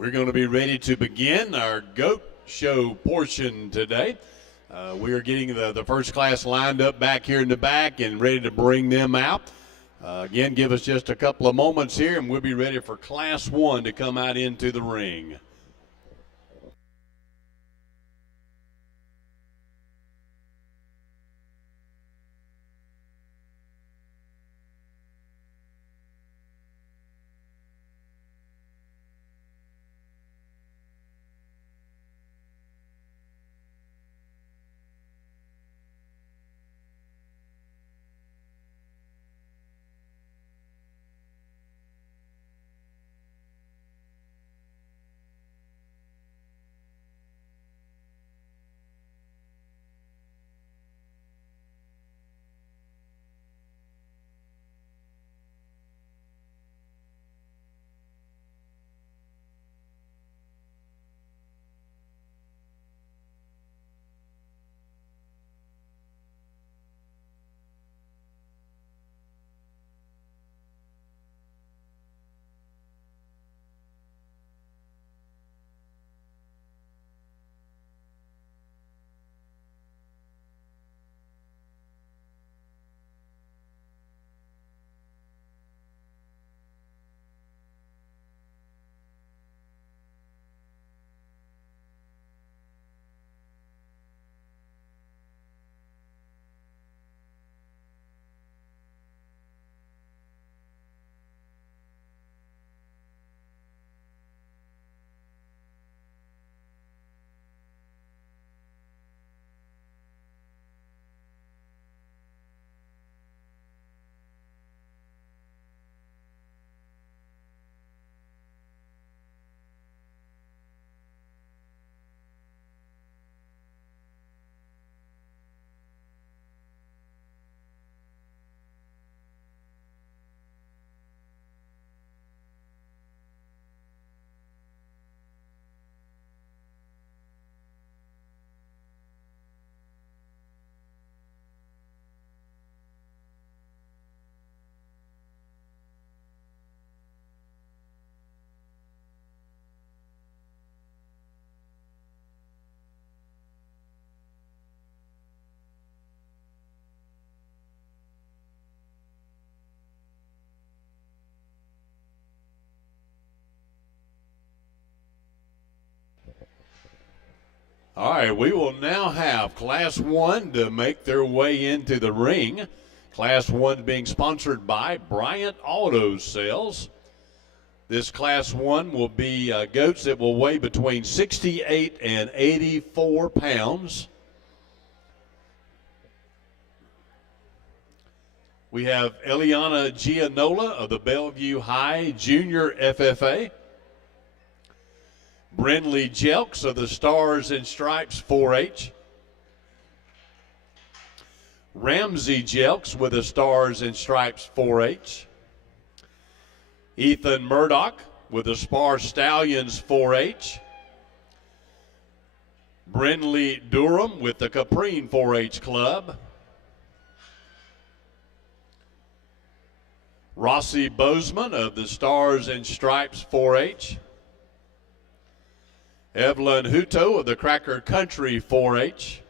We're going to be ready to begin our goat show portion today. We are getting the first class lined up back here in the back and ready to bring them out. Again, give us just a couple of moments here and we'll be ready for Class 1 to come out into the ring. All right, we will now have Class 1 to make their way into the ring. Class 1 being sponsored by Bryant Auto Sales. This Class 1 will be goats that will weigh between 68 and 84 pounds. We have Eliana Gianola of the Bellevue High Junior FFA. Brindley Jelks of the Stars and Stripes 4-H. Ramsey Jelks with the Stars and Stripes 4-H. Ethan Murdoch with the Spar Stallions 4-H. Brindley Durham with the Caprine 4-H Club. Rossi Bozeman of the Stars and Stripes 4-H. Evelyn Hutto of the Cracker Country 4-H.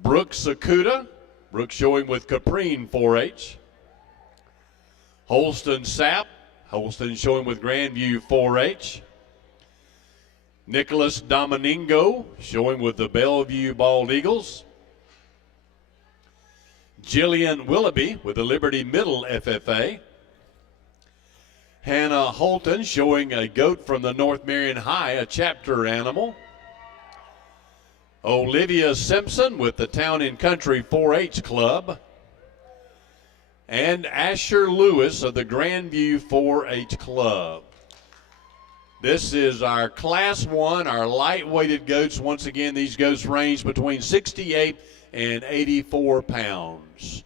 Brooke Sakuda, Brooke showing with Caprine 4-H. Holston Sapp, Holston showing with Grandview 4-H. Nicholas Domingo showing with the Bellevue Bald Eagles. Jillian Willoughby with the Liberty Middle FFA. Hannah Holton showing a goat from the North Marion High, a chapter animal. Olivia Simpson with the Town and Country 4-H Club. And Asher Lewis of the Grandview 4-H Club. This is our Class 1, our light-weighted goats. Once again, these goats range between 68 and 84 pounds.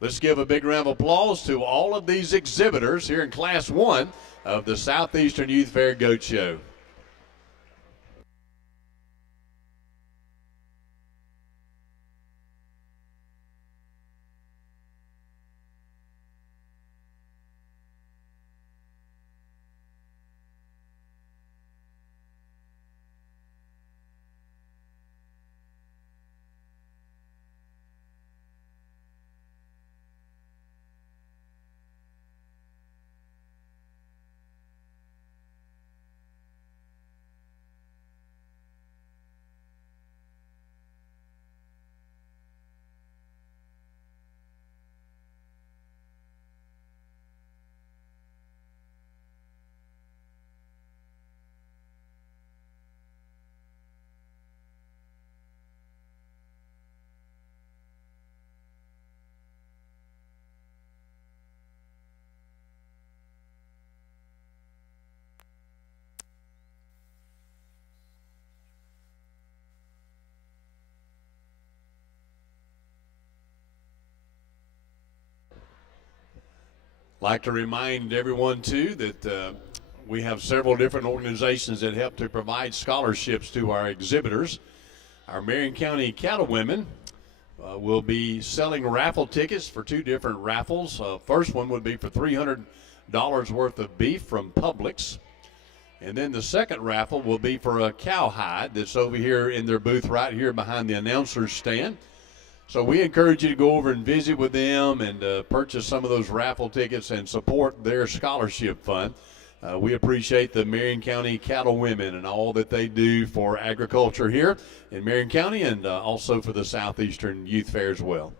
Let's give a big round of applause to all of these exhibitors here in Class 1 of the Southeastern Youth Fair Goat Show. Like to remind everyone, too, that we have several different organizations that help to provide scholarships to our exhibitors. Our Marion County Cattlewomen will be selling raffle tickets for 2 different raffles. First one would be for $300 worth of beef from Publix. And then the second raffle will be for a cowhide that's over here in their booth right here behind the announcer's stand. So we encourage you to go over and visit with them and purchase some of those raffle tickets and support their scholarship fund. We appreciate the Marion County Cattlewomen and all that they do for agriculture here in Marion County and also for the Southeastern Youth Fair as well.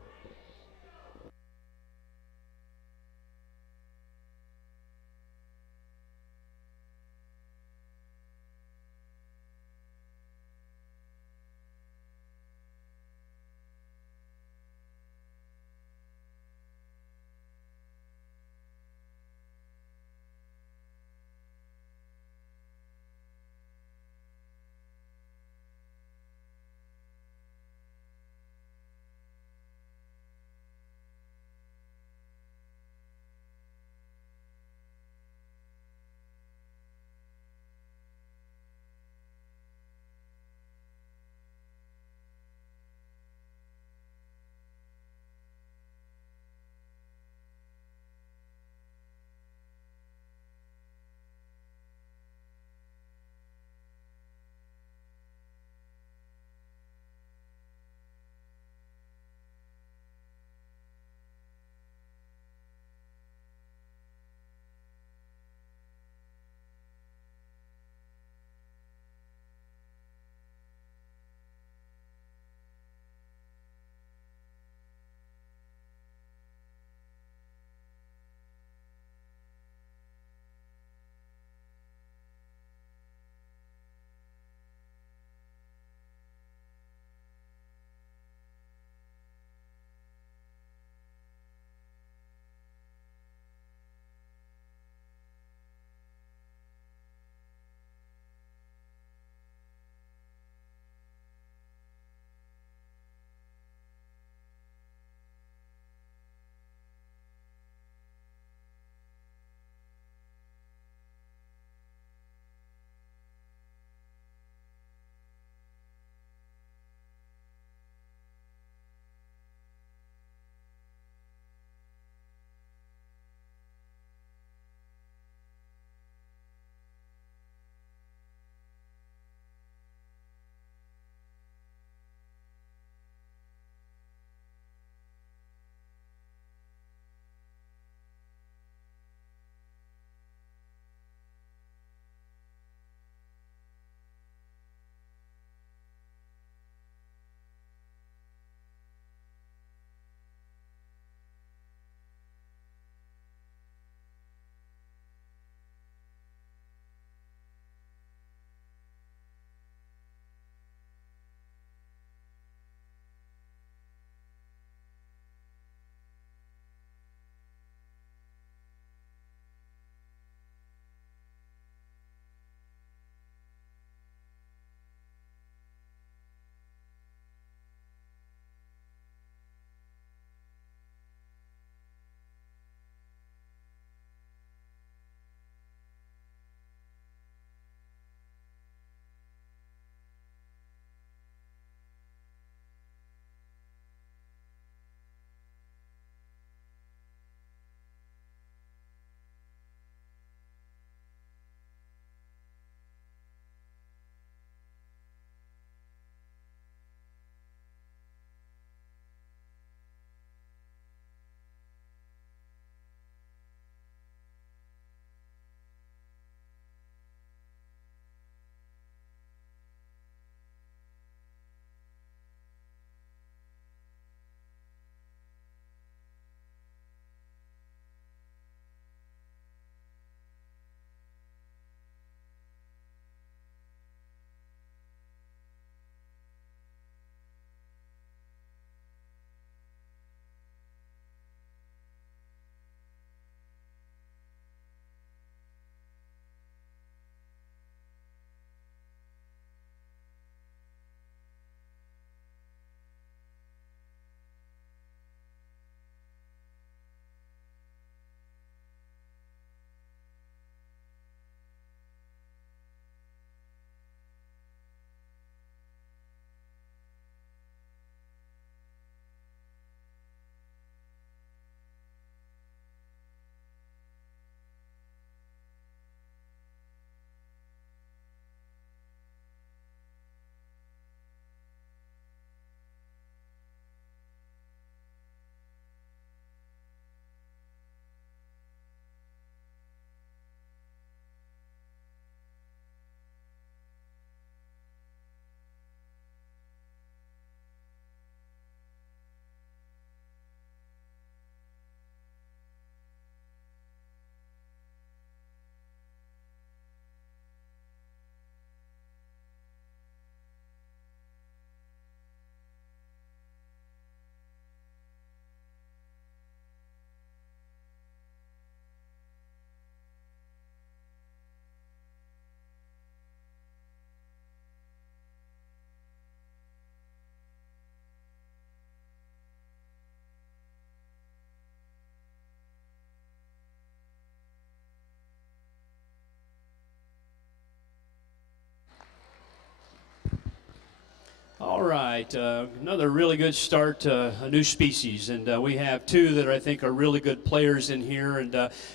All right, another really good start to a new species, and we have two that I think are really good players in here, and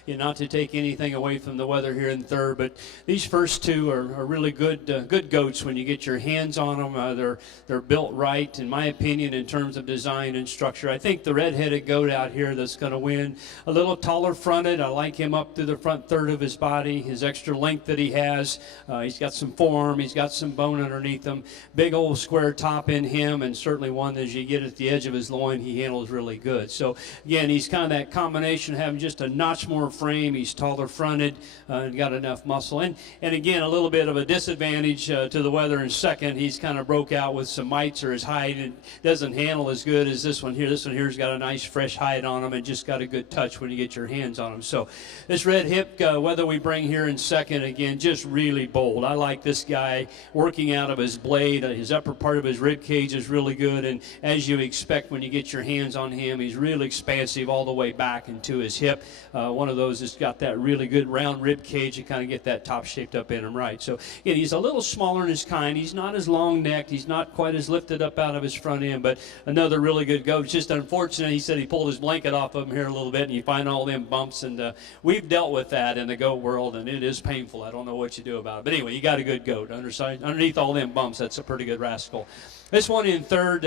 not to take anything away from the weather here in third, but these first two are really good goats when you get your hands on them. They're built right, in my opinion, in terms of design and structure. I think the red-headed goat out here that's going to win, a little taller fronted. I like him up through the front third of his body, his extra length that he has. He's got some form, he's got some bone underneath him, big old square top in him, and certainly one as you get at the edge of his loin, he handles really good. So again, he's kind of that combination of having just a notch more frame. He's taller fronted and got enough muscle. And again, a little bit of a disadvantage to the weather in second. He's kind of broke out with some mites or his hide and doesn't handle as good as this one here. This one here's got a nice fresh hide on him and just got a good touch when you get your hands on him. So this red hip whether we bring here in second, again, just really bold. I like this guy working out of his blade. His upper part of his rib cage is really good, and as you expect when you get your hands on him, he's really expansive all the way back into his hip. One of those has got that really good round rib cage to kind of get that top shaped up in him right. So again, he's a little smaller in his kind. He's not as long necked. He's not quite as lifted up out of his front end, but another really good goat. It's just unfortunate. He said he pulled his blanket off of him here a little bit, and you find all them bumps, and we've dealt with that in the goat world, and it is painful. I don't know what you do about it. But anyway, you got a good goat. Underneath all them bumps, that's a pretty good rascal. This one in third,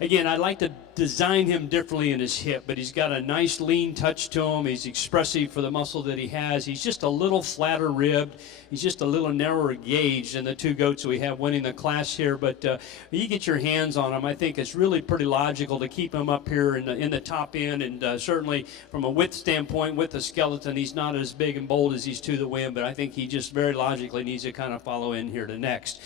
again, I'd like to design him differently in his hip, but he's got a nice lean touch to him. He's expressive for the muscle that he has. He's just a little flatter ribbed. He's just a little narrower gauged than the two goats we have winning the class here. But you get your hands on him, I think it's really pretty logical to keep him up here in the top end. And certainly from a width standpoint, with the skeleton, he's not as big and bold as these two that win, but I think he just very logically needs to kind of follow in here to next.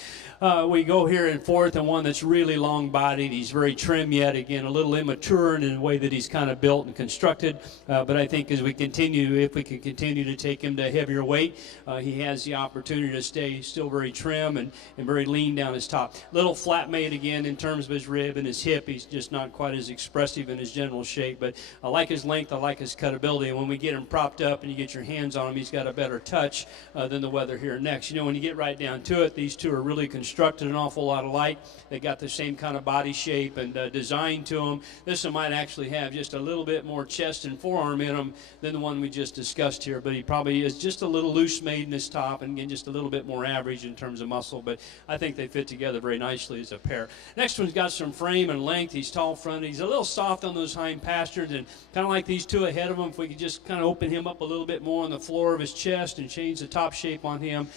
We go here in fourth, and one that's really long-bodied. He's very trim yet, again, a little immature in the way that he's kind of built and constructed. But I think as we continue, if we can continue to take him to heavier weight, he has the opportunity to stay still very trim and very lean down his top. Little flat made again in terms of his rib and his hip. He's just not quite as expressive in his general shape, but I like his length, I like his cutability, and when we get him propped up and you get your hands on him, he's got a better touch than the weather here next. You know, when you get right down to it, these two are really constructed an awful lot alike. They got the same kind of body shape and design to them. This one might actually have just a little bit more chest and forearm in him than the one we just discussed here, but he probably is just a little loose made in his top, and again, just a little bit more average in terms of muscle, but I think they fit together very nicely as a pair. Next one's got some frame and length. He's tall fronted. He's a little soft on those hind pasterns, and kind of like these two ahead of him, if we could just kind of open him up a little bit more on the floor of his chest and change the top shape on him,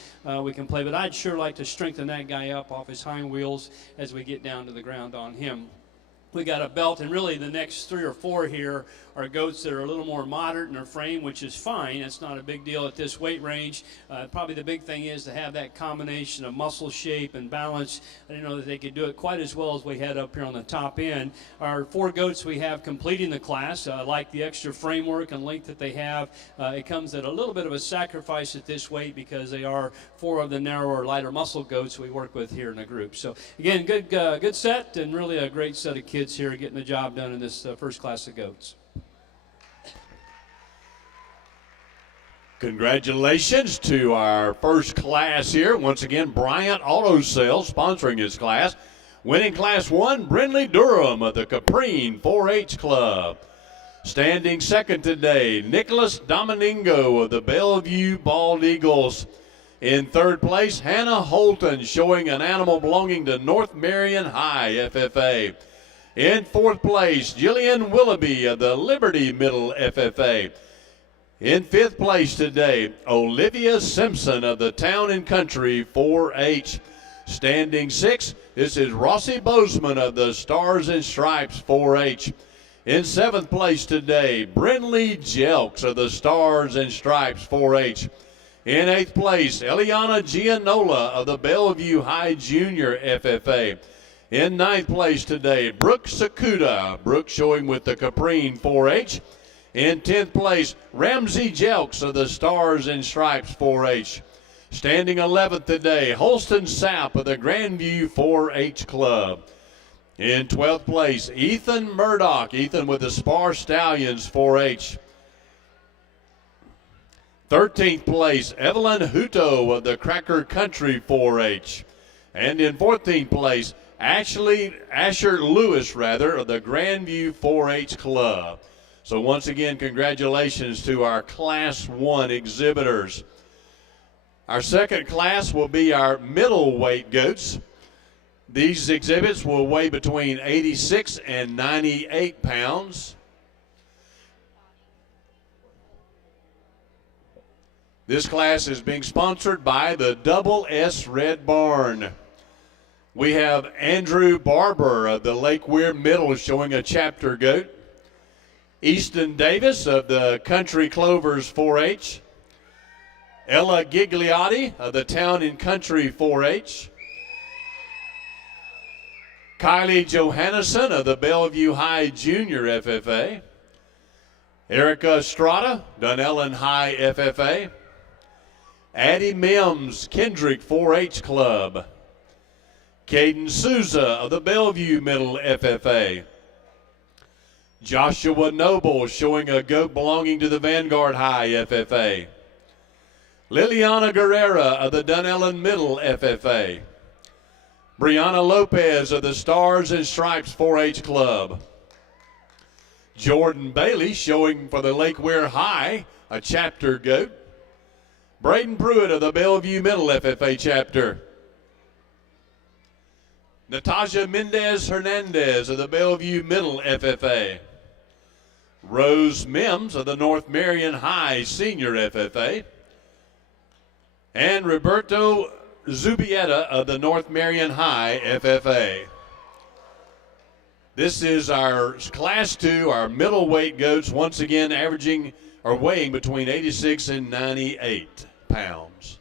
we can play. But I'd sure like to strengthen that guy up off his hind wheels as we get down to the ground on him. We got a belt, and really the next three or four here are goats that are a little more moderate in their frame, which is fine. It's not a big deal at this weight range. Probably the big thing is to have that combination of muscle shape and balance. I didn't know that they could do it quite as well as we had up here on the top end. Our four goats we have completing the class, like the extra framework and length that they have. It comes at a little bit of a sacrifice at this weight because they are four of the narrower, lighter muscle goats we work with here in the group. So again, good set, and really a great set of kids here getting the job done in this first class of goats. Congratulations to our first class here. Once again, Bryant Auto Sales sponsoring his class. Winning Class 1, Brindley Durham of the Caprine 4-H Club. Standing second today, Nicholas Domingo of the Bellevue Bald Eagles. In third place, Hannah Holton, showing an animal belonging to North Marion High FFA. In fourth place, Jillian Willoughby of the Liberty Middle FFA. In fifth place today, Olivia Simpson of the Town and Country 4-H. Standing sixth, this is Rossi Bozeman of the Stars and Stripes 4-H. In seventh place today, Brindley Jelks of the Stars and Stripes 4-H. In eighth place, Eliana Gianola of the Bellevue High Junior FFA. In ninth place today, Brooke Sakuda, Brooke showing with the Caprine 4-H. In 10th place, Ramsey Jelks of the Stars and Stripes 4-H. Standing 11th today, Holston Sapp of the Grandview 4-H Club. In 12th place, Ethan Murdoch, Ethan with the Spar Stallions 4-H. 13th place, Evelyn Hutto of the Cracker Country 4-H. And in 14th place, Asher Lewis, of the Grandview 4-H Club. So once again, congratulations to our Class 1 exhibitors. Our second class will be our middleweight goats. These exhibits will weigh between 86 and 98 pounds. This class is being sponsored by the Double S Red Barn. We have Andrew Barber of the Lake Weir Middle showing a chapter goat. Easton Davis of the Country Clovers 4-H. Ella Gigliotti of the Town and Country 4-H. Kylie Johannesson of the Bellevue High Junior FFA. Erica Estrada, Dunellen High FFA. Addie Mims, Kendrick 4-H Club. Caden Souza of the Bellevue Middle FFA. Joshua Noble showing a goat belonging to the Vanguard High FFA. Liliana Guerrera of the Dunellen Middle FFA. Brianna Lopez of the Stars and Stripes 4-H Club. Jordan Bailey showing for the Lake Weir High, a chapter goat. Braden Pruitt of the Bellevue Middle FFA chapter. Natasha Mendez Hernandez of the Bellevue Middle FFA. Rose Mims of the North Marion High Senior FFA. And Roberto Zubieta of the North Marion High FFA. This is our Class 2, our middleweight goats, once again averaging or weighing between 86 and 98 pounds.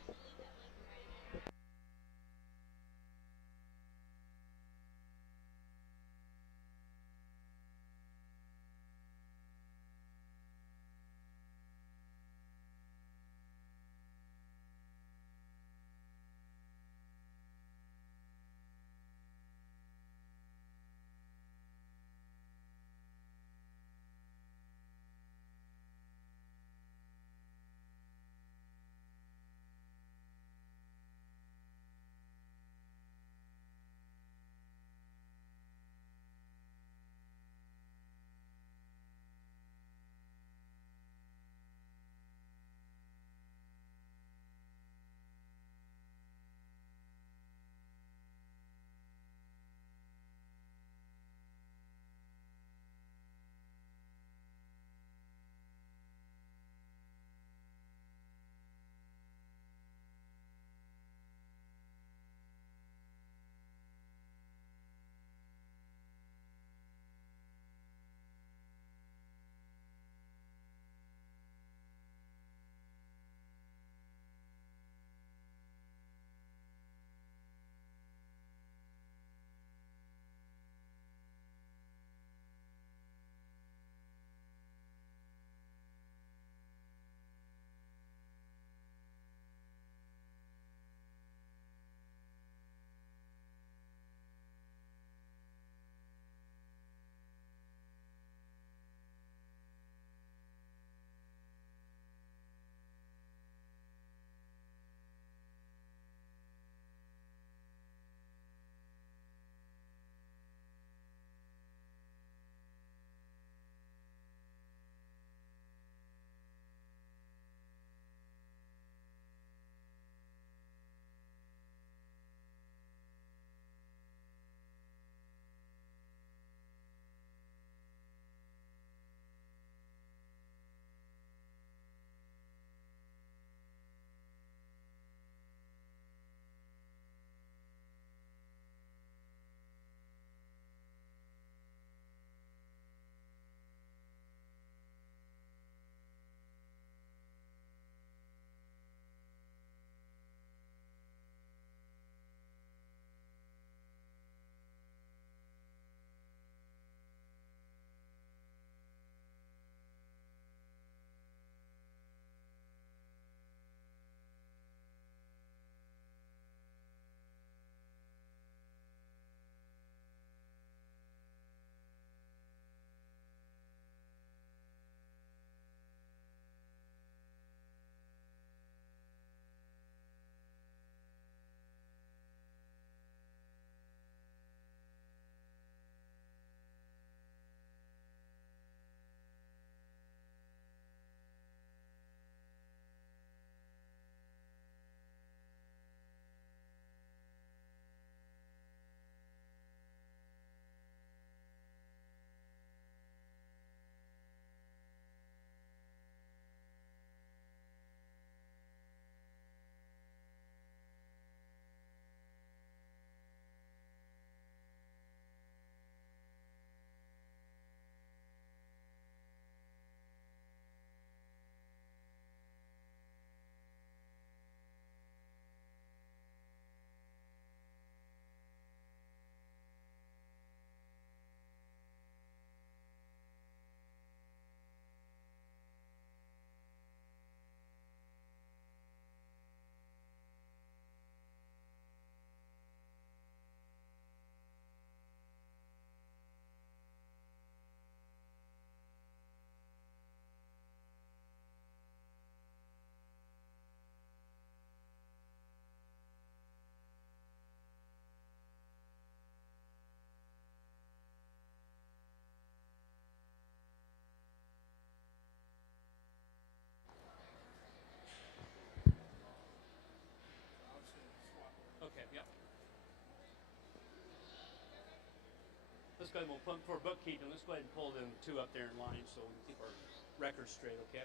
let's go ahead and we'll put for bookkeeping. Let's go ahead and pull them two up there in line so we can keep our records straight, okay?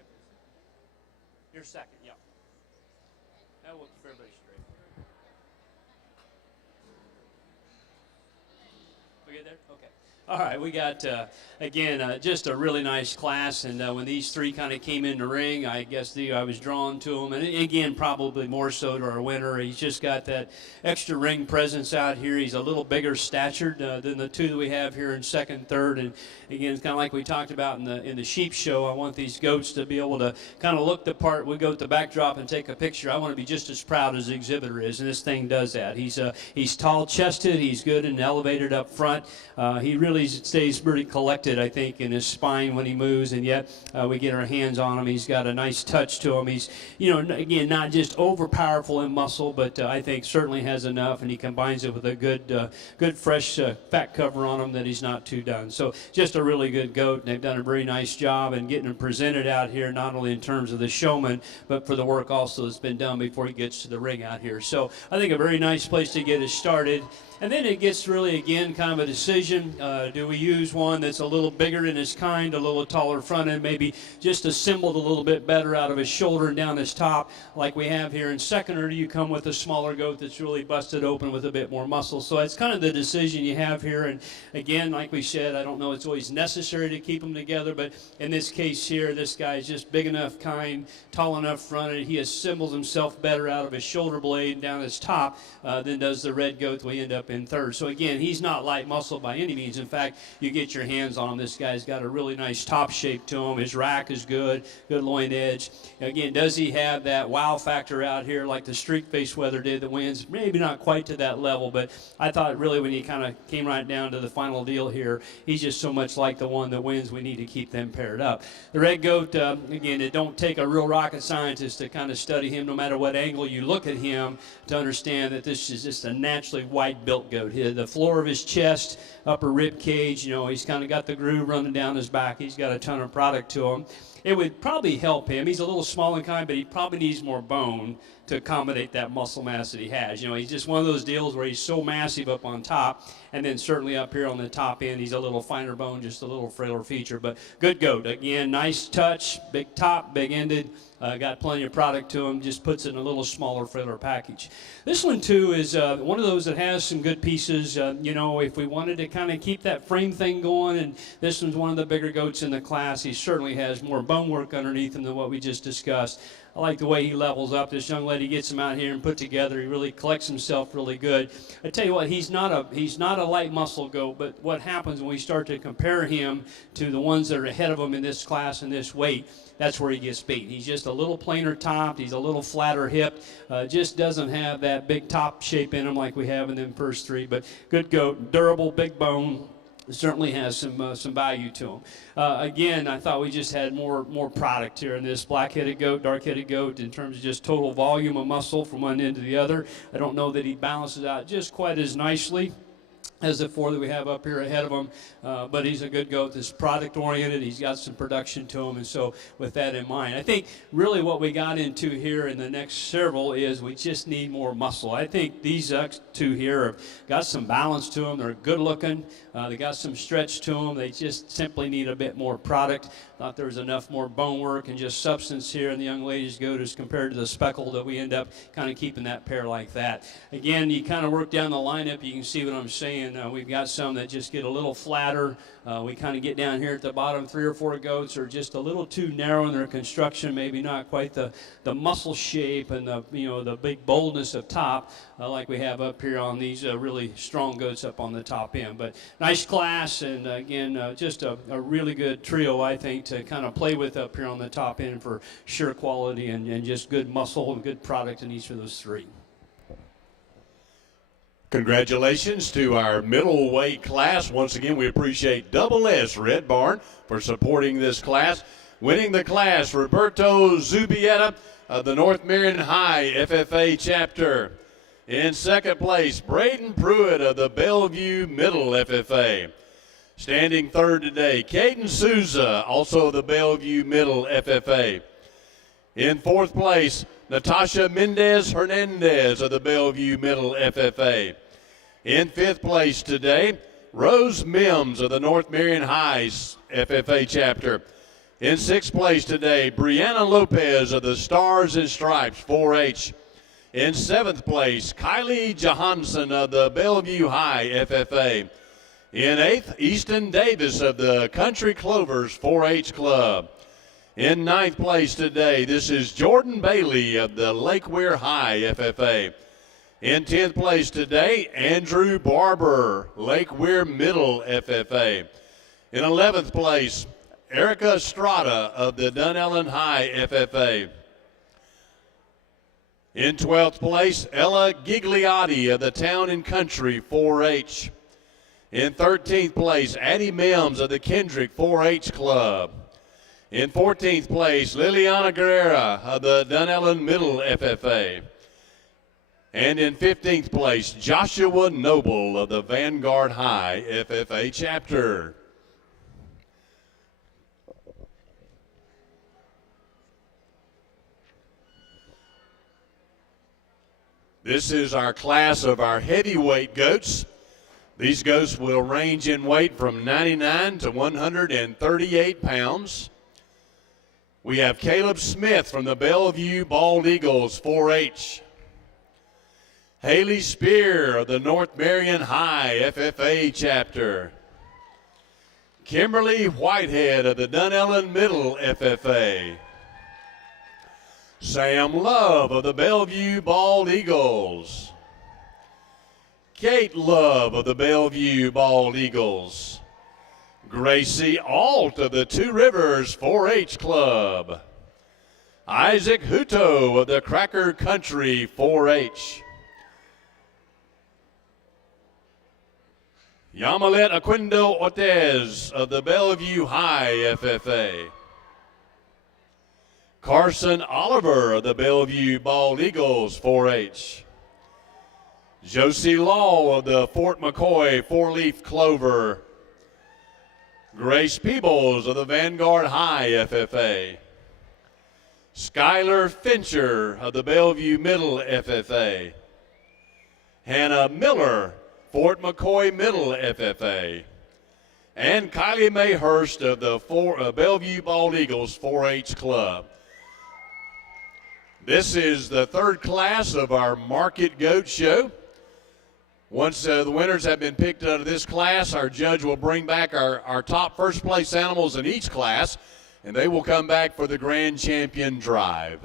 You're second, yeah. That will keep everybody straight. We get there? Okay. All right, we got, again, just a really nice class, and when these three kind of came in the ring, I guess I was drawn to them, and again, probably more so to our winner. He's just got that extra ring presence out here. He's a little bigger statured than the two that we have here in second, third, and again, it's kind of like we talked about in the sheep show. I want these goats to be able to kind of look the part. We go to the backdrop and take a picture. I want to be just as proud as the exhibitor is, and this thing does that. He's tall-chested. He's good and elevated up front. He really stays pretty collected, I think, in his spine when he moves, and yet we get our hands on him. He's got a nice touch to him. He's, again, not just over-powerful in muscle, but I think certainly has enough, and he combines it with a good fresh fat cover on him that he's not too done. So just a really good goat, and they've done a very nice job in getting him presented out here, not only in terms of the showman, but for the work also that's been done before he gets to the ring out here. So I think a very nice place to get us started. And then it gets really, again, kind of a decision. Do we use one that's a little bigger in his kind, a little taller front end, maybe just assembled a little bit better out of his shoulder and down his top like we have here in second, or do you come with a smaller goat that's really busted open with a bit more muscle? So it's kind of the decision you have here. And again, like we said, I don't know it's always necessary to keep them together, but in this case here, this guy is just big enough kind, tall enough fronted. He assembles himself better out of his shoulder blade and down his top than does the red goat that we end up in third. So again, he's not light muscle by any means. In fact, you get your hands on him. This guy's got a really nice top shape to him. His rack is good loin edge. Again, does he have that wow factor out here like the streak face weather did that wins? Maybe not quite to that level, but I thought really when he kind of came right down to the final deal here, he's just so much like the one that wins, we need to keep them paired up. The red goat, again, it don't take a real rocket scientist to kind of study him, no matter what angle you look at him, to understand that this is just a naturally white-built goat. The floor of his chest, upper rib cage, he's kind of got the groove running down his back. He's got a ton of product to him. It would probably help him. He's a little small in kind, but he probably needs more bone to accommodate that muscle mass that he has. He's just one of those deals where he's so massive up on top, and then certainly up here on the top end, he's a little finer bone, just a little frailer feature. But good goat. Again, nice touch, big top, big ended. Got plenty of product to him, just puts it in a little smaller, frailer package. This one, too, is one of those that has some good pieces. If we wanted to kind of keep that frame thing going, and this one's one of the bigger goats in the class, he certainly has more bone work underneath him than what we just discussed. I like the way he levels up. This young lady gets him out here and put together. He really collects himself really good. I tell you what, he's not a light muscle goat, but what happens when we start to compare him to the ones that are ahead of him in this class and this weight, that's where he gets beat. He's just a little plainer topped. He's a little flatter hipped. Just doesn't have that big top shape in him like we have in them first three. But good goat, durable, big bone. Certainly has some value to him. Again, I thought we just had more product here in this black-headed goat, dark-headed goat in terms of just total volume of muscle from one end to the other. I don't know that he balances out just quite as nicely as the four that we have up here ahead of him, but he's a good goat that's product-oriented. He's got some production to him, and so with that in mind, I think really what we got into here in the next several is we just need more muscle. I think these two here have got some balance to them. They're good-looking. They got some stretch to them. They just simply need a bit more product. Thought there was enough more bone work and just substance here in the young lady's goat as compared to the speckled that we end up kind of keeping that pair like that. Again, you kind of work down the lineup. You can see what I'm saying. We've got some that just get a little flatter. We kind of get down here at the bottom. 3 or 4 goats are just a little too narrow in their construction, maybe not quite the muscle shape and the big boldness of top like we have up here on these really strong goats up on the top end. But nice class, and again, just a really good trio, I think, to kind of play with up here on the top end for sure quality and just good muscle and good product in each of those three. Congratulations to our middleweight class. Once again, we appreciate Double S Red Barn for supporting this class. Winning the class, Roberto Zubietta of the North Marion High FFA chapter. In second place, Braden Pruitt of the Bellevue Middle FFA. Standing third today, Caden Souza, also of the Bellevue Middle FFA. In fourth place, Natasha Mendez Hernandez of the Bellevue Middle FFA. In fifth place today, Rose Mims of the North Marion High FFA chapter. In 6th place today, Brianna Lopez of the Stars and Stripes 4-H. In 7th place, Kylie Johansson of the Bellevue High FFA. In 8th, Easton Davis of the Country Clovers 4-H Club. In 9th place today, this is Jordan Bailey of the Lake Weir High FFA. In 10th place today, Andrew Barber, Lake Weir Middle FFA. In 11th place, Erica Estrada of the Dunellen High FFA. In 12th place, Ella Gigliotti of the Town and Country 4-H. In 13th place, Addie Mims of the Kendrick 4-H Club. In 14th place, Liliana Guerrera of the Dunellen Middle FFA. And in 15th place, Joshua Noble of the Vanguard High FFA chapter. This is our class of our heavyweight goats. These goats will range in weight from 99 to 138 pounds. We have Caleb Smith from the Bellevue Bald Eagles 4-H. Haley Spear of the North Marion High FFA chapter. Kimberly Whitehead of the Dunellen Middle FFA. Sam Love of the Bellevue Bald Eagles. Kate Love of the Bellevue Bald Eagles. Gracie Alt of the Two Rivers 4-H Club. Isaac Hutto of the Cracker Country 4-H. Yamalet Aquindo Ortez of the Bellevue High FFA. Carson Oliver of the Bellevue Bald Eagles 4-H. Josie Law of the Fort McCoy Four-Leaf Clover. Grace Peebles of the Vanguard High FFA. Skylar Fincher of the Bellevue Middle FFA. Hannah Miller, Fort McCoy Middle FFA. And Kylie Mae Hurst of the Bellevue Bald Eagles 4-H Club. This is the third class of our Market Goat Show. Once the winners have been picked out of this class, our judge will bring back our top first place animals in each class, and they will come back for the Grand Champion Drive.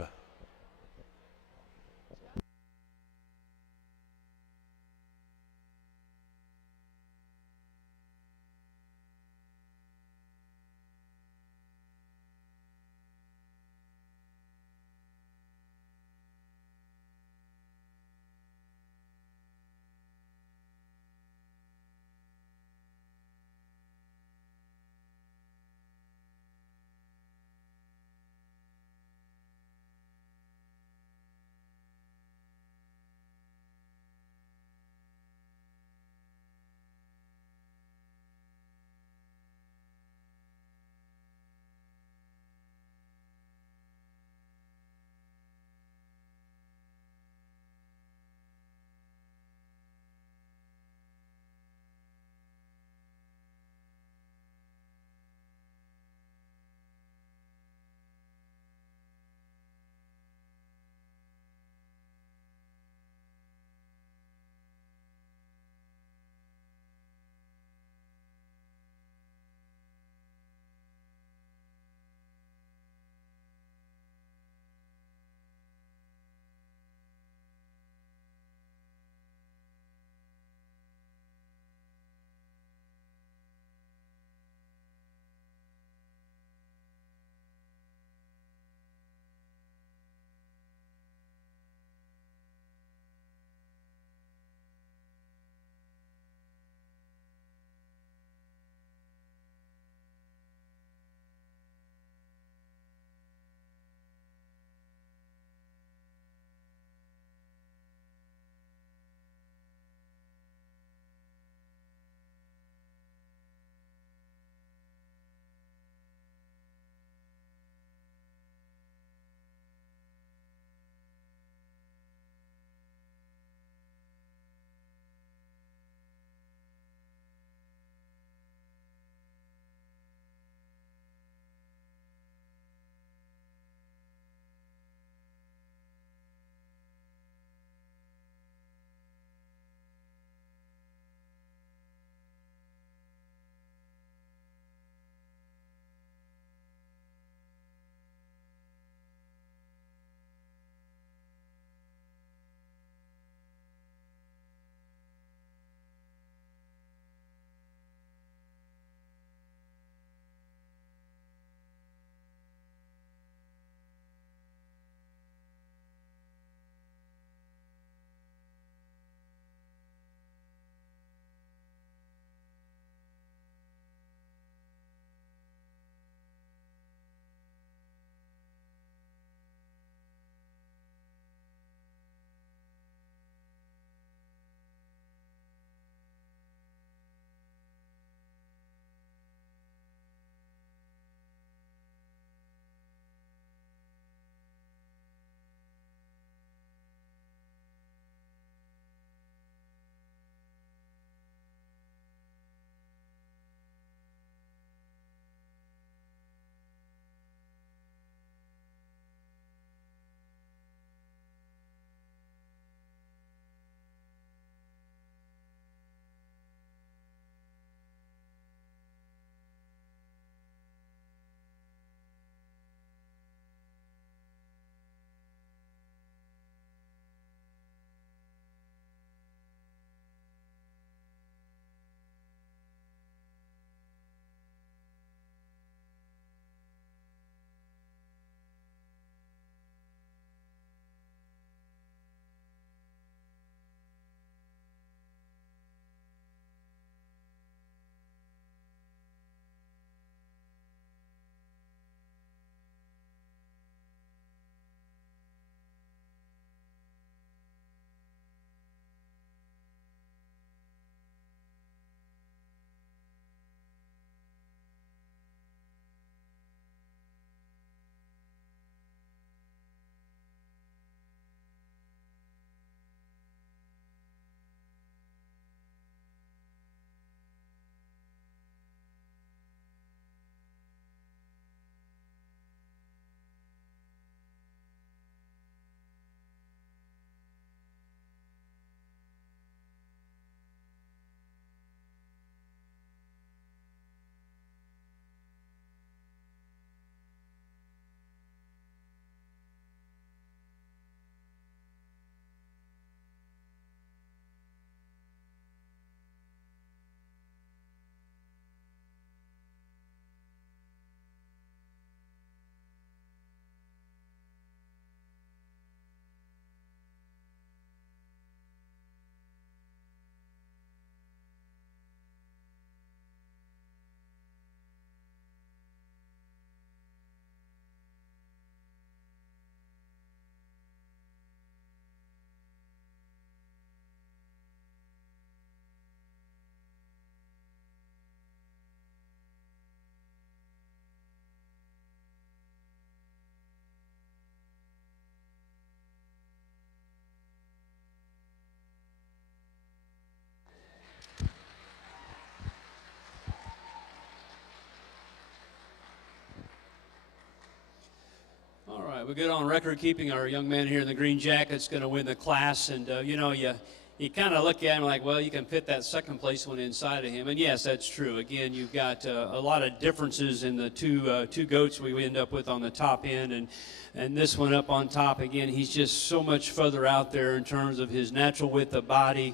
All right, we're good on record keeping. Our young man here in the green jacket's going to win the class, and you kind of look at him like, well, you can fit that second place one inside of him, and yes, that's true. Again, you've got a lot of differences in the two goats we end up with on the top end, and this one up on top. Again, he's just so much further out there in terms of his natural width of body,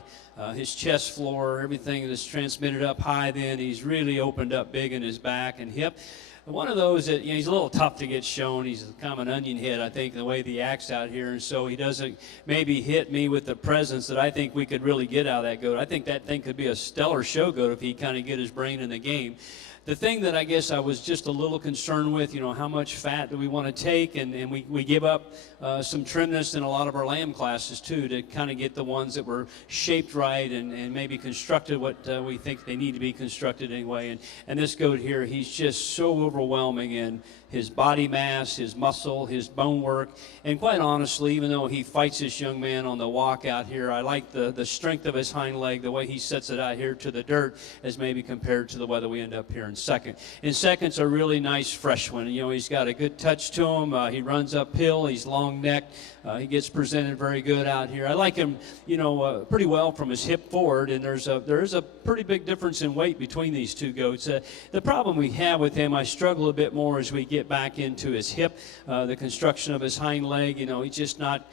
his chest floor, everything is transmitted up high. Then he's really opened up big in his back and hip. One of those that, he's a little tough to get shown. He's kind of an onion head, I think, the way he acts out here. And so he doesn't maybe hit me with the presence that I think we could really get out of that goat. I think that thing could be a stellar show goat if he kind of get his brain in the game. The thing that I guess I was just a little concerned with, how much fat do we want to take? And we give up some trimness in a lot of our lamb classes, too, to kind of get the ones that were shaped right and maybe constructed what we think they need to be constructed anyway. And this goat here, he's just so overwhelming in his body mass, his muscle, his bone work. And quite honestly, even though he fights this young man on the walk out here, I like the strength of his hind leg, the way he sets it out here to the dirt as maybe compared to the weather we end up here in second. In second's a really nice fresh one. He's got a good touch to him. He runs uphill. He's long-necked. He gets presented very good out here. I like him, pretty well from his hip forward, and there is a pretty big difference in weight between these two goats. The problem we have with him, I struggle a bit more as we get back into his hip, the construction of his hind leg. He's just not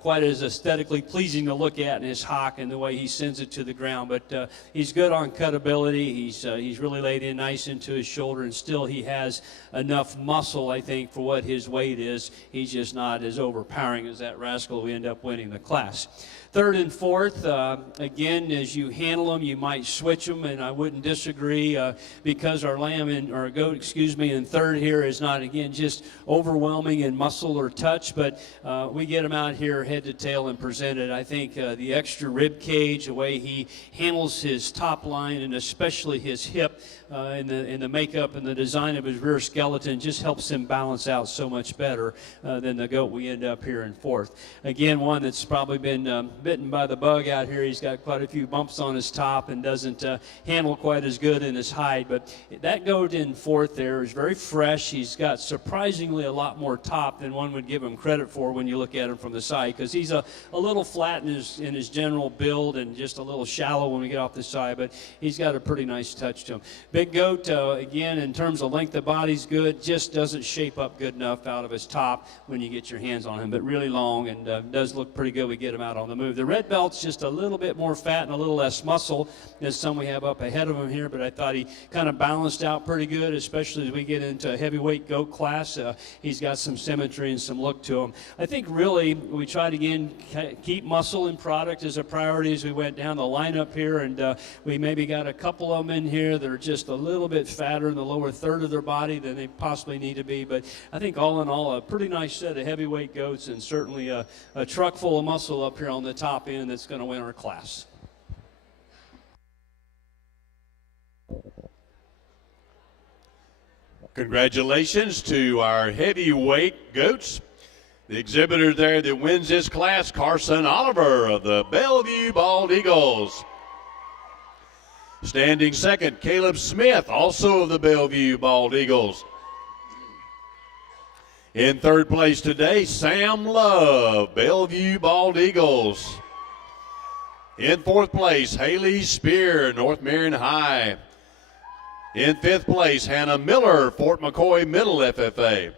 quite as aesthetically pleasing to look at in his hock and the way he sends it to the ground. But he's good on cutability. He's really laid in nice into his shoulder, and still he has enough muscle, I think, for what his weight is. He's just not as overpowering as that rascal. We end up winning the class. Third and fourth, again, as you handle them, you might switch them, and I wouldn't disagree because our goat, in third here is not, again, just overwhelming in muscle or touch, but we get him out here head to tail and presented. I think the extra rib cage, the way he handles his top line and especially his hip in the makeup and the design of his rear skeleton just helps him balance out so much better than the goat we end up here in fourth. Again, one that's probably been bitten by the bug out here. He's got quite a few bumps on his top and doesn't handle quite as good in his hide. But that goat in fourth there is very fresh. He's got surprisingly a lot more top than one would give him credit for when you look at him from the side, because he's a little flat in his general build and just a little shallow when we get off the side, but he's got a pretty nice touch to him. Big goat, again, in terms of length of body's good, just doesn't shape up good enough out of his top when you get your hands on him, but really long and does look pretty good. We get him out on the move. The red belt's just a little bit more fat and a little less muscle than some we have up ahead of him here, but I thought he kind of balanced out pretty good, especially as we get into a heavyweight goat class. He's got some symmetry and some look to him. I think really we tried again keep muscle and product as a priority as we went down the lineup here, and we maybe got a couple of them in here that are just a little bit fatter in the lower third of their body than they possibly need to be, but I think all in all a pretty nice set of heavyweight goats, and certainly a truck full of muscle up here on the top end that's going to win our class. Congratulations to our heavyweight goats. The exhibitor there that wins this class, Carson Oliver of the Bellevue Bald Eagles. Standing second, Caleb Smith, also of the Bellevue Bald Eagles. In third place today, Sam Love, Bellevue Bald Eagles. In fourth place, Haley Spear, North Marion High. In fifth place, Hannah Miller, Fort McCoy Middle FFA.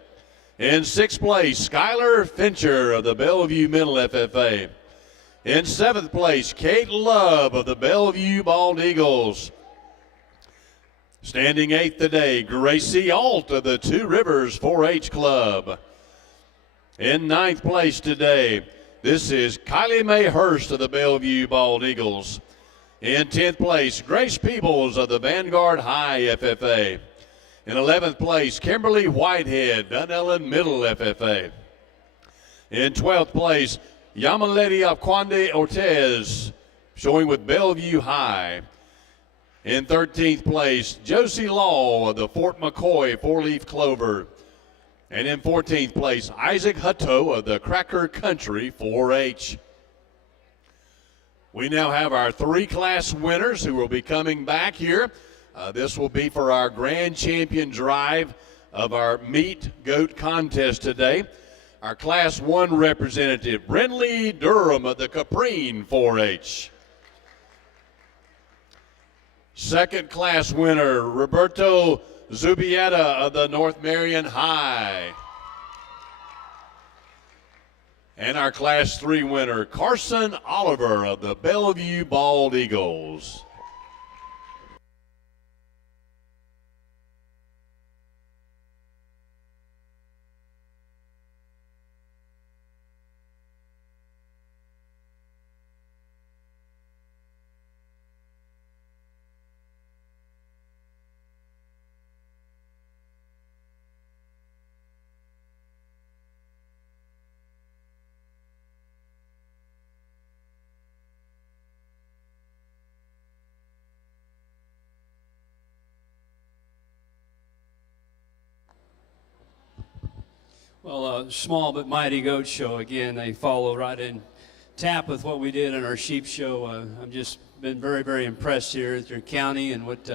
In sixth place, Skylar Fincher of the Bellevue Middle FFA. In seventh place, Kate Love of the Bellevue Bald Eagles. Standing eighth today, Gracie Alt of the Two Rivers 4-H Club. In ninth place today, this is Kylie Mae Hurst of the Bellevue Bald Eagles. In 10th place, Grace Peebles of the Vanguard High FFA. In 11th place, Kimberly Whitehead, Dunellen Middle FFA. In 12th place, Yamaledi Aquande Ortez, showing with Bellevue High. In 13th place, Josie Law of the Fort McCoy 4-Leaf Clover. And in 14th place, Isaac Hutto of the Cracker Country 4-H. We now have our three class winners who will be coming back here. This will be for our grand champion drive of our meat goat contest today. our Class 1 representative, Brindley Durham of the Caprine 4-H. Second class winner, Roberto Zubieta of the North Marion High. And our Class 3 winner, Carson Oliver of the Bellevue Bald Eagles. Well, small but mighty goat show. Again, they follow right in tap with what we did in our sheep show. I've just been very, very impressed here at your county and what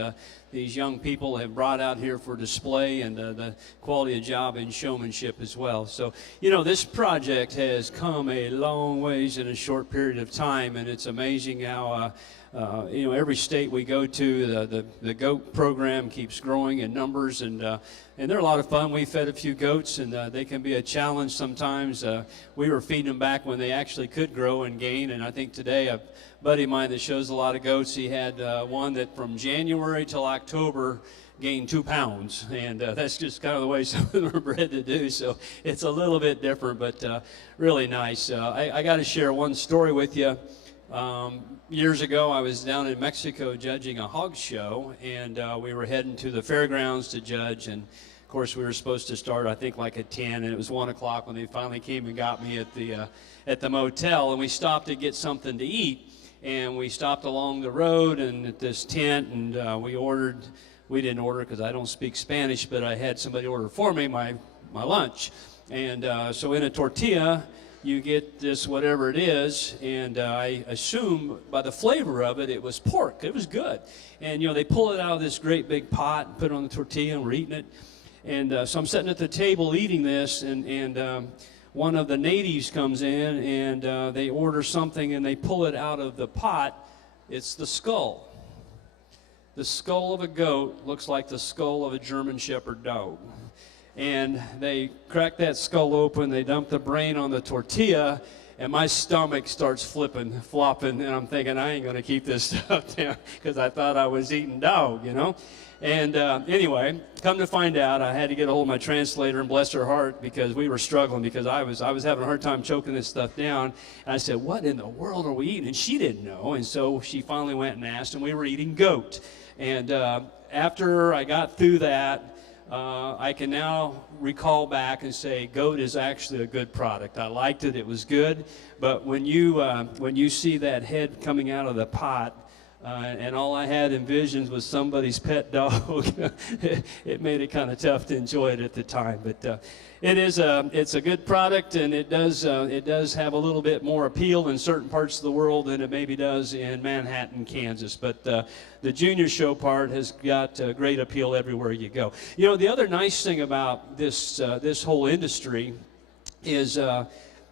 these young people have brought out here for display, and the quality of job and showmanship as well. So, you know, this project has come a long ways in a short period of time, and it's amazing how you know, every state we go to, the goat program keeps growing in numbers, and they're a lot of fun. We fed a few goats, and they can be a challenge sometimes. We were feeding them back when they actually could grow and gain, and I think today a buddy of mine that shows a lot of goats, he had one that from January till October gained 2 pounds, and that's just kind of the way some of them are bred to do, so it's a little bit different, but really nice. I got to share one story with you. Years ago, I was down in Mexico judging a hog show, and we were heading to the fairgrounds to judge, and of course we were supposed to start, I think, like at 10, and it was 1 o'clock when they finally came and got me at the motel, and we stopped to get something to eat, and we stopped along the road and at this tent, and we didn't order because I don't speak Spanish, but I had somebody order for me my lunch, and so in a tortilla, you get this whatever it is, and I assume by the flavor of it, it was pork. It was good. And, you know, they pull it out of this great big pot and put it on the tortilla, and we're eating it. And so I'm sitting at the table eating this, and one of the natives comes in, and they order something, and they pull it out of the pot. It's the skull. The skull of a goat looks like the skull of a German Shepherd dog. And they crack that skull open, they dump the brain on the tortilla, and my stomach starts flopping, and I'm thinking, I ain't going to keep this stuff down because I thought I was eating dog, you know. And anyway, come to find out, I had to get a hold of my translator, and bless her heart, because we were struggling, because I was having a hard time choking this stuff down. And I said, what in the world are we eating? And she didn't know, and so she finally went and asked, and we were eating goat. And after I got through that, I can now recall back and say goat is actually a good product. I liked it, it was good, but when you see that head coming out of the pot, and all I had envisioned was somebody's pet dog, it made it kind of tough to enjoy it at the time. But it's a good product, and it does have a little bit more appeal in certain parts of the world than it maybe does in Manhattan, Kansas. But the junior show part has got great appeal everywhere you go. You know, the other nice thing about this whole industry is,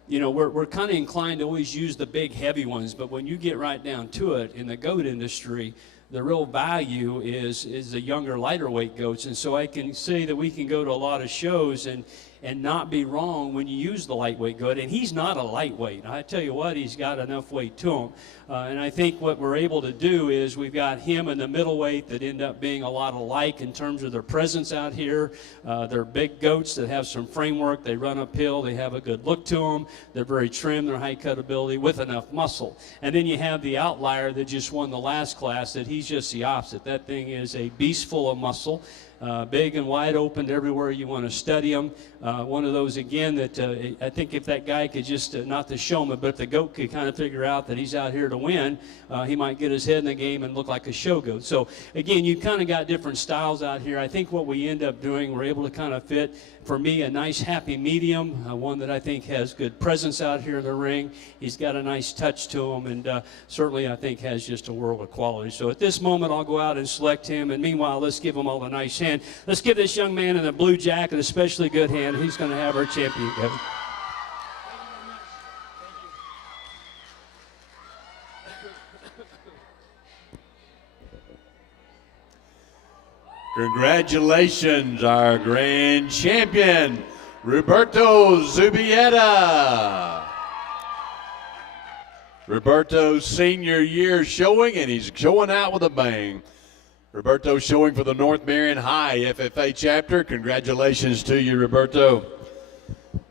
you know, we're kind of inclined to always use the big heavy ones, but when you get right down to it, in the goat industry, the real value is the younger, lighter weight goats. And so I can say that we can go to a lot of shows and not be wrong when you use the lightweight goat. And he's not a lightweight. I tell you what, he's got enough weight to him. And I think what we're able to do is we've got him and the middleweight that end up being a lot alike in terms of their presence out here. They're big goats that have some framework. They run uphill. They have a good look to them. They're very trim. They're high cut ability with enough muscle. And then you have the outlier that just won the last class, that he's just the opposite. That thing is a beast full of muscle. Big and wide open everywhere you want to study them. One of those, again, that I think if that guy could just, not the showman, but if the goat could kind of figure out that he's out here to win, he might get his head in the game and look like a show goat. So, again, you kind of got different styles out here. I think what we end up doing, we're able to kind of fit, for me, a nice happy medium, one that I think has good presence out here in the ring. He's got a nice touch to him, and certainly I think has just a world of quality. So at this moment, I'll go out and select him, and meanwhile, let's give him all a nice hand. Let's give this young man in the blue jacket a especially good hand. He's going to have our champion, Kevin. Congratulations, our grand champion, Roberto Zubieta. Roberto's senior year showing, and he's showing out with a bang. Roberto showing for the North Marion High FFA chapter. Congratulations to you, Roberto.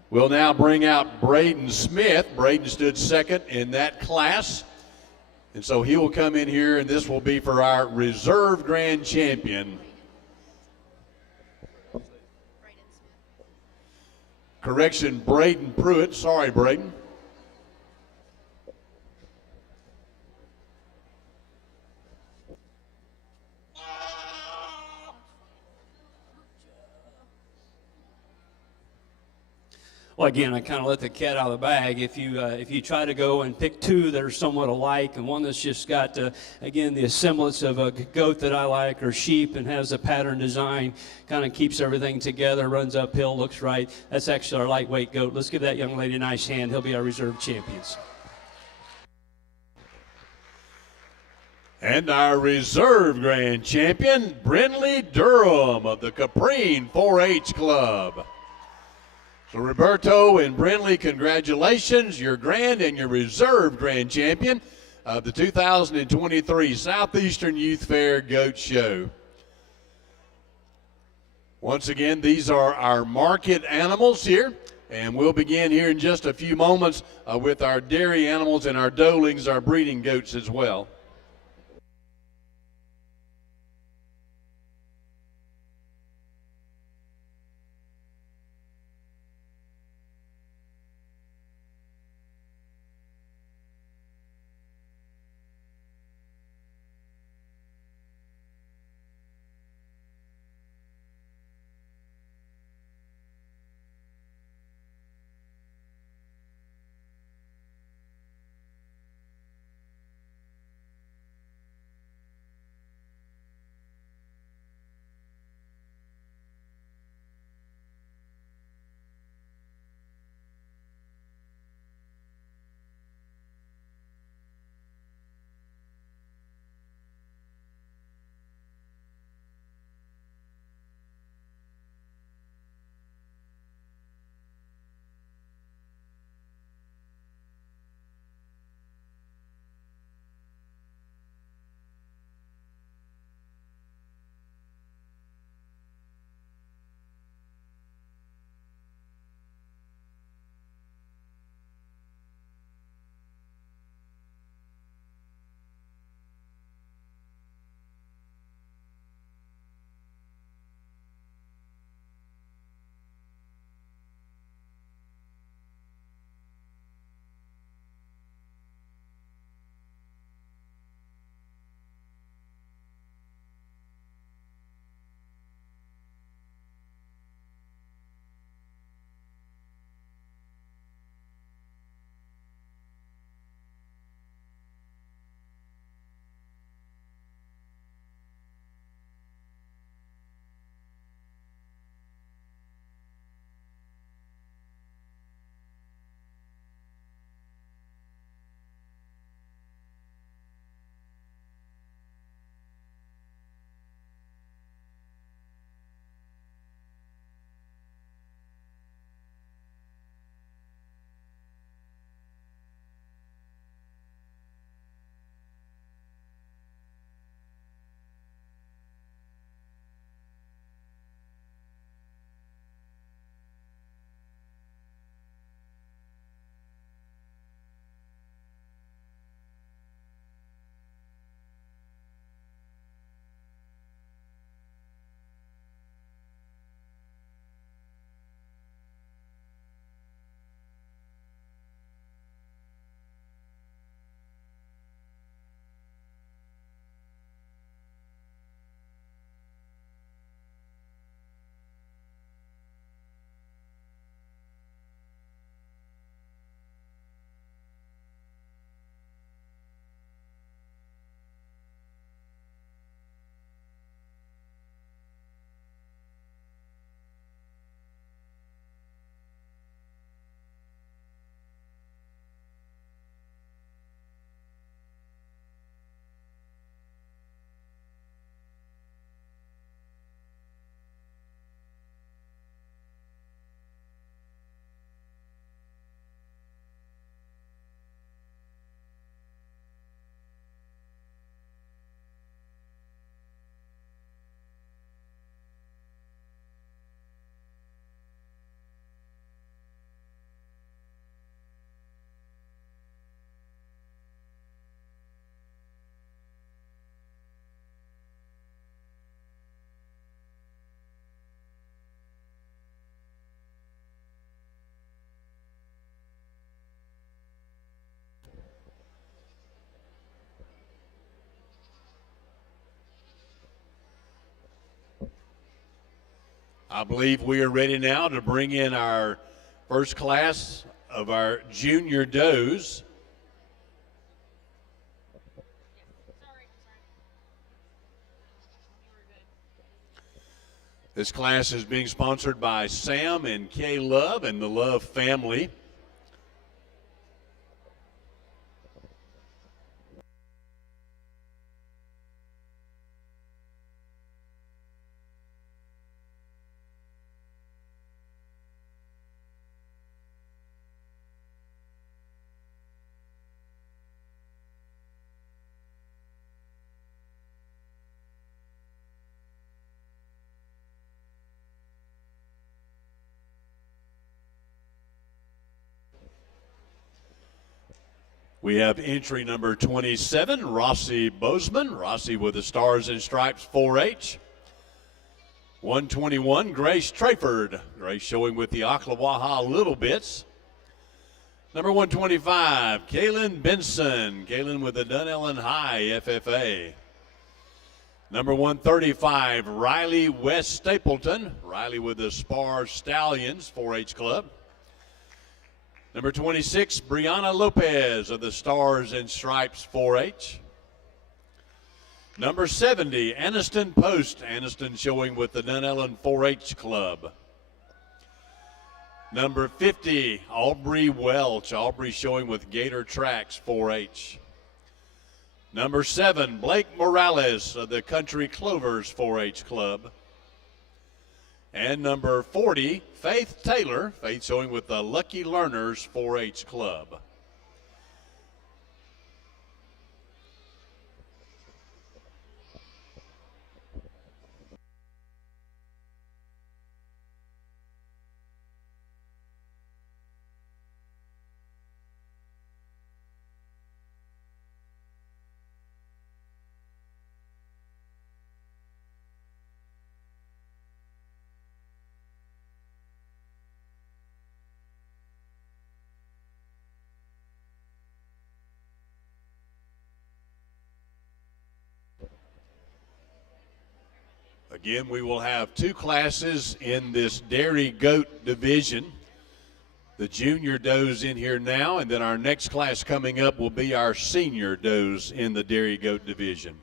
We'll now bring out Braden Smith. Braden stood second in that class. And so he will come in here, and this will be for our reserve grand champion. Correction, Braden Pruitt. Sorry, Braden. Well, again, I kind of let the cat out of the bag. If you try to go and pick two that are somewhat alike, and one that's just got, again, the semblance of a goat that I like, or sheep, and has a pattern design, kind of keeps everything together, runs uphill, looks right. That's actually our lightweight goat. Let's give that young lady a nice hand. He'll be our reserve champions. And our reserve grand champion, Brindley Durham of the Caprine 4-H Club. So Roberto and Brindley, congratulations, your grand and your reserve grand champion of the 2023 Southeastern Youth Fair Goat Show. Once again, these are our market animals here, and we'll begin here in just a few moments with our dairy animals and our doelings, our breeding goats as well. I believe we are ready now to bring in our first class of our junior does. This class is being sponsored by Sam and Kay Love and the Love family. We have entry number 27, Rossi Bozeman. Rossi with the Stars and Stripes 4-H. 121, Grace Trayford. Grace showing with the Ocklawaha Little Bits. Number 125, Kaylin Benson. Kaylin with the Dunellen High FFA. Number 135, Riley West Stapleton. Riley with the Spar Stallions 4-H Club. Number 26, Brianna Lopez of the Stars and Stripes 4-H. Number 70, Aniston Post. Aniston showing with the Dunellen 4-H Club. Number 50, Aubrey Welch. Aubrey showing with Gator Tracks 4-H. Number 7, Blake Morales of the Country Clovers 4-H Club. And number 40, Faith Taylor. Faith showing with the Lucky Learners 4-H Club. Again, we will have two classes in this Dairy Goat division. The junior does in here now, and then our next class coming up will be our senior does in the Dairy Goat division.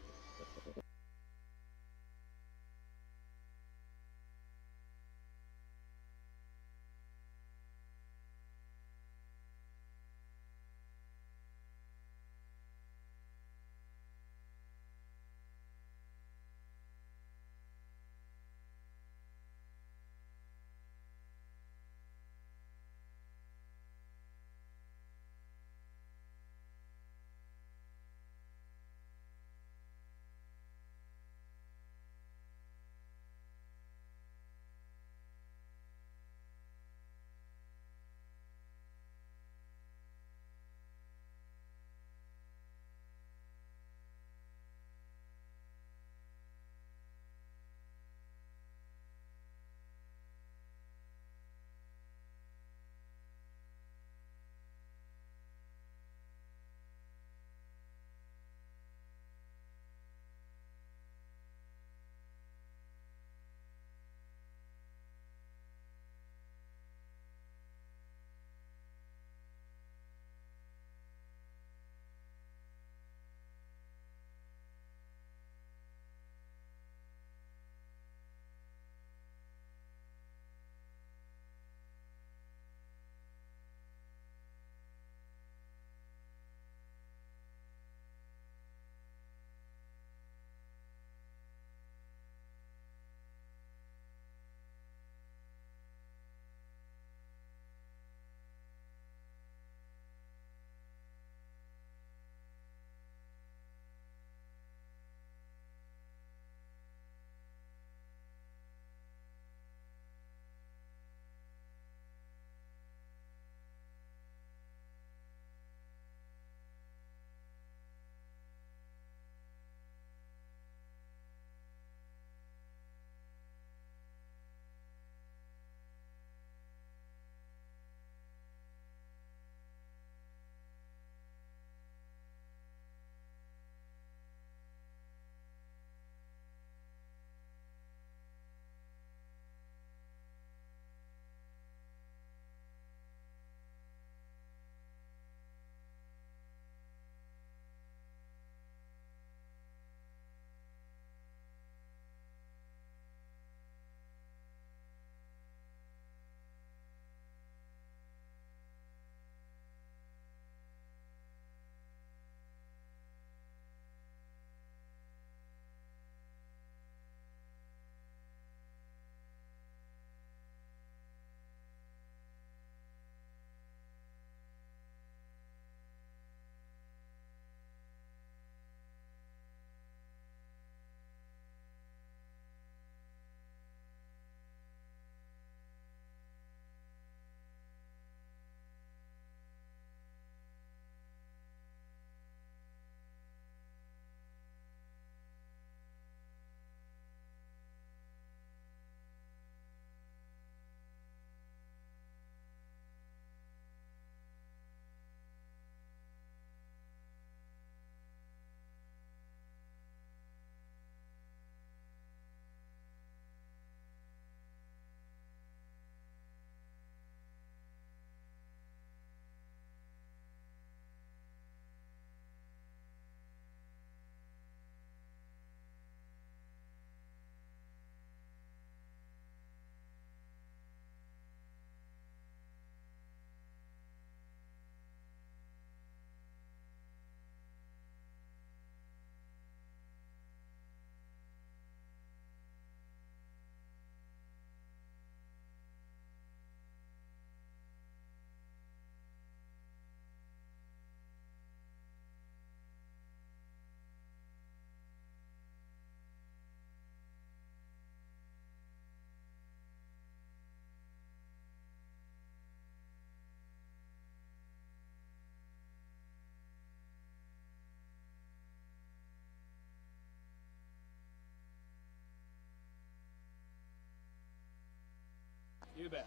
You bet.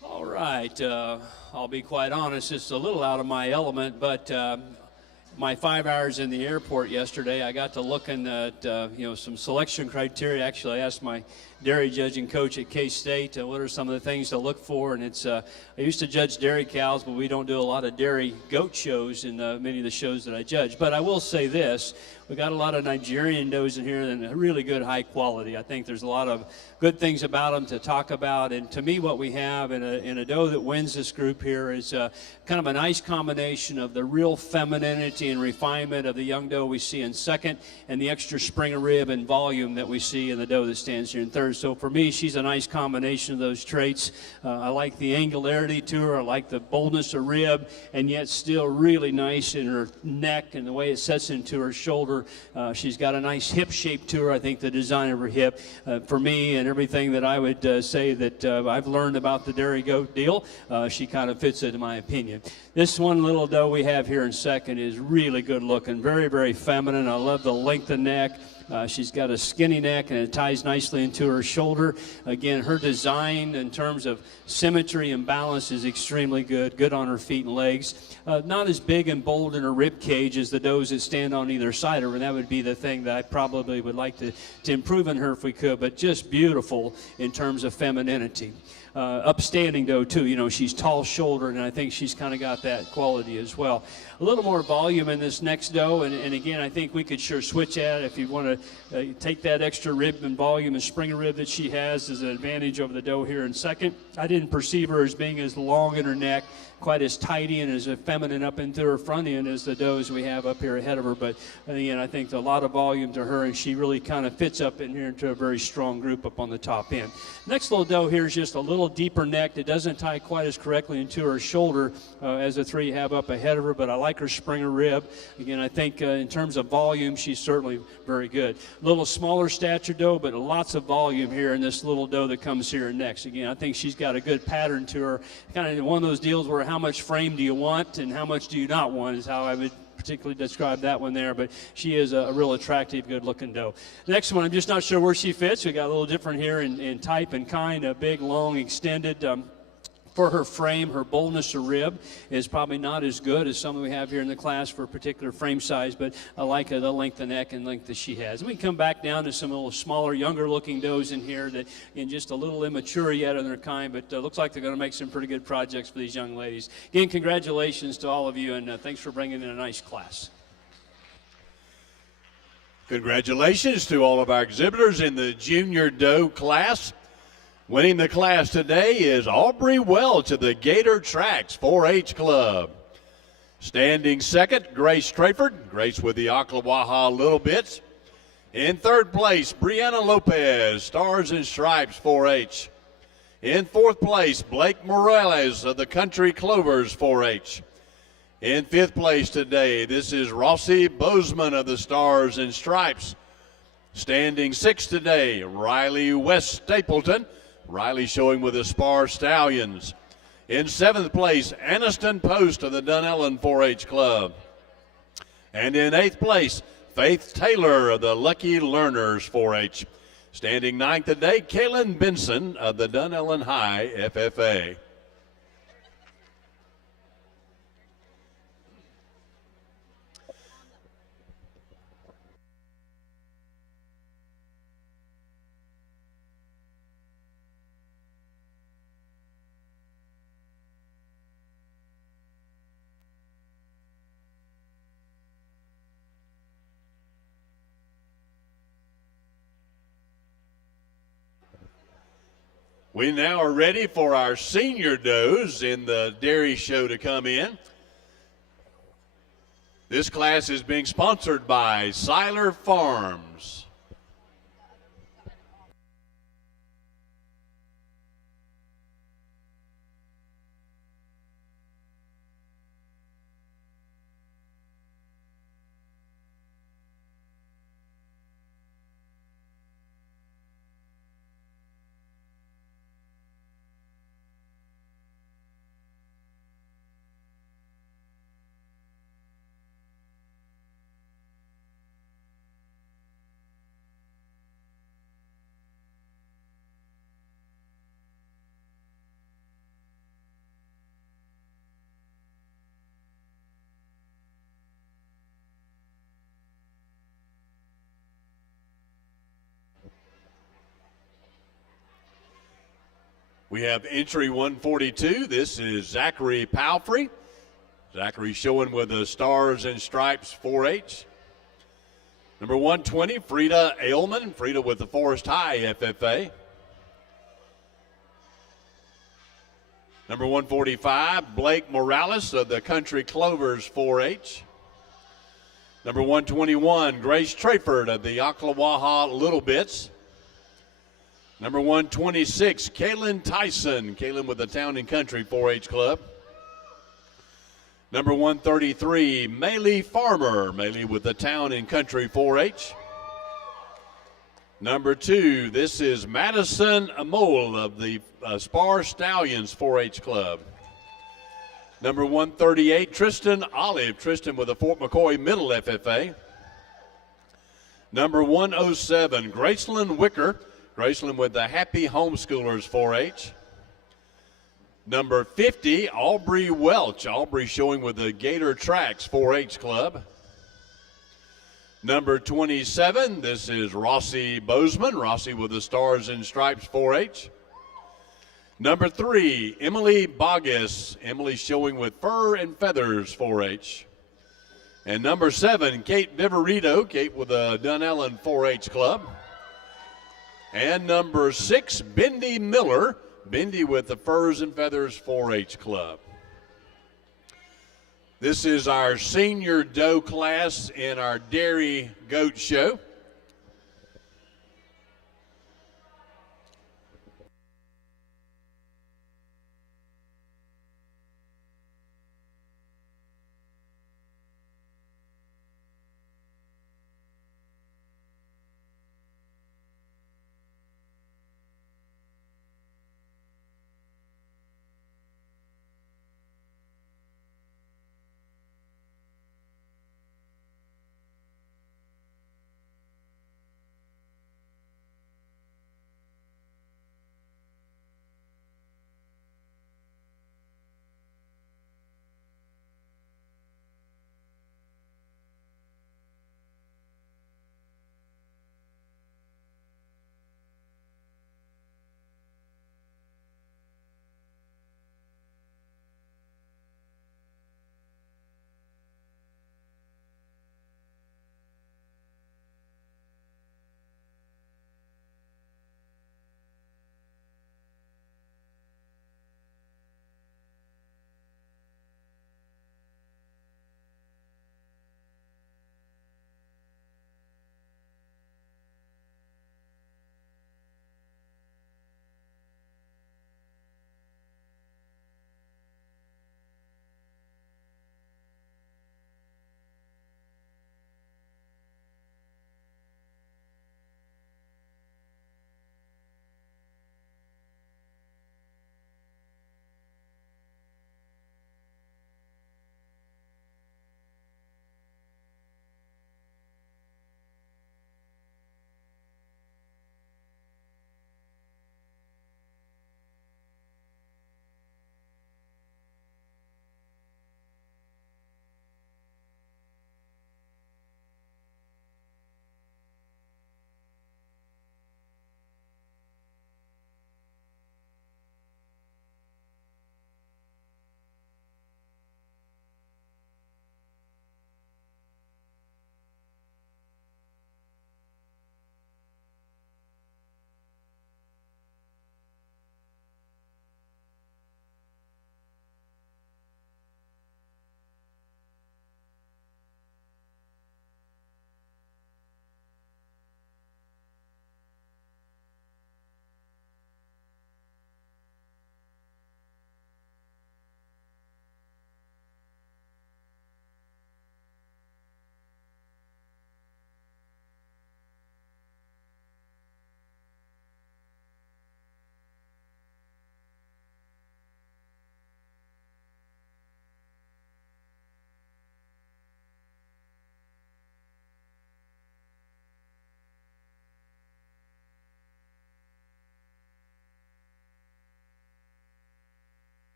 All right. I'll be quite honest, it's a little out of my element, but my 5 hours in the airport yesterday, I got to looking at some selection criteria. Actually, I asked my dairy judging coach at K-State what are some of the things to look for, and it's I used to judge dairy cows, but we don't do a lot of dairy goat shows in many of the shows that I judge. But I will say this: we got a lot of Nigerian does in here and really good high quality. I think there's a lot of good things about them to talk about, and to me what we have in a doe that wins this group here is kind of a nice combination of the real femininity and refinement of the young doe we see in second, and the extra spring of rib and volume that we see in the doe that stands here in third. So for me, she's a nice combination of those traits. I like the angularity to her. I like the boldness of rib, and yet still really nice in her neck and the way it sets into her shoulder. She's got a nice hip shape to her. I think the design of her hip, for me and everything that I would say that I've learned about the dairy goat deal, she kind of fits it in my opinion. This one little doe we have here in second is really good looking, very, very feminine. I love the length of neck. She's got a skinny neck and it ties nicely into her shoulder. Again, her design in terms of symmetry and balance is extremely good on her feet and legs. Not as big and bold in her rib cage as the does that stand on either side of her, and that would be the thing that I probably would like to improve in her if we could, but just beautiful in terms of femininity. Upstanding doe too, she's tall shouldered, and I think she's kind of got that quality as well. A little more volume in this next doe, and again, I think we could sure switch at it if you want to take that extra rib and volume and spring rib that she has as an advantage over the doe here in second. I didn't perceive her as being as long in her neck, quite as tidy and as feminine up into her front end as the does we have up here ahead of her. But again, I think a lot of volume to her, and she really kind of fits up in here into a very strong group up on the top end. Next little doe here is just a little deeper neck. It doesn't tie quite as correctly into her shoulder as the three have up ahead of her, but I like her springer rib. Again, I think in terms of volume, she's certainly very good. A little smaller stature doe, but lots of volume here in this little doe that comes here next. Again, I think she's got a good pattern to her. Kind of one of those deals where how much frame do you want and how much do you not want is how I would particularly describe that one there, but she is a real attractive, good-looking doe. Next one, I'm just not sure where she fits. We got a little different here in type and kind, a big, long, extended. For her frame, her boldness of rib is probably not as good as some we have here in the class for a particular frame size, but I like the length of neck and length that she has. And we come back down to some little smaller, younger-looking does in here that just a little immature yet in their kind, but looks like they're going to make some pretty good projects for these young ladies. Again, congratulations to all of you, and thanks for bringing in a nice class. Congratulations to all of our exhibitors in the junior doe class. Winning the class today is Aubrey Welch of the Gator Tracks 4-H Club. Standing second, Grace Trayford. Grace with the Ocklawaha Little Bits. In third place, Brianna Lopez, Stars and Stripes 4-H. In fourth place, Blake Morales of the Country Clovers 4-H. In fifth place today, this is Rossi Bozeman of the Stars and Stripes. Standing sixth today, Riley West Stapleton. Riley showing with the Spar Stallions. In seventh place, Aniston Post of the Dunellen 4-H Club. And in eighth place, Faith Taylor of the Lucky Learners 4-H. Standing ninth today, Kaylin Benson of the Dunellen High FFA. We now are ready for our senior does in the dairy show to come in. This class is being sponsored by Seiler Farms. We have entry 142. This is Zachary Palfrey. Zachary showing with the Stars and Stripes 4-H. Number 120, Frida Ailman. Frida with the Forest High FFA. Number 145, Blake Morales of the Country Clovers 4-H. Number 121, Grace Trayford of the Ocklawaha Little Bits. Number 126, Kaylin Tyson. Kaylin with the Town and Country 4-H Club. Number 133, Maylee Farmer. Maylee with the Town and Country 4-H. Number 2, this is Madison Amole of the Spar Stallions 4-H Club. Number 138, Tristan Olive. Tristan with the Fort McCoy Middle FFA. Number 107, Graceland Wicker. Graceland with the Happy Homeschoolers 4-H. Number 50, Aubrey Welch. Aubrey showing with the Gator Tracks 4-H Club. Number 27, this is Rossi Bozeman. Rossi with the Stars and Stripes 4-H. Number 3, Emily Bogus. Emily showing with Fur and Feathers 4-H. And number 7, Kate Viverito. Kate with the Dunellen 4-H Club. And number 6, Bendy Miller. Bendy with the Furs and Feathers 4-H Club. This is our senior doe class in our dairy goat show.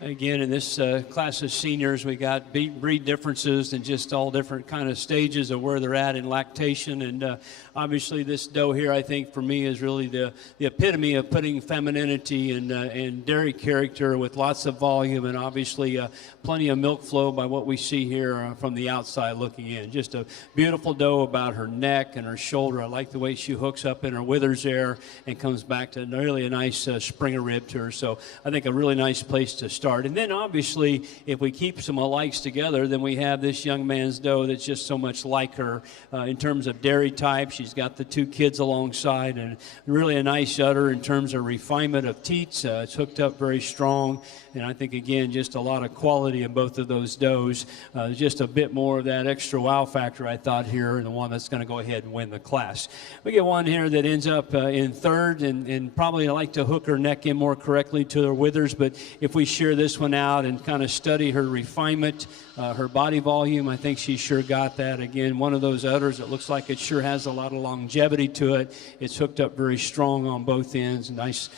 Again, in this class of seniors, we got breed differences and just all different kind of stages of where they're at in lactation. And obviously this doe here, I think, for me is really the epitome of putting femininity and dairy character with lots of volume and obviously plenty of milk flow by what we see here from the outside looking in. Just a beautiful doe about her neck and her shoulder. I like the way she hooks up in her withers there and comes back to really a nice springer rib to her. So I think a really nice place to start. And then obviously if we keep some alikes together, then we have this young man's doe that's just so much like her in terms of dairy type. She's got the 2 kids alongside and really a nice udder in terms of refinement of teats. It's hooked up very strong, and I think again just a lot of quality in both of those does. Just a bit more of that extra wow factor I thought here, and the one that's going to go ahead and win the class. We get one here that ends up in third, and probably like to hook her neck in more correctly to her withers, but if we share this one out and kind of study her refinement, her body volume, I think she sure got that. Again, one of those udders that looks like it sure has a lot of longevity to it. It's hooked up very strong on both ends. Nice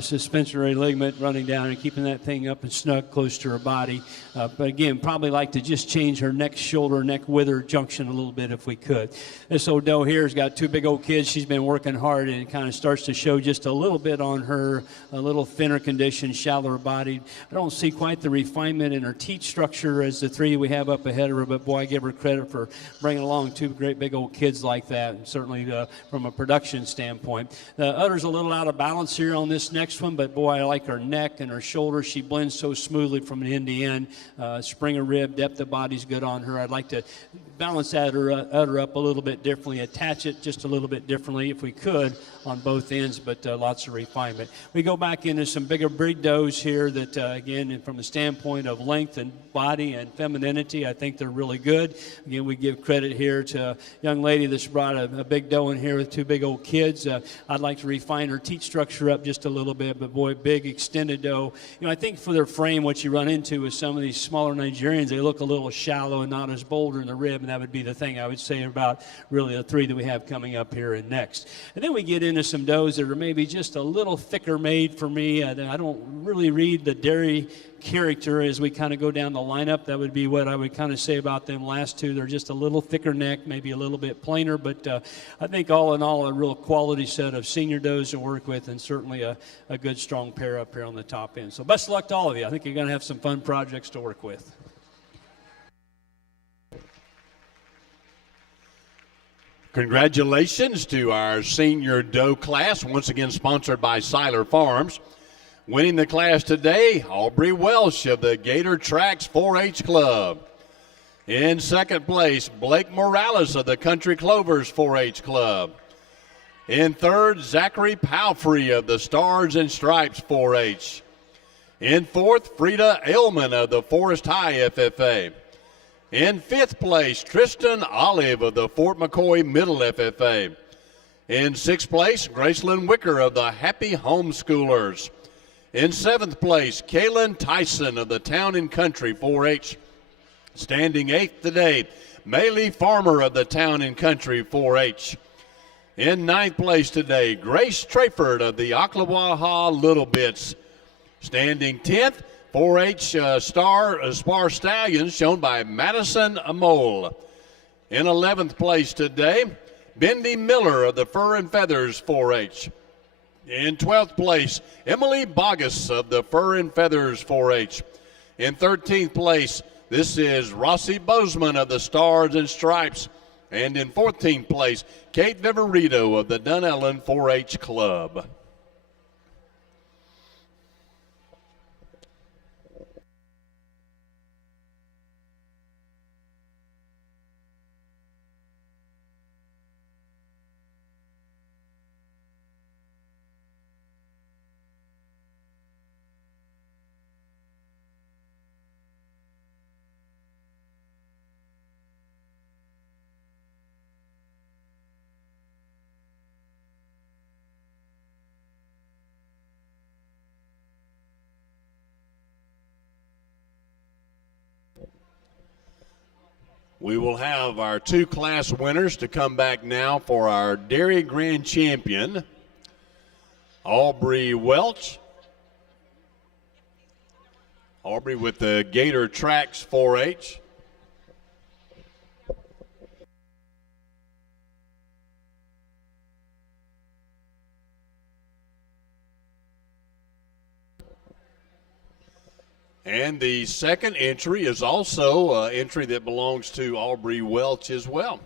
suspensory ligament running down and keeping that thing up and snug close to her body. But again, probably like to just change her neck, shoulder, neck wither junction a little bit if we could. This old doe here has got 2 big old kids. She's been working hard, and it kind of starts to show just a little bit on her, a little thinner condition, shallower bodied. I don't see quite the refinement in her teat structure as the 3 we have up ahead of her, but boy, I give her credit for bringing along 2 great big old kids like that, and certainly from a production standpoint. The udder's a little out of balance here on this next one, but boy, I like her neck and her shoulder. She blends so smoothly from end to end. Springer rib, depth of body's good on her. I'd like to balance that udder up a little bit differently, attach it just a little bit differently if we could on both ends, but lots of refinement. We go back into some bigger breed does here that, again, from the standpoint of length and body and femininity, I think they're really good. Again, we give credit here to a young lady that's brought a big doe in here with 2 big old kids. I'd like to refine her teat structure up just a little bit, but boy, big extended doe. You know, I think for their frame, what you run into with some of these smaller Nigerians, they look a little shallow and not as boulder in the rib, and that would be the thing I would say about really the 3 that we have coming up here and next. And then we get into some does that are maybe just a little thicker made for me. I don't really read the dairy character as we kind of go down the lineup. That would be what I would kind of say about them last 2. They're just a little thicker neck, maybe a little bit plainer, but I think all in all a real quality set of senior does to work with, and certainly a good strong pair up here on the top end. So best of luck to all of you. I think you're going to have some fun projects to work with. Congratulations to our senior doe class, once again sponsored by Seiler Farms. Winning the class today, Aubrey Welsh of the Gator Tracks 4-H Club. In second place, Blake Morales of the Country Clovers 4-H Club. In third, Zachary Palfrey of the Stars and Stripes 4-H. In fourth, Frida Ailman of the Forest High FFA. In fifth place, Tristan Olive of the Fort McCoy Middle FFA. In sixth place, Gracelyn Wicker of the Happy Homeschoolers. In seventh place, Kaylin Tyson of the Town and Country 4-H. Standing eighth today, Maylee Farmer of the Town and Country 4-H. In ninth place today, Grace Trayford of the Ocklawaha Little Bits. Standing 10th, 4-H Spar Stallions shown by Madison Amole. In 11th place today, Bendy Miller of the Fur and Feathers 4-H. In 12th place, Emily Bogus of the Fur and Feathers 4-H. In 13th place, this is Rossi Bozeman of the Stars and Stripes. And in 14th place, Kate Viverito of the Dunellen 4-H Club. We will have our two class winners to come back now for our Dairy Grand Champion, Aubrey Welch Aubrey with the Gator Tracks 4-H. And the second entry is also an entry that belongs to Aubrey Welch as well.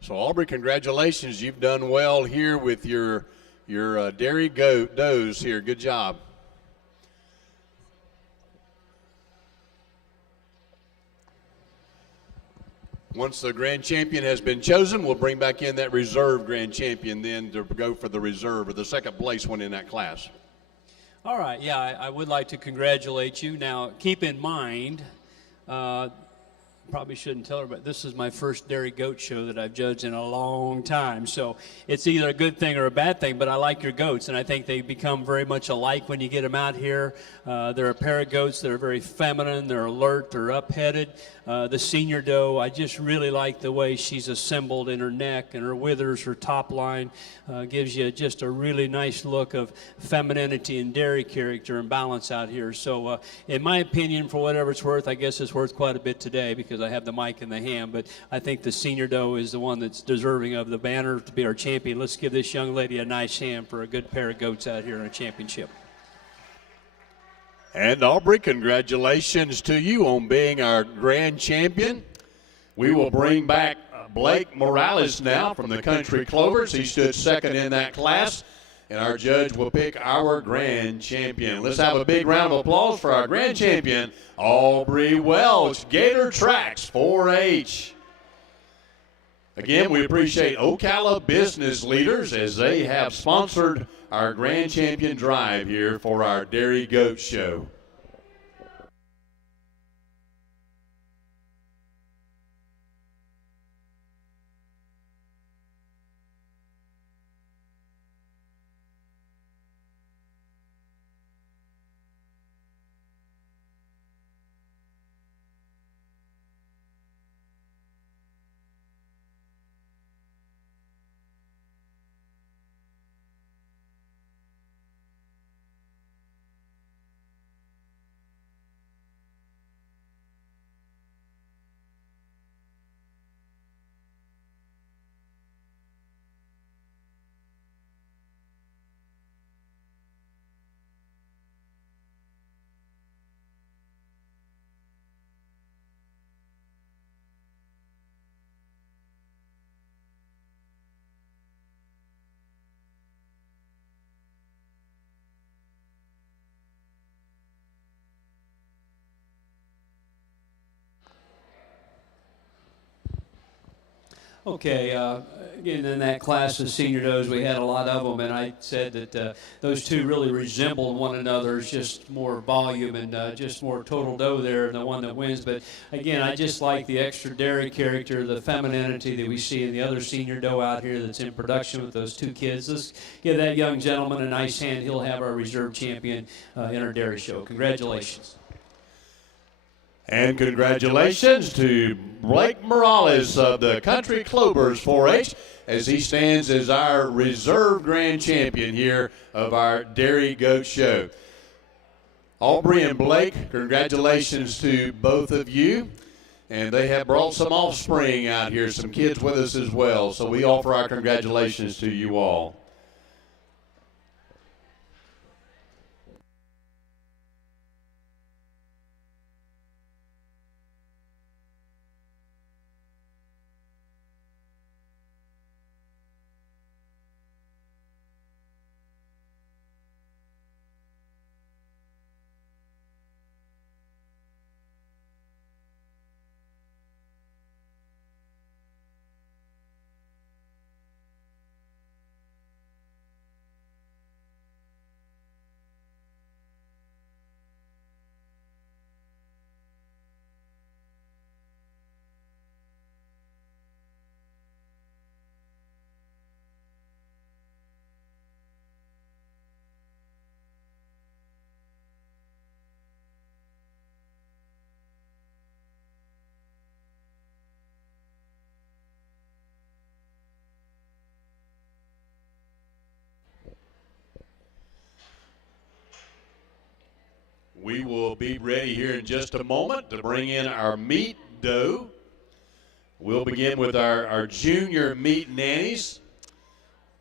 So Aubrey, congratulations. You've done well here with your Dairy Goat does here. Good job. Once the grand champion has been chosen, we'll bring back in that reserve grand champion then to go for the reserve or the second place one in that class. All right, yeah, I would like to congratulate you. Now, keep in mind, probably shouldn't tell her, but this is my first Dairy Goat show that I've judged in a long time. So it's either a good thing or a bad thing, but I like your goats, and I think they become very much alike when you get them out here. They're a pair of goats that are very feminine, they're alert, they're up-headed. The senior doe, I just really like the way she's assembled in her neck and her withers, her top line. Gives you just a really nice look of femininity and dairy character and balance out here. So in my opinion, for whatever it's worth, I guess it's worth quite a bit today because I have the mic in the hand, but I think the senior doe is the one that's deserving of the banner to be our champion. Let's give this young lady a nice hand for a good pair of goats out here in a championship. And Aubrey, congratulations to you on being our grand champion. We will bring back Blake Morales now from the Country Clovers. He stood second in that class, and our judge will pick our grand champion. Let's have a big round of applause for our grand champion, Aubrey Welch, Gator Tracks 4-H. Again, we appreciate Ocala business leaders as they have sponsored our grand champion drive here for our Dairy Goat Show. Okay, again, in that class of senior does, we had a lot of them, and I said that those two really resembled one another. It's just more volume and just more total doe there, and the one that wins. But again, I just like the extra dairy character, the femininity that we see in the other senior doe out here that's in production with those two kids. Let's give that young gentleman a nice hand. He'll have our reserve champion in our dairy show. Congratulations. And congratulations to Blake Morales of the Country Clovers 4-H as he stands as our reserve grand champion here of our Dairy Goat Show. Aubrey and Blake, congratulations to both of you. And they have brought some offspring out here, some kids with us as well. So we offer our congratulations to you all. We will be ready here in just a moment to bring in our meat dough. We'll begin with our junior meat nannies,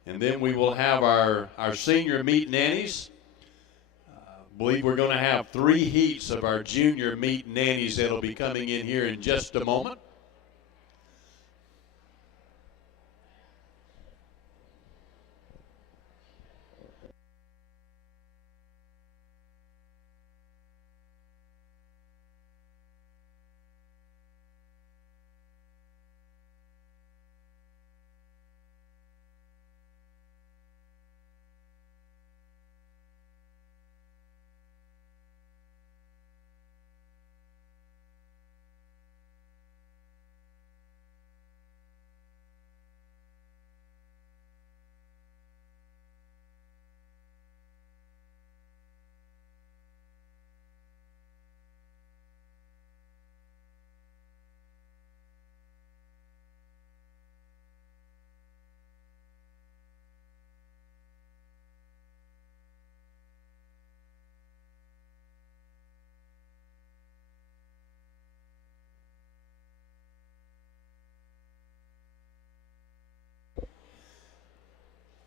and then we will have our senior meat nannies. I believe we're going to have 3 heats of our junior meat nannies that will be coming in here in just a moment.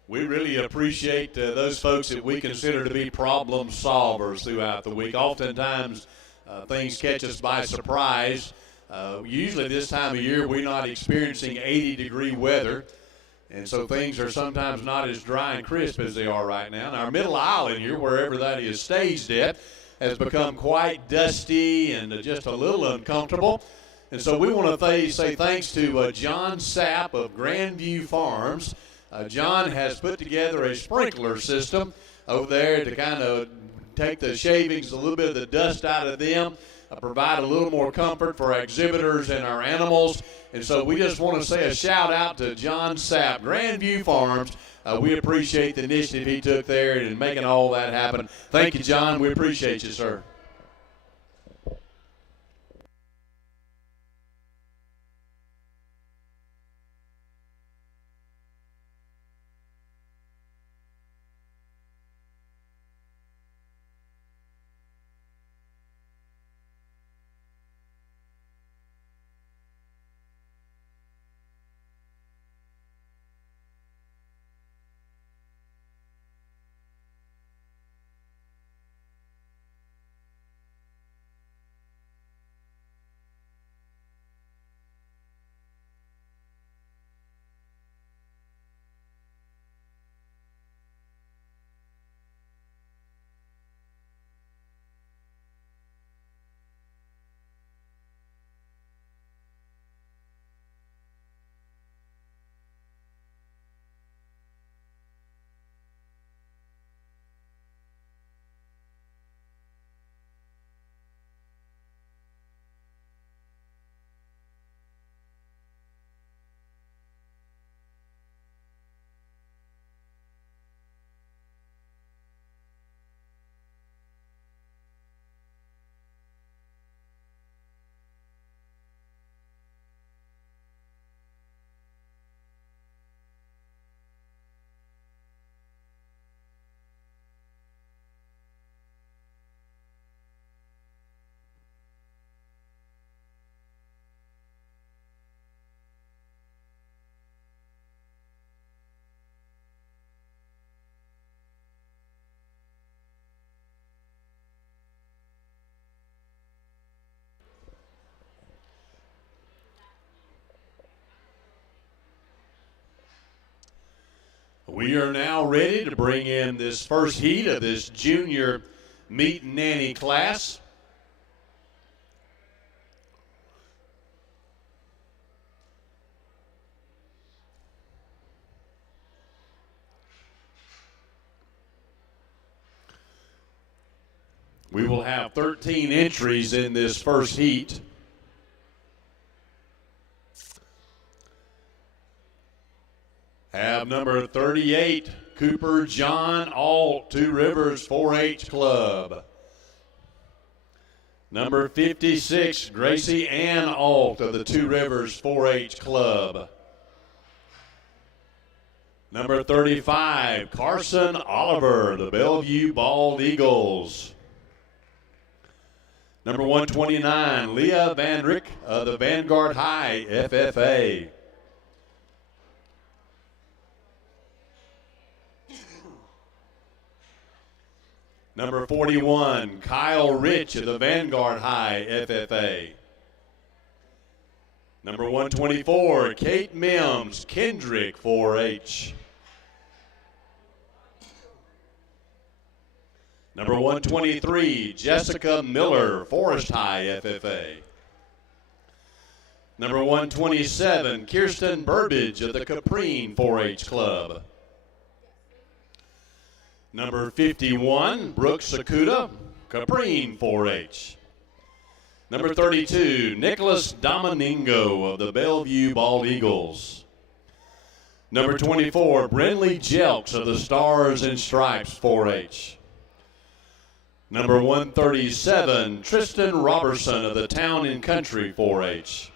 We really appreciate those folks that we consider to be problem solvers throughout the week. Oftentimes, things catch us by surprise. Usually this time of year, we're not experiencing 80-degree weather, and so things are sometimes not as dry and crisp as they are right now. And our middle aisle in here, wherever that is staged at, has become quite dusty and just a little uncomfortable. And so we want to say thanks to John Sapp of Grandview Farms. John has put together a sprinkler system over there to kind of take the shavings, a little bit of the dust out of them, provide a little more comfort for our exhibitors and our animals. And so we just want to say a shout out to John Sapp, Grandview Farms. We appreciate the initiative he took there in making all that happen. Thank you, John. We appreciate you, sir. We are now ready to bring in this first heat of this junior meat nanny class. We will have 13 entries in this first heat. Have number 38, Cooper John Alt, Two Rivers 4-H Club. Number 56, Gracie Ann Alt of the Two Rivers 4-H Club. Number 35, Carson Oliver, the Bellevue Bald Eagles. Number 129, Leah Vandrick of the Vanguard High FFA. Number 41, Kyle Rich of the Vanguard High FFA. Number 124, Kate Mims, Kendrick 4-H. Number 123, Jessica Miller, Forest High FFA. Number 127, Kirsten Burbage of the Caprine 4-H Club. Number 51, Brooke Sakuda, Caprine 4-H. Number 32, Nicholas Domingo of the Bellevue Bald Eagles. Number 24, Brinley Jelks of the Stars and Stripes 4-H. Number 137, Tristan Robertson of the Town and Country 4-H.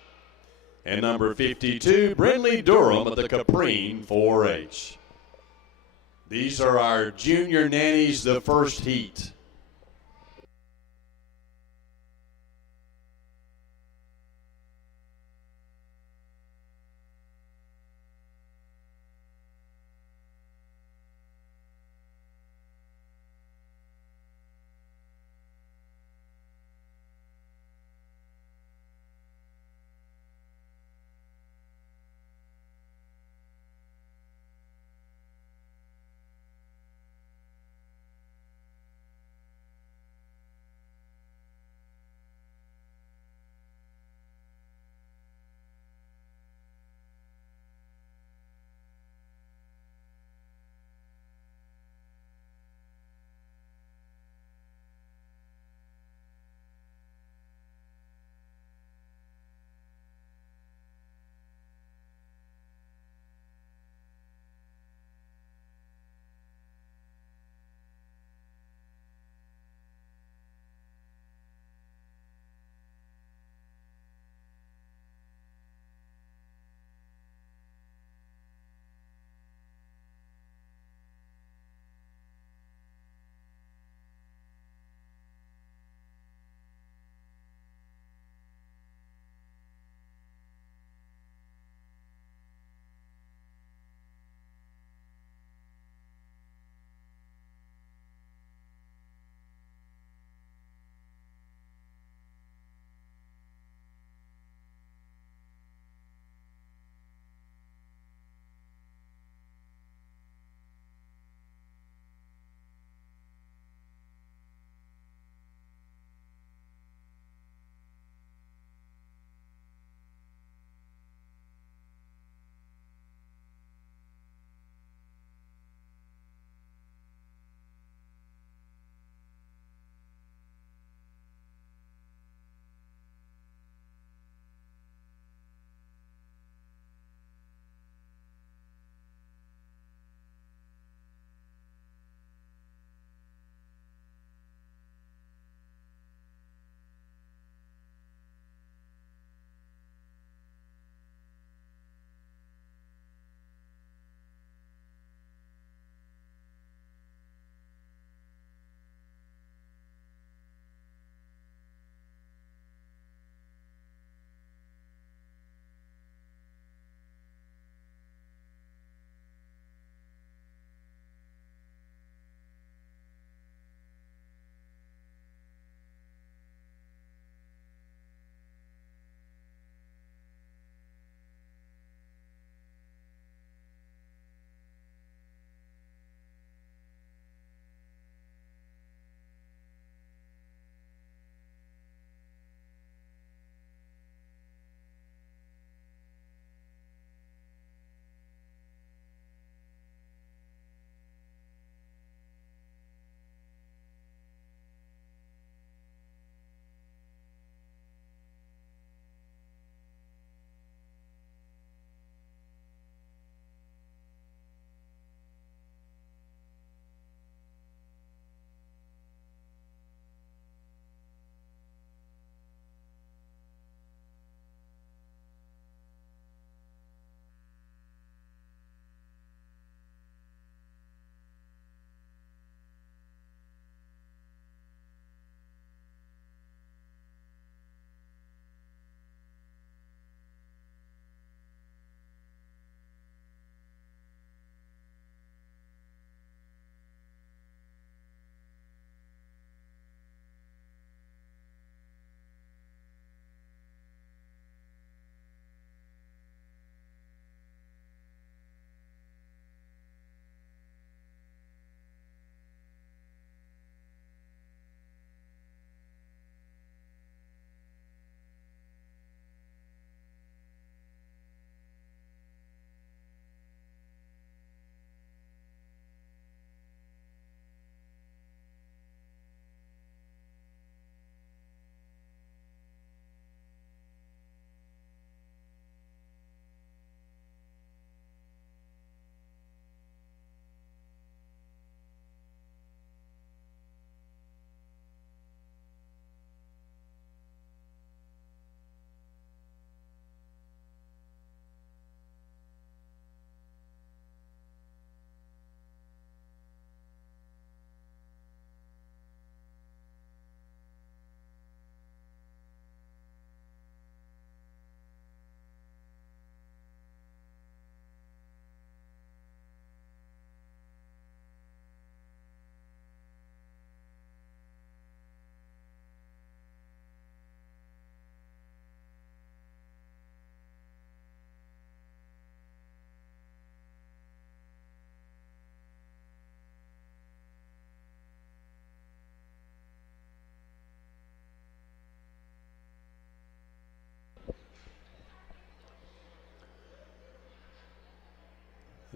And number 52, Brinley Durham of the Caprine 4-H. These are our junior nannies, the first heat.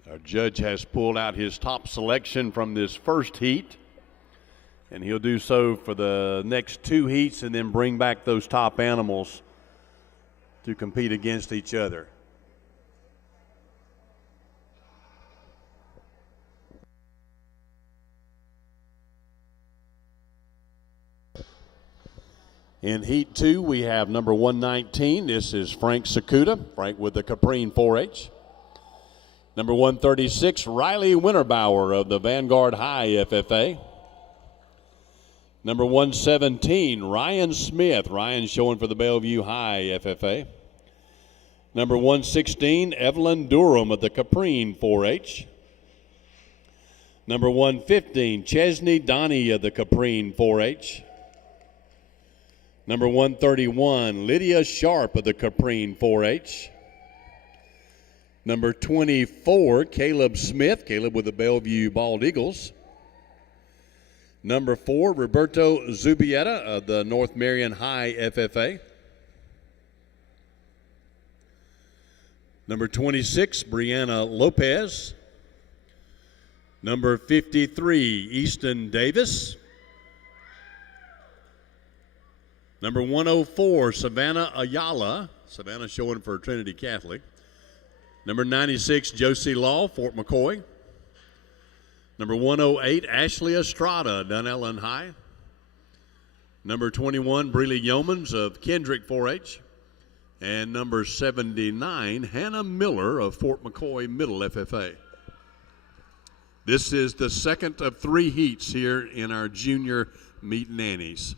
Our judge has pulled out his top selection from this first heat, and he'll do so for the next 2 heats and then bring back those top animals to compete against each other. In Heat 2, we have number 119. This is Frank Sakuda, Frank with the Caprine 4-H. Number 136, Riley Winterbauer of the Vanguard High FFA. Number 117, Ryan Smith. Ryan showing for the Bellevue High FFA. Number 116, Evelyn Durham of the Caprine 4-H. Number 115, Chesney Donnie of the Caprine 4-H. Number 131, Lydia Sharp of the Caprine 4-H. Number 24, Caleb Smith, Caleb with the Bellevue Bald Eagles. Number 4, Roberto Zubietta of the North Marion High FFA. Number 26, Brianna Lopez. Number 53, Easton Davis. Number 104, Savannah Ayala. Savannah showing for Trinity Catholic. Number 96, Josie Law, Fort McCoy. Number 108, Ashley Estrada, Dunellen High. Number 21, Breeley Yeomans of Kendrick 4-H. And number 79, Hannah Miller of Fort McCoy Middle FFA. This is the second of 3 heats here in our junior meet nannies.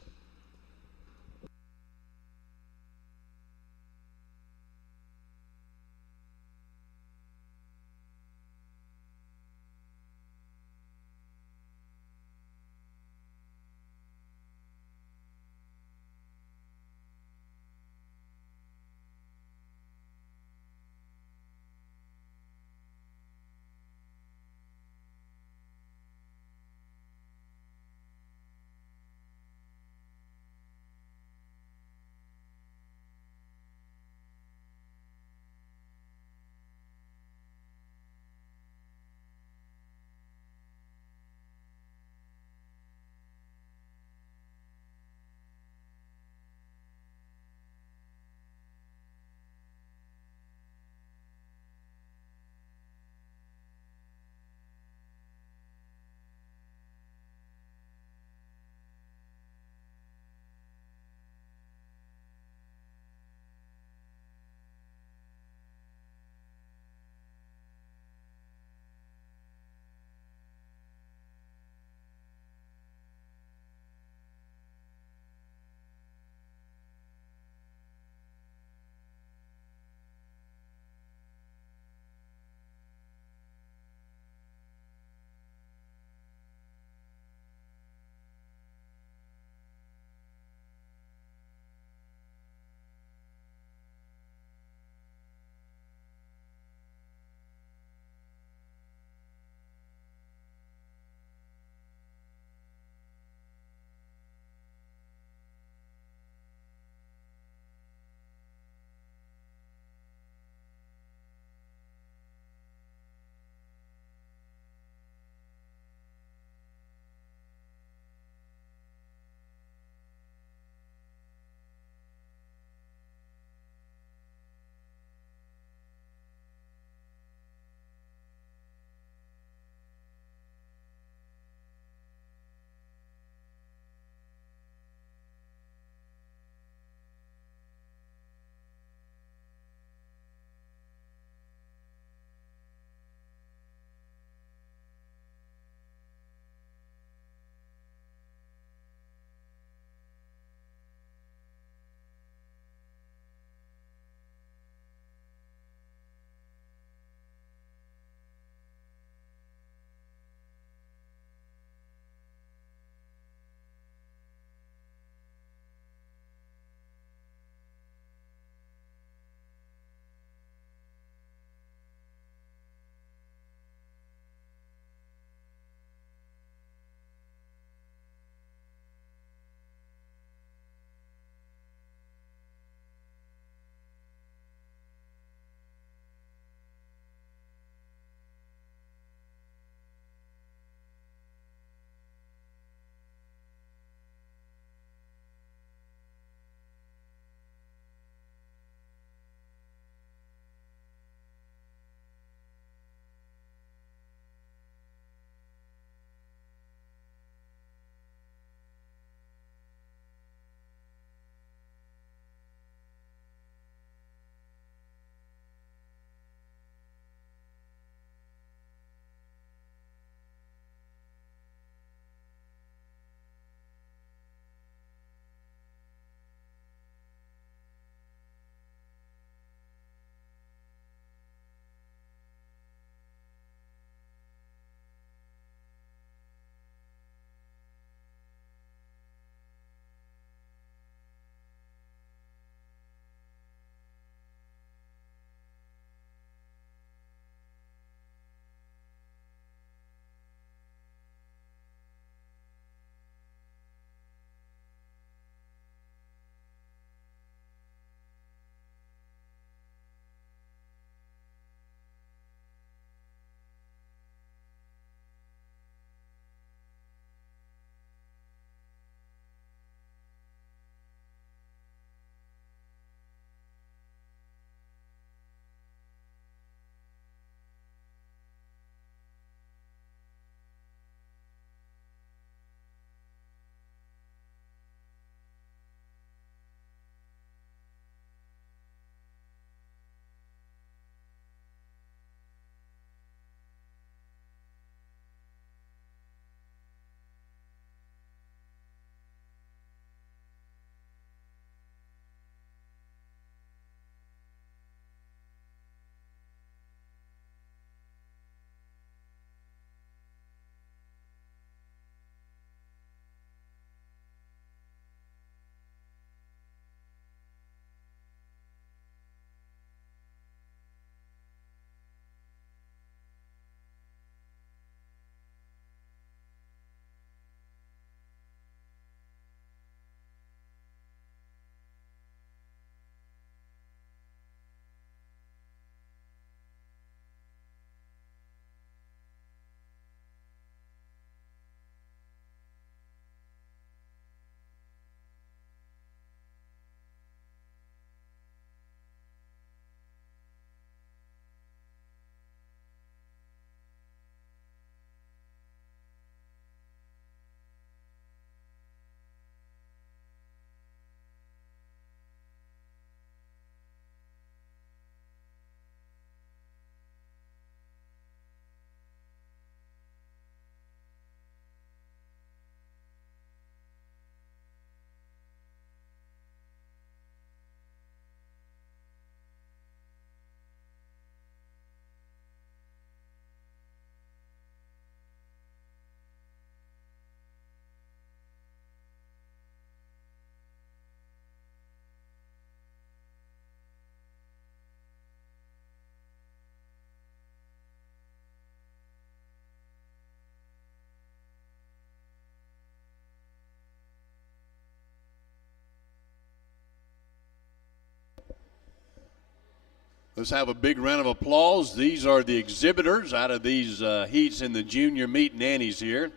Let's have a big round of applause. These are the exhibitors out of these heats in the junior meet nannies here.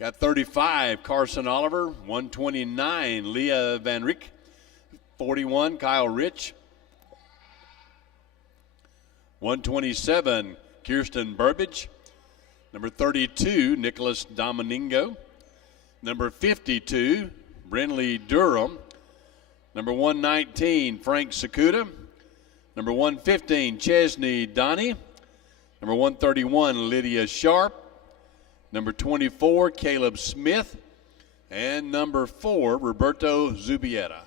Got 35, Carson Oliver. 129, Leah Van Riek. 41, Kyle Rich. 127, Kirsten Burbage. Number 32, Nicholas Domingo. Number 52, Brinley Durham. Number 119, Frank Sakuda. Number 115, Chesney Donnie. Number 131, Lydia Sharp. Number 24, Caleb Smith. And number 4, Roberto Zubieta.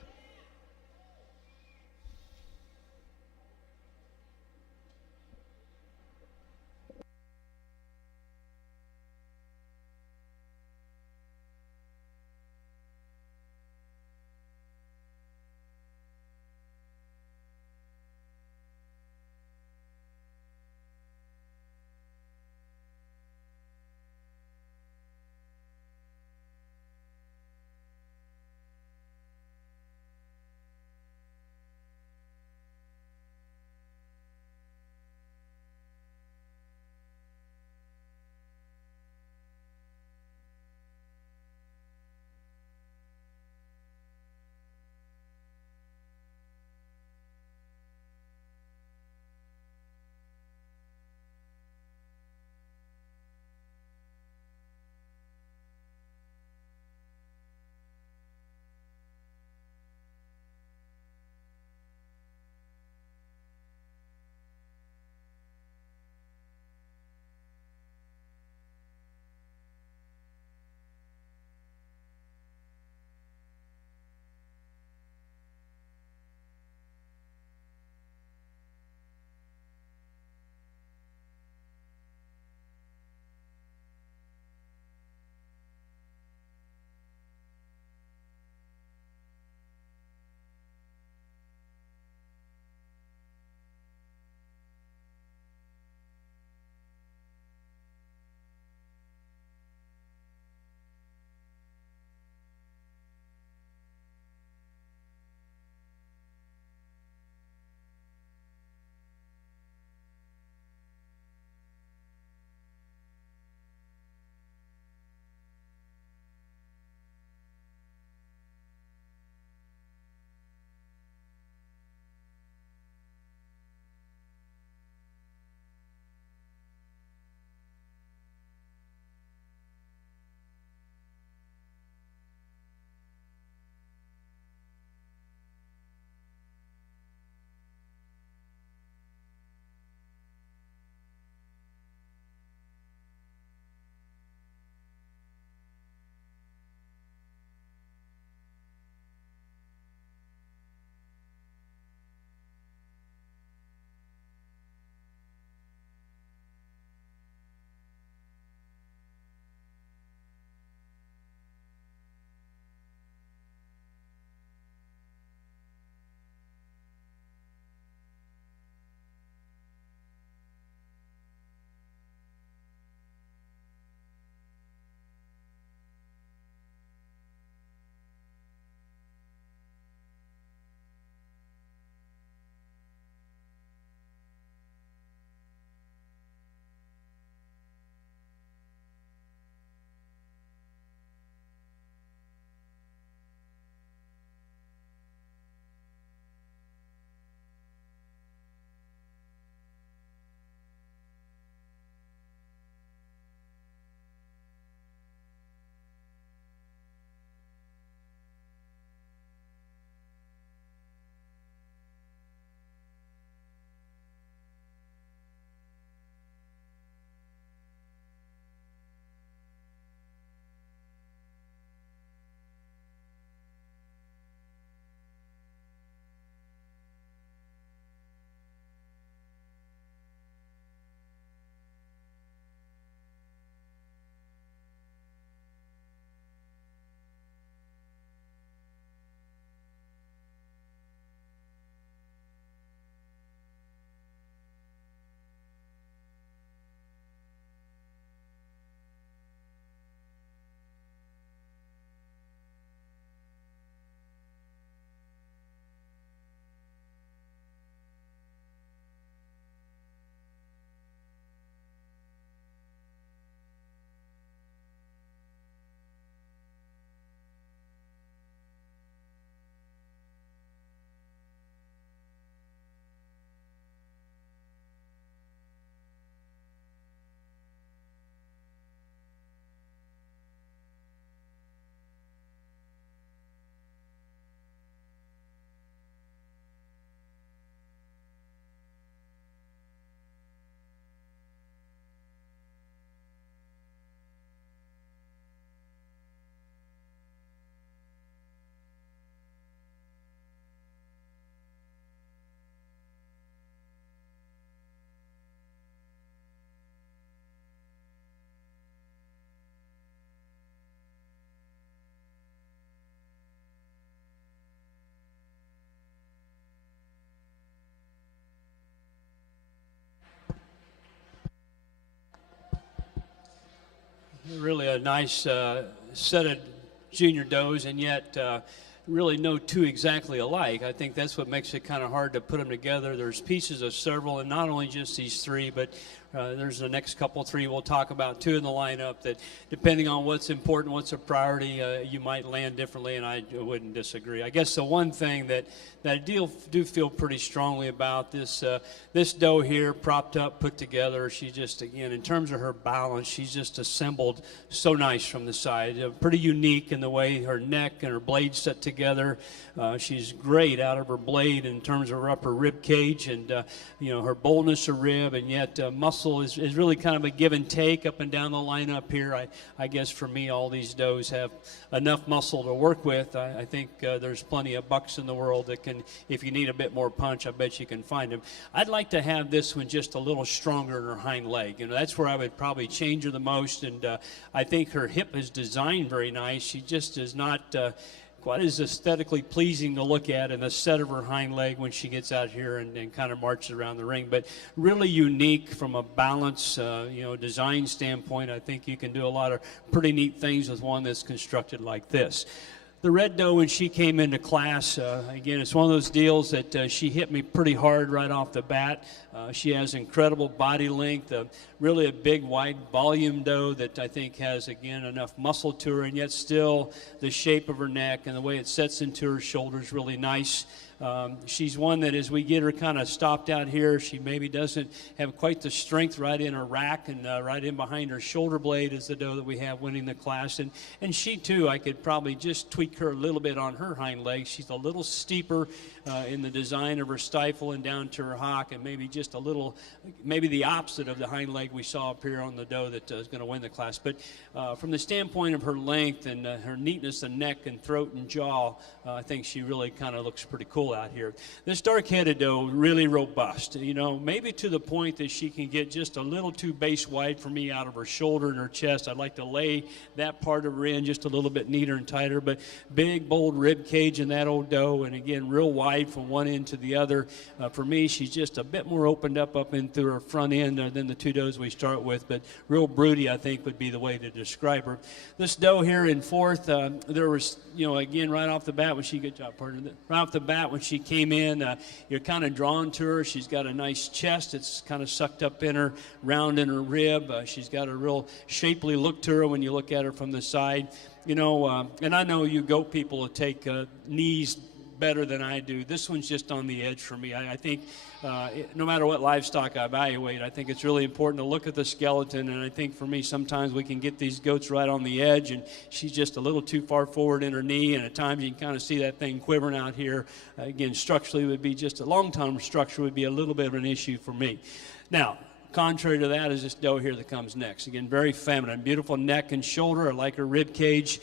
really a nice set of junior does, and yet really no two exactly alike. I think that's what makes it kind of hard to put them together. There's pieces of several, and not only just these three, but there's the next couple, three we'll talk about, two in the lineup that, depending on what's important, what's a priority, you might land differently, and I wouldn't disagree. I guess the one thing that I do feel pretty strongly about this doe here, propped up, put together, she just, again, in terms of her balance, she's just assembled so nice from the side. Pretty unique in the way her neck and her blade set together. She's great out of her blade in terms of her upper rib cage and, her boldness of rib, and yet muscle is really kind of a give and take up and down the lineup here. I guess for me, all these does have enough muscle to work with. I think there's plenty of bucks in the world that can, if you need a bit more punch, I bet you can find them. I'd like to have this one just a little stronger in her hind leg. That's where I would probably change her the most, and I think her hip is designed very nice. She just is not quite as aesthetically pleasing to look at in the set of her hind leg when she gets out here and kind of marches around the ring. But really unique from a balance, design standpoint. I think you can do a lot of pretty neat things with one that's constructed like this. The red doe, when she came into class, again, it's one of those deals that she hit me pretty hard right off the bat. She has incredible body length, really a big, wide volume doe that I think has, again, enough muscle to her, and yet still the shape of her neck and the way it sets into her shoulders really nice. She's one that as we get her kind of stopped out here, she maybe doesn't have quite the strength right in her rack and right in behind her shoulder blade as the doe that we have winning the class. And she too, I could probably just tweak her a little bit on her hind legs. She's a little steeper in the design of her stifle and down to her hock, and maybe just a little, maybe the opposite of the hind leg we saw up here on the doe that is going to win the class. But from the standpoint of her length and her neatness of neck and throat and jaw, I think she really kind of looks pretty cool out here. This dark-headed doe, really robust, maybe to the point that she can get just a little too base wide for me out of her shoulder and her chest. I'd like to lay that part of her in just a little bit neater and tighter, but big, bold rib cage in that old doe, and again, real wide from one end to the other. For me, she's just a bit more opened up in through her front end than the two does we start with, but real broody, I think, would be the way to describe her. This doe here in fourth, there was, again, right off the bat when she, good job, partner, right off the bat when she came in, you're kind of drawn to her. She's got a nice chest. It's kind of sucked up in her, round in her rib. She's got a real shapely look to her when you look at her from the side. And I know you goat people will take knees better than I do. This one's just on the edge for me. I think no matter what livestock I evaluate, I think it's really important to look at the skeleton, and I think for me sometimes we can get these goats right on the edge, and she's just a little too far forward in her knee, and at times you can kind of see that thing quivering out here. Again, structurally would be just a long-term structure would be a little bit of an issue for me. Now, contrary to that is this doe here that comes next. Again, very feminine, beautiful neck and shoulder. I like her rib cage.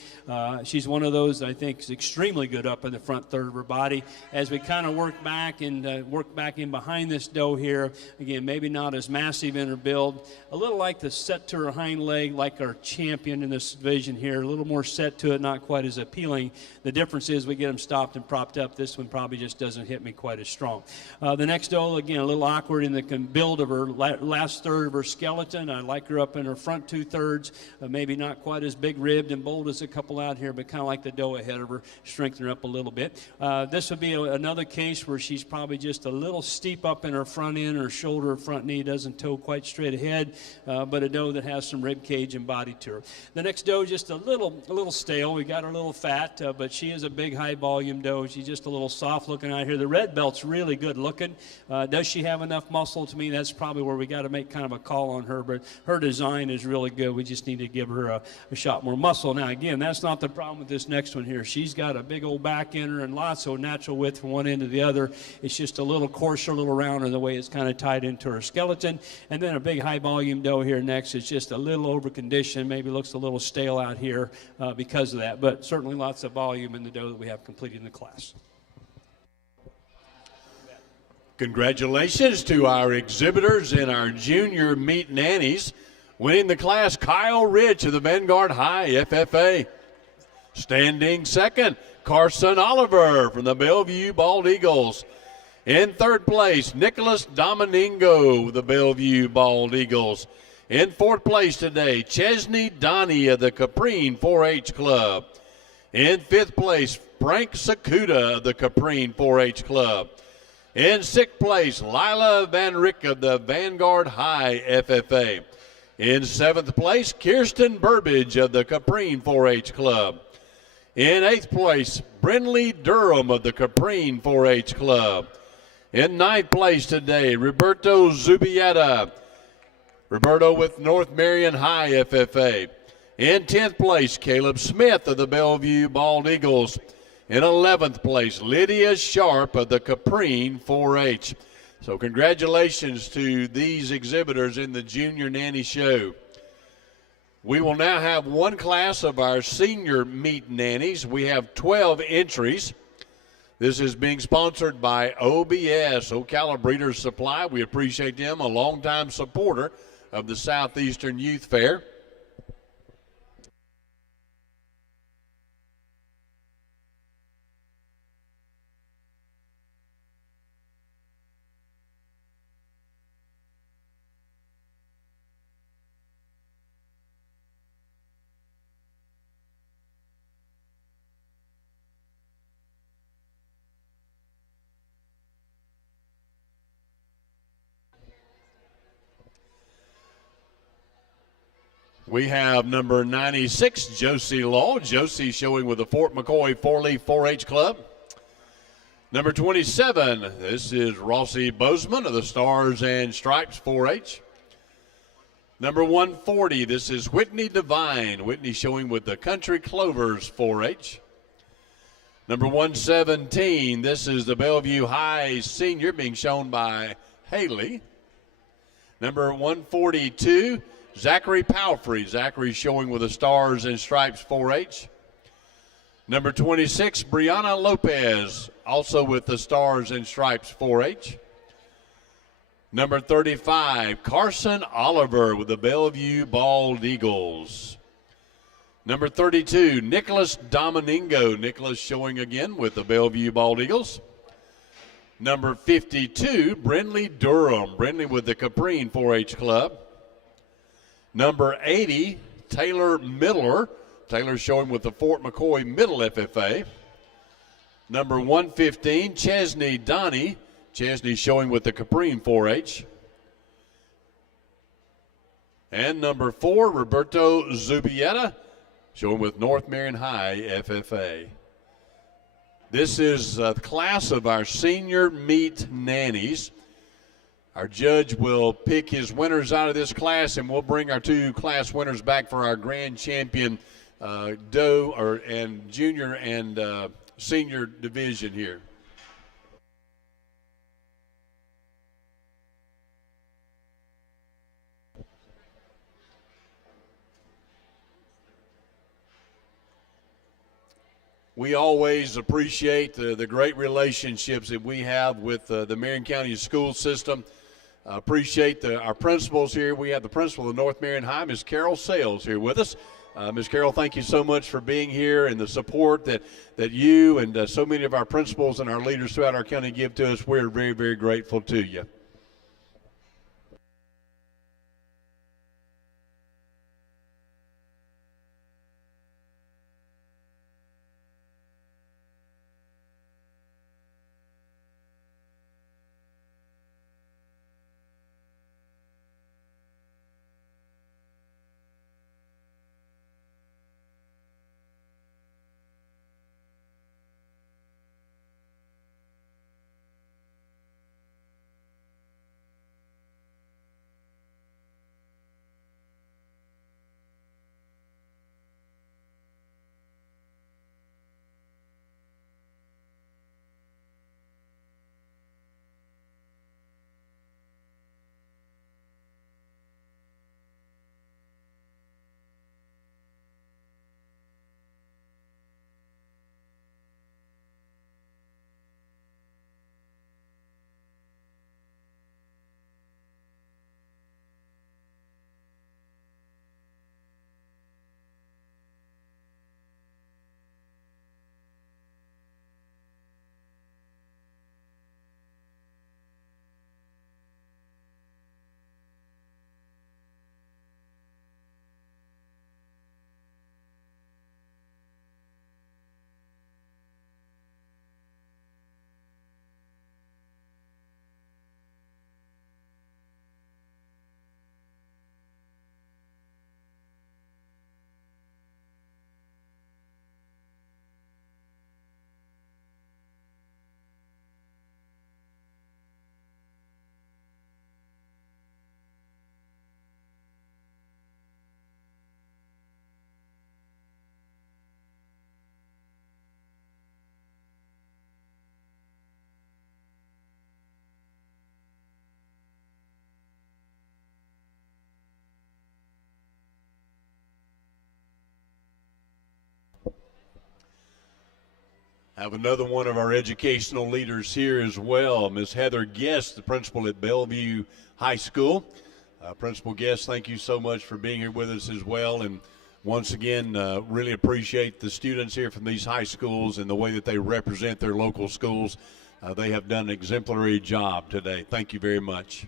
She's one of those I think is extremely good up in the front third of her body. As we kind of work back in behind this doe here, again, maybe not as massive in her build, a little like the set to her hind leg, like our champion in this division here, a little more set to it, not quite as appealing. The difference is we get them stopped and propped up. This one probably just doesn't hit me quite as strong. The next doe, again, a little awkward in the build of her last third of her skeleton. I like her up in her front two-thirds, maybe not quite as big ribbed and bold as a couple out here, but kind of like the doe ahead of her, strengthen her up a little bit. This would be another case where she's probably just a little steep up in her front end, her shoulder, her front knee doesn't toe quite straight ahead, but a doe that has some rib cage and body to her. The next doe just a little stale. We got her a little fat, but she is a big high volume doe. She's just a little soft looking out here. The red belt's really good looking. Does she have enough muscle? To me, that's probably where we got to make kind of a call on her, but her design is really good. We just need to give her a shot more muscle. Now, again, that's not the problem with this next one here. She's got a big old back in her and lots of natural width from one end to the other. It's just a little coarser, a little rounder the way it's kind of tied into her skeleton. And then a big high volume doe here next is just a little over conditioned, maybe looks a little stale out here because of that, but certainly lots of volume in the doe that we have completing the class. Congratulations to our exhibitors and our junior meet nannies. Winning the class, Kyle Rich of the Vanguard High FFA. Standing second, Carson Oliver from the Bellevue Bald Eagles. In third place, Nicholas Domingo of the Bellevue Bald Eagles. In fourth place today, Chesney Donnie of the Caprine 4-H Club. In fifth place, Frank Sakuda of the Caprine 4-H Club. In sixth place, Lila Van Rick of the Vanguard High FFA. In seventh place, Kirsten Burbage of the Caprine 4-H Club. In eighth place, Brindley Durham of the Caprine 4-H Club. In ninth place today, Roberto Zubieta. Roberto with North Marion High FFA. In 10th place, Caleb Smith of the Bellevue Bald Eagles. In 11th place, Lydia Sharp of the Caprine 4-H. So congratulations to these exhibitors in the Junior Nanny Show. We will now have one class of our senior meet nannies. We have 12 entries. This is being sponsored by OBS, Ocala Breeders Supply. We appreciate them, a longtime supporter of the Southeastern Youth Fair. We have number 96, Josie Law. Josie showing with the Fort McCoy 4-Leaf 4-H Club. Number 27, this is Rossi Bozeman of the Stars and Stripes 4-H. Number 140, this is Whitney Devine. Whitney showing with the Country Clovers 4-H. Number 117, this is the Bellevue High Senior being shown by Haley. Number 142, Zachary Palfrey. Zachary showing with the Stars and Stripes 4-H. Number 26, Brianna Lopez, also with the Stars and Stripes 4-H. Number 35, Carson Oliver with the Bellevue Bald Eagles. Number 32, Nicholas Domingo. Nicholas showing again with the Bellevue Bald Eagles. Number 52, Brindley Durham. Brindley with the Caprine 4-H Club. Number 80, Taylor Miller. Taylor showing with the Fort McCoy Middle FFA. Number 115, Chesney Donnie. Chesney showing with the Caprine 4-H. And number 4, Roberto Zubieta, showing with North Marion High FFA. This is the class of our senior meet nannies. Our judge will pick his winners out of this class, and we'll bring our 2 class winners back for our grand champion and junior and senior division here. We always appreciate the great relationships that we have with the Marion County school system. Appreciate our principals here. We have the principal of North Marion High, Ms. Carol Sales, here with us. Ms. Carol, thank you so much for being here and the support that you and so many of our principals and our leaders throughout our county give to us. We're very, very grateful to you. Have another one of our educational leaders here as well, Ms. Heather Guest, the principal at Bellevue High School. Principal Guest, thank you so much for being here with us as well. And once again, really appreciate the students here from these high schools and the way that they represent their local schools. They have done an exemplary job today. Thank you very much.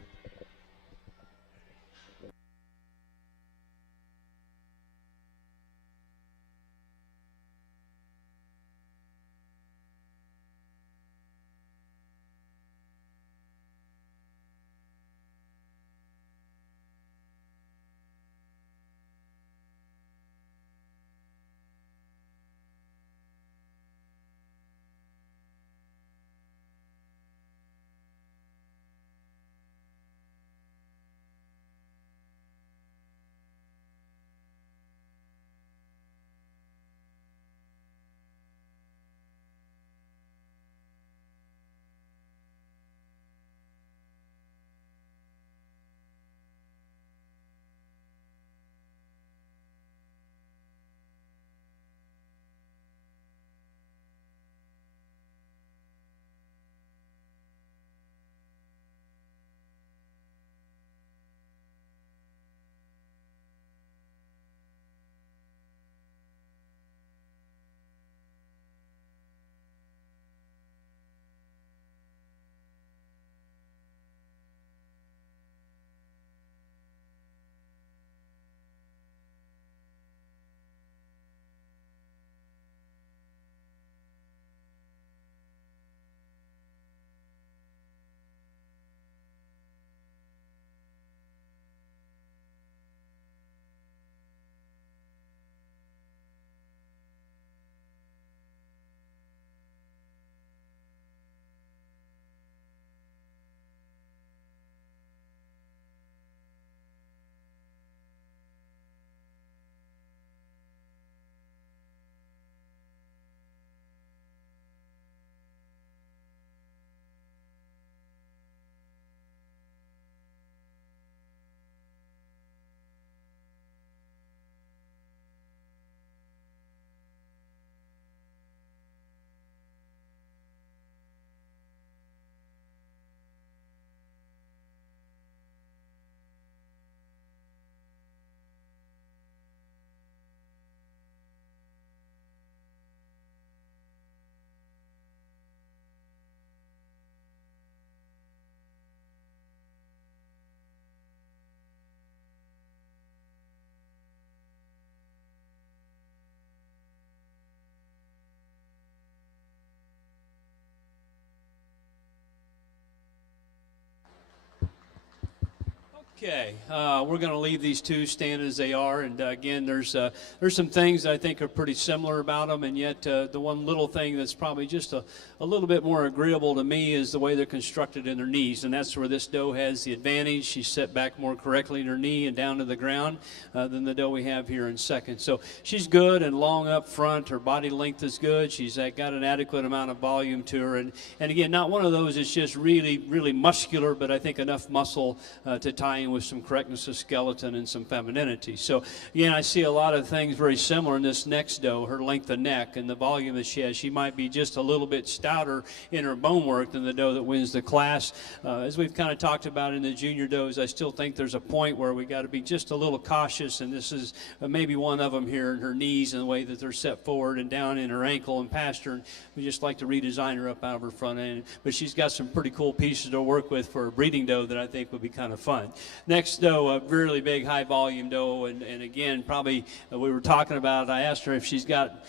Okay, we're going to leave these two stand as they are, and again, there's some things that I think are pretty similar about them, and yet the one little thing that's probably just a little bit more agreeable to me is the way they're constructed in their knees, and that's where this doe has the advantage. She's set back more correctly in her knee and down to the ground than the doe we have here in second. So she's good and long up front. Her body length is good. She's got an adequate amount of volume to her, and again, not one of those that's just really muscular, but I think enough muscle to tie in with some correctness of skeleton and some femininity. So again, I see a lot of things very similar in this next doe, her length of neck and the volume that she has. She might be just a little bit stouter in her bone work than the doe that wins the class. As we've kind of talked about in the junior does, I still think there's a point where we got to be just a little cautious, and this is maybe one of them here in her knees and the way that they're set forward and down in her ankle and past her. And we just like to redesign her up out of her front end. But she's got some pretty cool pieces to work with for a breeding doe that I think would be kind of fun. Next doe, a really big high volume doe, and again, probably we were talking about it. I asked her if she's got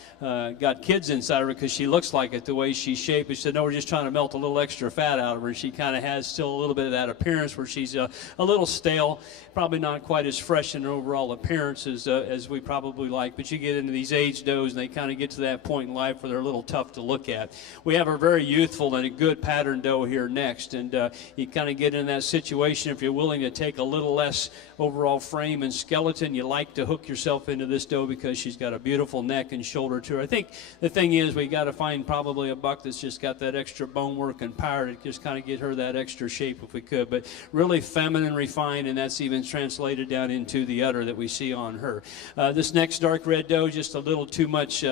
kids inside her because she looks like it the way she's shaped. She said, no, we're just trying to melt a little extra fat out of her. She kind of has still a little bit of that appearance where she's a little stale, probably not quite as fresh in her overall appearance as we probably like. But you get into these age does and they kind of get to that point in life where they're a little tough to look at. We have a very youthful and a good pattern doe here next, and you kind of get in that situation if you're willing to take a a little less overall frame and skeleton, you like to hook yourself into this doe because she's got a beautiful neck and shoulder to her. I think the thing is we got to find probably a buck that's just got that extra bone work and power to just kind of get her that extra shape if we could. But really feminine, refined, and that's even translated down into the udder that we see on her. This next dark red doe, just a little too much,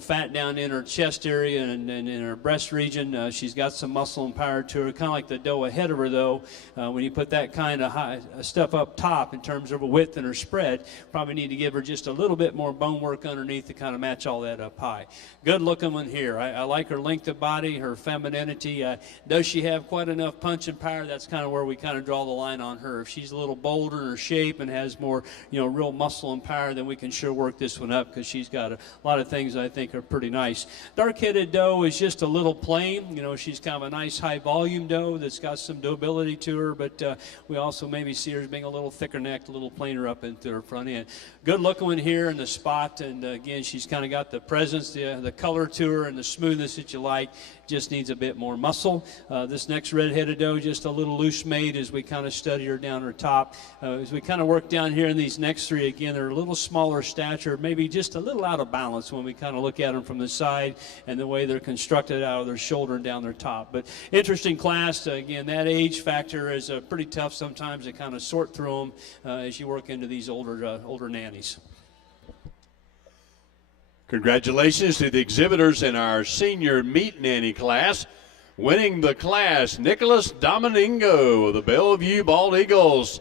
fat down in her chest area and in her breast region. She's got some muscle and power to her, kind of like the doe ahead of her, though. When you put that kind of high stuff up top in terms of her width and her spread, probably need to give her just a little bit more bone work underneath to kind of match all that up high. Good looking one here. I like her length of body, her femininity. Does she have quite enough punch and power? That's kind of where we kind of draw the line on her. If she's a little bolder in her shape and has more, real muscle and power, then we can sure work this one up because she's got a lot of things I think are pretty nice. Dark-headed doe is just a little plain. She's kind of a nice high volume doe that's got some durability to her, but we also maybe see her as being a little thicker necked, a little plainer up into her front end. Good looking one here in the spot, and again, she's kind of got the presence, the color to her, and the smoothness that you like. Just needs a bit more muscle. This next red-headed doe, just a little loose made as we kind of study her down her top. As we kind of work down here in these next three, again, they're a little smaller stature, maybe just a little out of balance when we kind of look at them from the side and the way they're constructed out of their shoulder and down their top. But interesting class. Again, that age factor is pretty tough sometimes to kind of sort through them as you work into these older nannies. Congratulations to the exhibitors in our senior meat nanny class. Winning the class, Nicholas Domingo of the Bellevue Bald Eagles.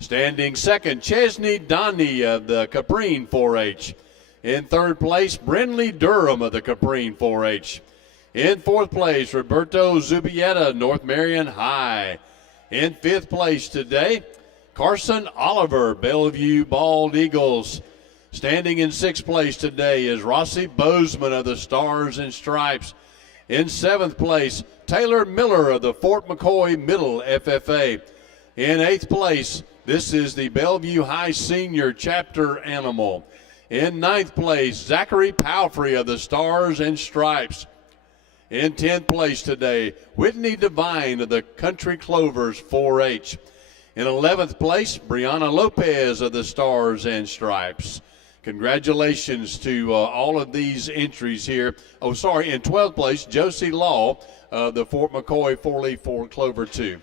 Standing second, Chesney Donnie of the Caprine 4-H. In third place, Brindley Durham of the Caprine 4-H. In fourth place, Roberto Zubietta, North Marion High. In fifth place today, Carson Oliver, Bellevue Bald Eagles. Standing in sixth place today is Rossi Bozeman of the Stars and Stripes. In seventh place, Taylor Miller of the Fort McCoy Middle FFA. In eighth place, this is the Bellevue High Senior Chapter Animal. In ninth place, Zachary Palfrey of the Stars and Stripes. In 10th place today, Whitney Devine of the Country Clovers 4-H. In 11th place, Brianna Lopez of the Stars and Stripes. Congratulations to all of these entries here. In 12th place, Josie Law of the Fort McCoy 4-Leaf 4 Clover 2.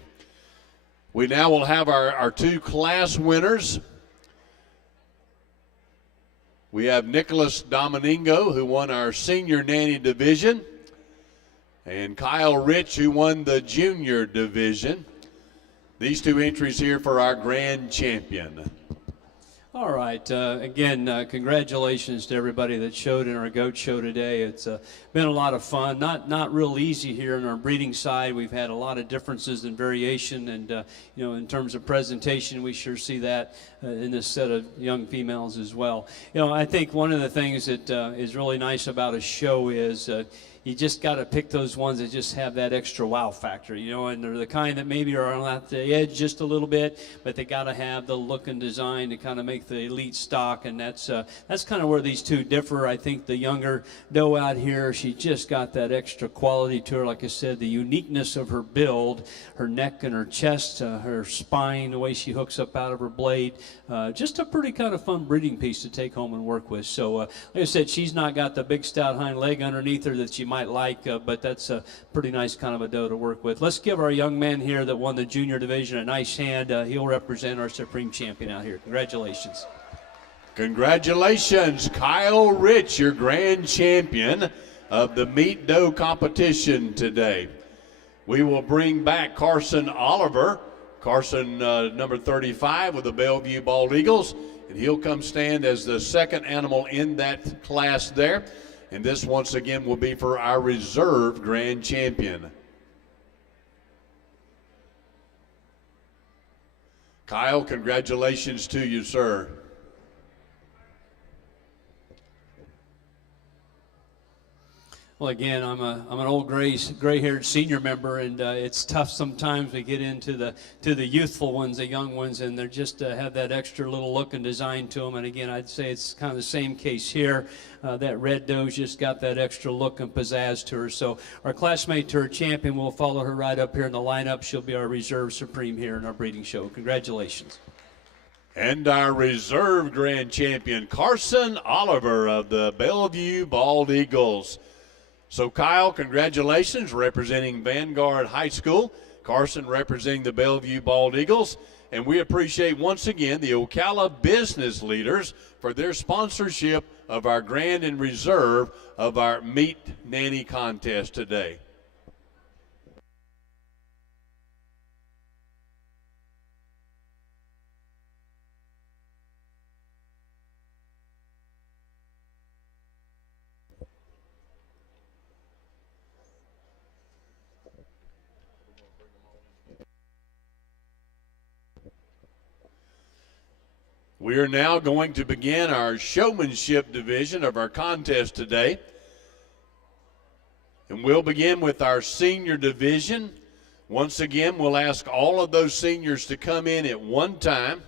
We now will have our two class winners. We have Nicholas Domingo, who won our senior nanny division, and Kyle Rich, who won the junior division. These two entries here for our grand champion. All right. Again, congratulations to everybody that showed in our goat show today. It's been a lot of fun. Not real easy here on our breeding side. We've had a lot of differences and variation, and in terms of presentation, we sure see that in this set of young females as well. I think one of the things that is really nice about a show is you just got to pick those ones that just have that extra wow factor, and they're the kind that maybe are on the edge just a little bit, but they got to have the look and design to kind of make the elite stock, and that's kind of where these two differ. I think the younger doe out here, she just got that extra quality to her. Like I said, the uniqueness of her build, her neck and her chest, her spine, the way she hooks up out of her blade, just a pretty kind of fun breeding piece to take home and work with. So like I said, she's not got the big stout hind leg underneath her that you might like, but that's a pretty nice kind of a doe to work with. Let's give our young man here that won the junior division a nice hand. He'll represent our supreme champion out here. Congratulations. Congratulations, Kyle Rich, your grand champion of the meat doe competition today. We will bring back Carson Oliver, number 35 with the Bellevue Bald Eagles, and he'll come stand as the second animal in that class there. And this, once again, will be for our reserve grand champion. Kyle, congratulations to you, sir. Well, again, I'm an old gray-haired senior member, and it's tough sometimes to get into the youthful ones, the young ones, and they just have that extra little look and design to them. And again, I'd say it's kind of the same case here. That red doe's just got that extra look and pizzazz to her. So our classmate to her champion, will follow her right up here in the lineup. She'll be our reserve supreme here in our breeding show. Congratulations. And our reserve grand champion, Carson Oliver of the Bellevue Bald Eagles. So, Kyle, congratulations, representing Vanguard High School. Carson representing the Bellevue Bald Eagles. And we appreciate once again the Ocala business leaders for their sponsorship of our grand and reserve of our Meet Nanny contest today. We are now going to begin our showmanship division of our contest today. And we'll begin with our senior division. Once again, we'll ask all of those seniors to come in at one time.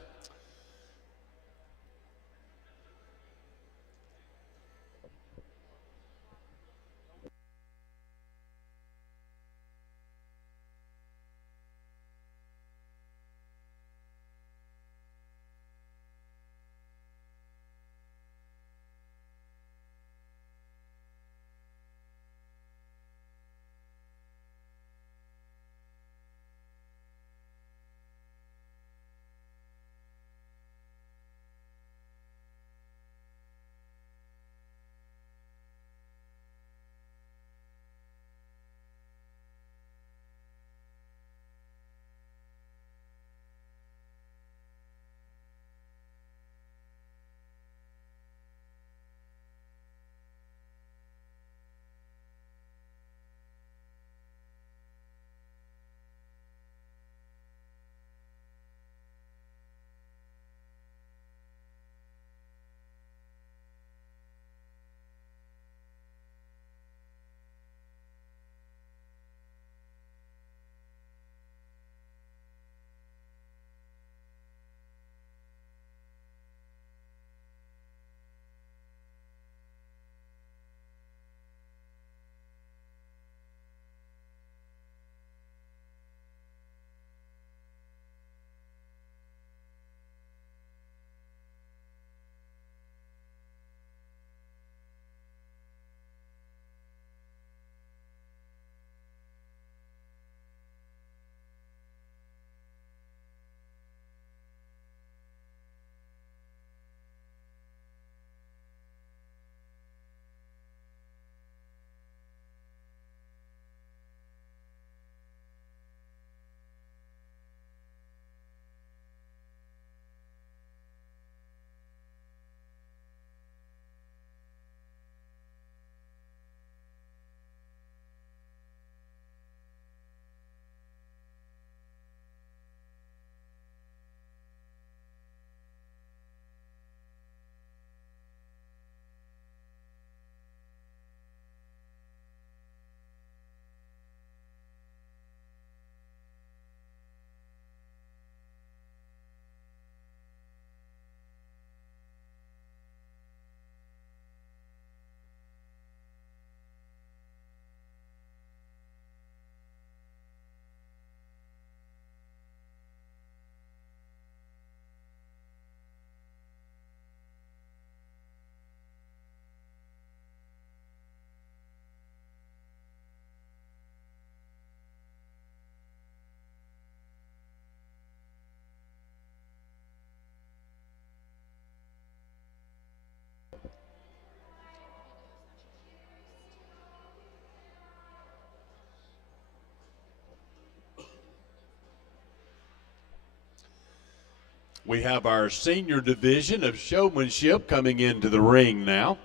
We have our senior division of showmanship coming into the ring now.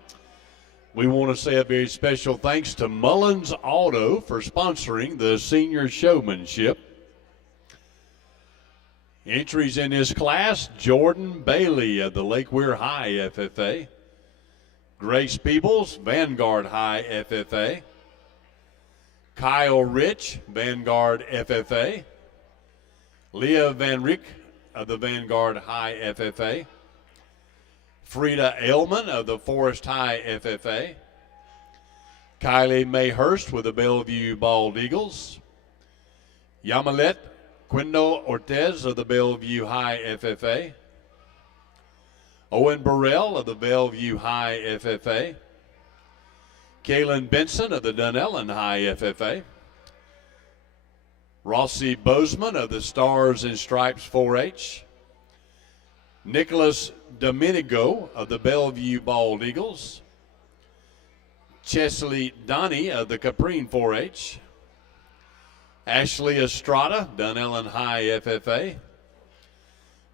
We want to say a very special thanks to Mullins Auto for sponsoring the senior showmanship. Entries in this class: Jordan Bailey of the Lake Weir High FFA, Grace Peebles, Vanguard High FFA, Kyle Rich, Vanguard FFA. Leah Van Riek of the Vanguard High FFA. Frida Ailman of the Forest High FFA. Kylie May Hurst with the Bellevue Bald Eagles. Yamilet Quindo Ortez of the Bellevue High FFA. Owen Burrell of the Bellevue High FFA. Kaylin Benson of the Dunellen High FFA. Rossi Bozeman of the Stars and Stripes 4-H. Nicholas Domenico of the Bellevue Bald Eagles. Chesley Donnie of the Caprine 4-H. Ashley Estrada, Dunellen High FFA.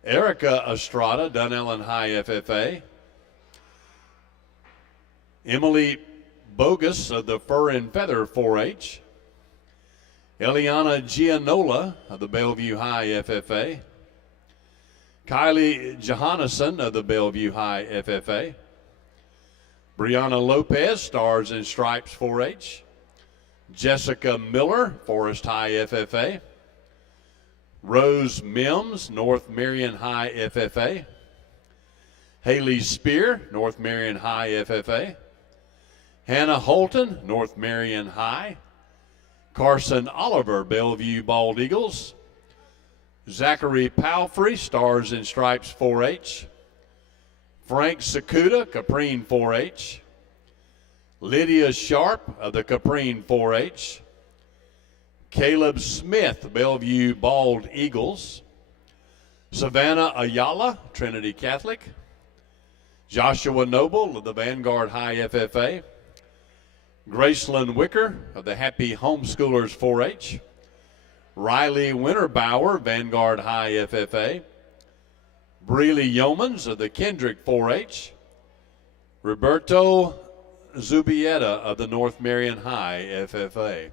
Erica Estrada, Dunellen High FFA. Emily Bogus of the Fur and Feather 4-H. Eliana Gianola of the Bellevue High FFA. Kylie Johannesson of the Bellevue High FFA. Brianna Lopez, Stars and Stripes 4-H. Jessica Miller, Forest High FFA. Rose Mims, North Marion High FFA. Haley Spear, North Marion High FFA. Hannah Holton, North Marion High. Carson Oliver, Bellevue Bald Eagles. Zachary Palfrey, Stars and Stripes 4-H. Frank Sakuda, Caprine 4-H. Lydia Sharp of the Caprine 4-H. Caleb Smith, Bellevue Bald Eagles. Savannah Ayala, Trinity Catholic. Joshua Noble of the Vanguard High FFA. Gracelyn Wicker of the Happy Homeschoolers 4-H. Riley Winterbauer, Vanguard High FFA. Breely Yeomans of the Kendrick 4-H. Roberto Zubieta of the North Marion High FFA.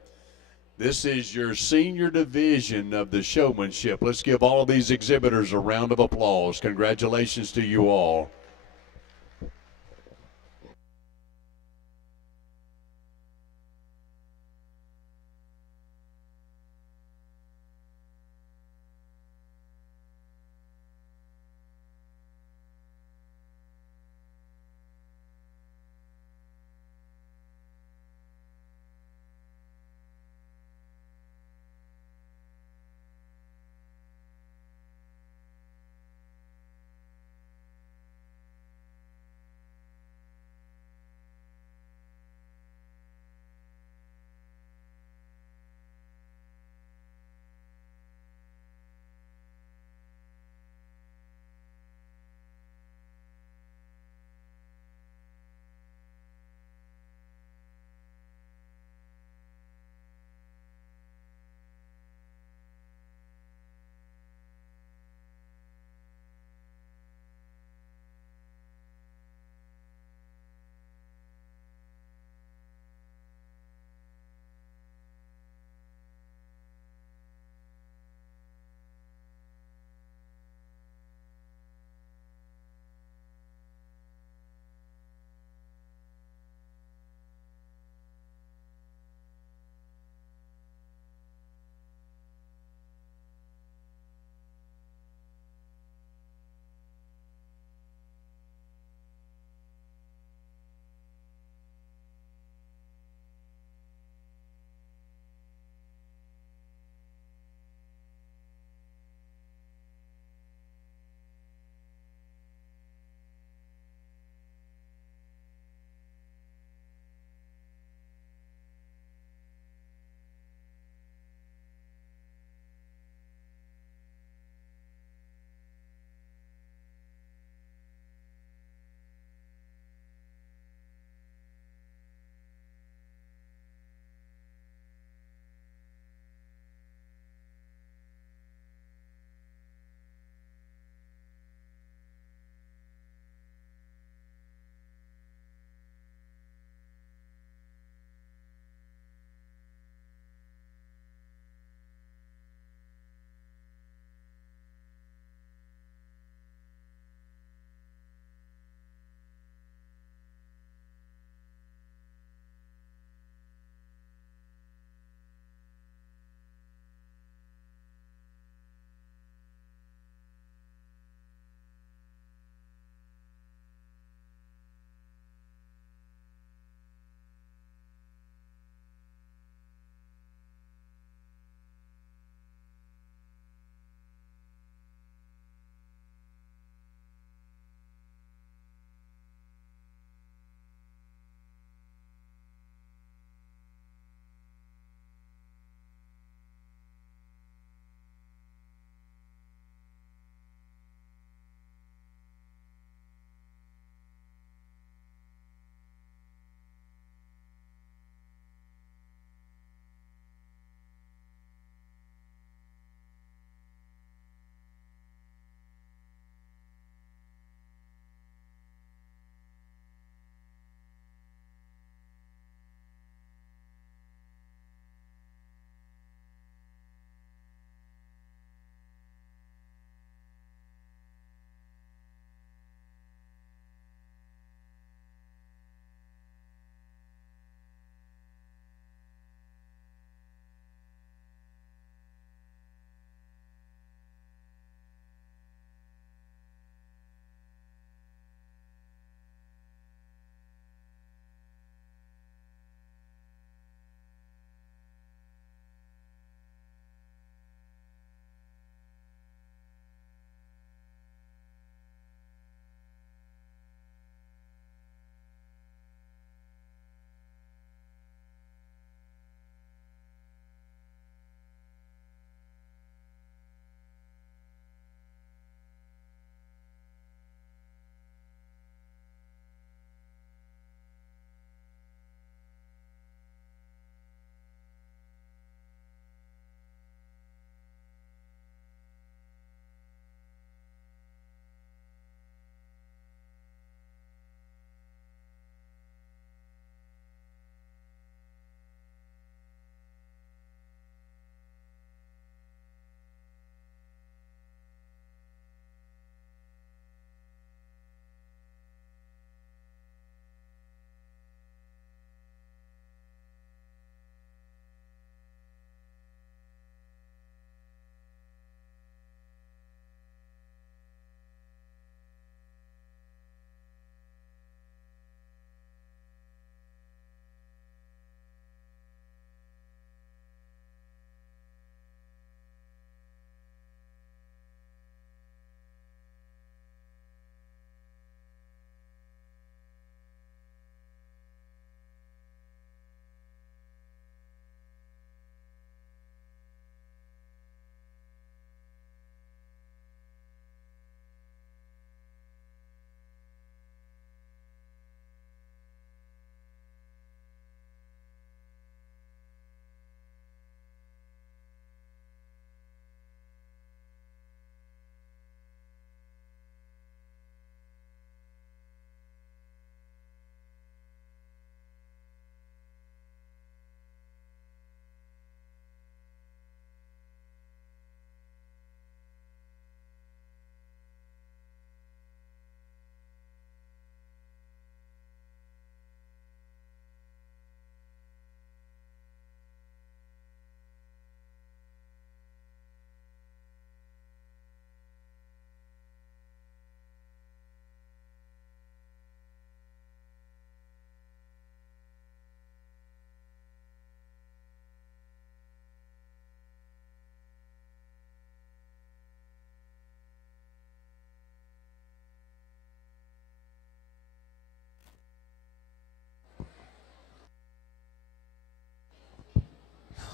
This is your senior division of the showmanship. Let's give all of these exhibitors a round of applause. Congratulations to you all.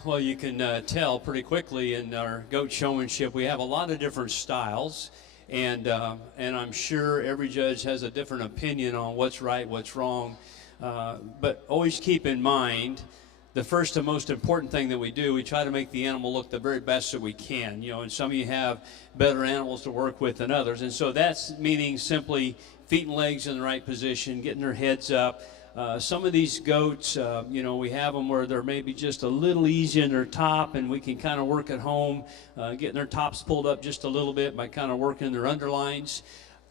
Well, you can tell pretty quickly in our goat showmanship, we have a lot of different styles, and I'm sure every judge has a different opinion on what's right, what's wrong. But always keep in mind, the first and most important thing that we do, we try to make the animal look the very best that we can. You know, and some of you have better animals to work with than others, and so that's meaning simply feet and legs in the right position, getting their heads up. Some of these goats, you know, we have them where they're maybe just a little easy in their top, and we can kind of work at home, getting their tops pulled up just a little bit by kind of working their underlines.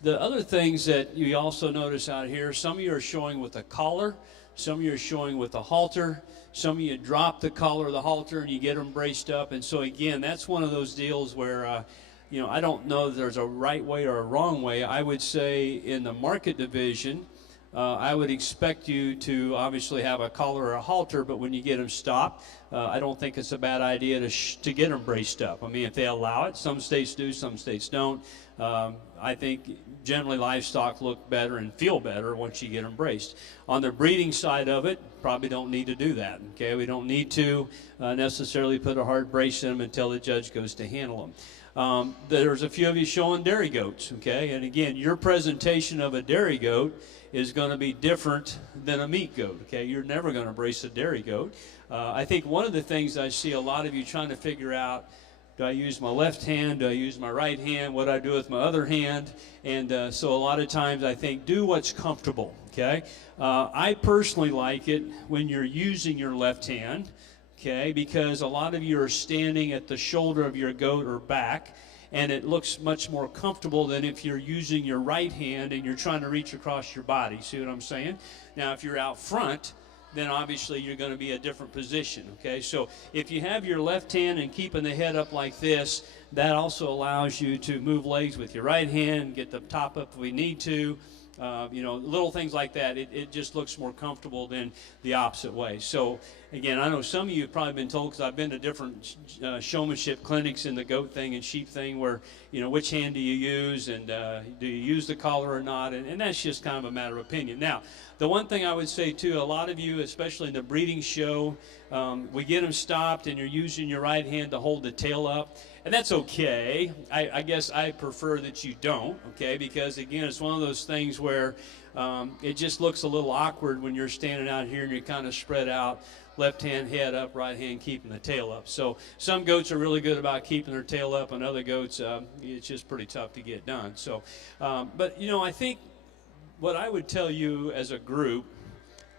The other things that you also notice out here, some of you are showing with a collar, some of you are showing with a halter, some of you drop the collar or the halter and you get them braced up. And so again, that's one of those deals where, you know, I don't know if there's a right way or a wrong way. I would say in the market division, I would expect you to obviously have a collar or a halter, but when you get them stopped, I don't think it's a bad idea to get them braced up. I mean, if they allow it, some states do, some states don't. I think generally livestock look better and feel better once you get them braced. On the breeding side of it, probably don't need to do that, okay? We don't need to necessarily put a hard brace in them until the judge goes to handle them. There's a few of you showing dairy goats, okay? And again, your presentation of a dairy goat is going to be different than a meat goat, okay? You're never going to brace a dairy goat. I think one of the things I see a lot of you trying to figure out, do I use my left hand? Do I use my right hand? What do I do with my other hand? And so a lot of times I think do what's comfortable, okay? I personally like it when you're using your left hand, okay, because a lot of you are standing at the shoulder of your goat or back, and it looks much more comfortable than if you're using your right hand and you're trying to reach across your body. See what I'm saying? Now, if you're out front, then obviously you're going to be a different position, okay? So if you have your left hand and keeping the head up like this, that also allows you to move legs with your right hand, get the top up if we need to. You know, little things like that. It just looks more comfortable than the opposite way. So, again, I know some of you have probably been told, because I've been to different showmanship clinics in the goat thing and sheep thing, where, you know, which hand do you use, and do you use the collar or not, and that's just kind of a matter of opinion. Now, the one thing I would say, too, a lot of you, especially in the breeding show, we get them stopped and you're using your right hand to hold the tail up. And that's okay. I guess I prefer that you don't, okay? Because, again, it's one of those things where it just looks a little awkward when you're standing out here and you're kind of spread out, left hand head up, right hand keeping the tail up. So some goats are really good about keeping their tail up, and other goats, it's just pretty tough to get done. So, but, you know, I think what I would tell you as a group,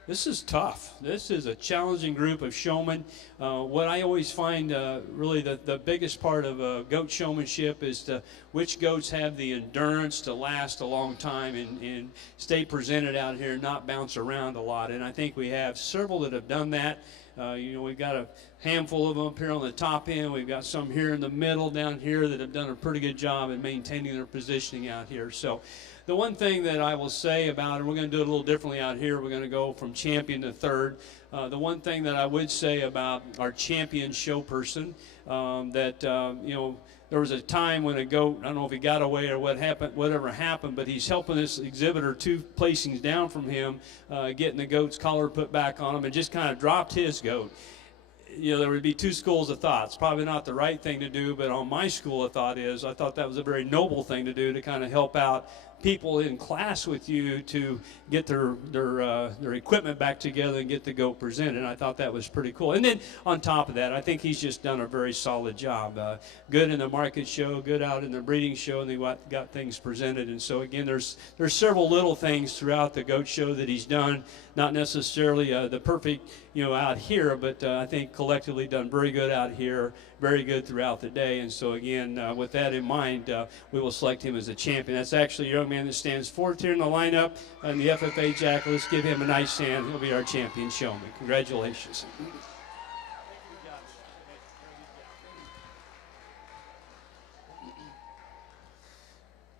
this is tough. This is a challenging group of showmen. What I always find really the biggest part of goat showmanship is which goats have the endurance to last a long time and stay presented out here and not bounce around a lot. And I think we have several that have done that. You know, we've got a handful of them up here on the top end. We've got some here in the middle down here that have done a pretty good job in maintaining their positioning out here. So the one thing that I will say about it, we're going to do it a little differently out here. We're going to go from champion to third. The one thing that I would say about our champion show person, that, you know, there was a time when a goat, I don't know if he got away or whatever happened, but he's helping this exhibitor 2 placings down from him, getting the goat's collar put back on him, and just kind of dropped his goat. You know, there would be 2 schools of thoughts. Probably not the right thing to do, but on my school of thought is, I thought that was a very noble thing to do, to kind of help out people in class with you to get their equipment back together and get the goat presented. I thought that was pretty cool. And then on top of that, I think he's just done a very solid job. Good in the market show, good out in the breeding show, and they got things presented. And so again, there's several little things throughout the goat show that he's done. Not necessarily the perfect, you know, out here, but I think collectively done very good out here, very good throughout the day. And so again, with that in mind, we will select him as a champion. That's actually a young man that stands 4th here in the lineup in the FFA jacket. Let's give him a nice hand. He'll be our champion showman. Congratulations.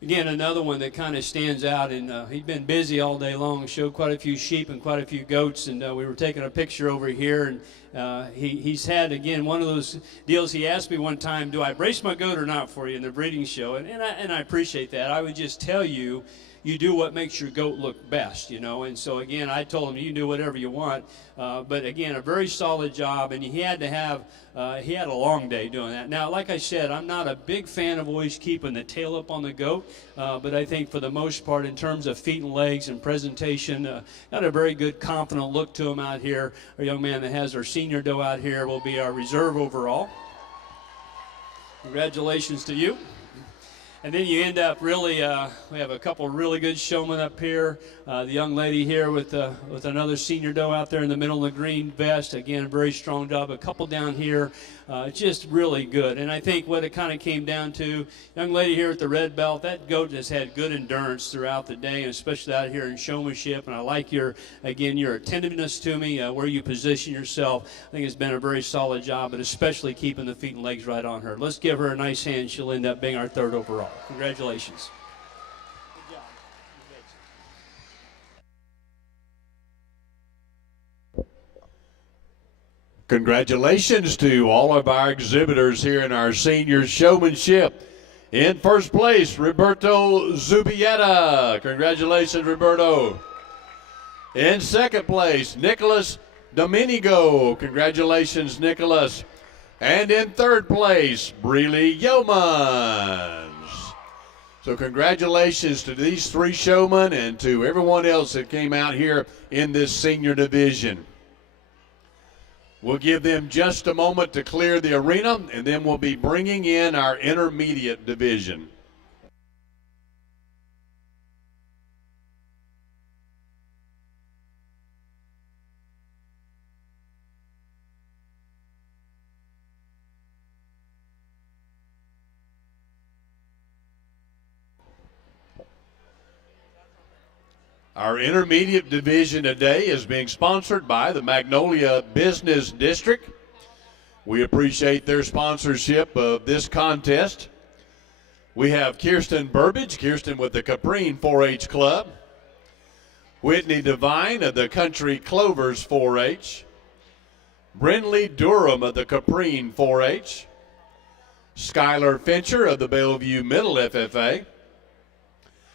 Again, another one that kind of stands out, and he'd been busy all day long, showed quite a few sheep and quite a few goats, and we were taking a picture over here, and he's had, again, one of those deals. He asked me one time, do I brace my goat or not for you in the breeding show, and I appreciate that. I would just tell you, you do what makes your goat look best, you know. And so again, I told him, you can do whatever you want, but again, a very solid job, and he had a long day doing that. Now, like I said, I'm not a big fan of always keeping the tail up on the goat, but I think for the most part, in terms of feet and legs and presentation, got a very good, confident look to him out here. Our young man that has our senior doe out here will be our reserve overall. Congratulations to you. And then you end up really, we have a couple really good showmen up here. The young lady here with another senior doe out there in the middle of the green vest. Again, a very strong job. A couple down here, just really good. And I think what it kind of came down to, young lady here with the red belt, that goat has had good endurance throughout the day, and especially out here in showmanship. And I like your attentiveness to me, where you position yourself. I think it's been a very solid job, but especially keeping the feet and legs right on her. Let's give her a nice hand. She'll end up being our third overall. Congratulations. Good job. Congratulations to all of our exhibitors here in our senior showmanship. In first place, Roberto Zubieta. Congratulations, Roberto. In second place, Nicholas Domenico. Congratulations, Nicholas. And in third place, Breely Yeomans. So congratulations to these three showmen and to everyone else that came out here in this senior division. We'll give them just a moment to clear the arena, and then we'll be bringing in our intermediate division. Our intermediate division today is being sponsored by the Magnolia Business District. We appreciate their sponsorship of this contest. We have Kirsten Burbage, Kirsten with the Caprine 4-H Club. Whitney Devine of the Country Clovers 4-H. Brindley Durham of the Caprine 4-H. Skylar Fincher of the Bellevue Middle FFA.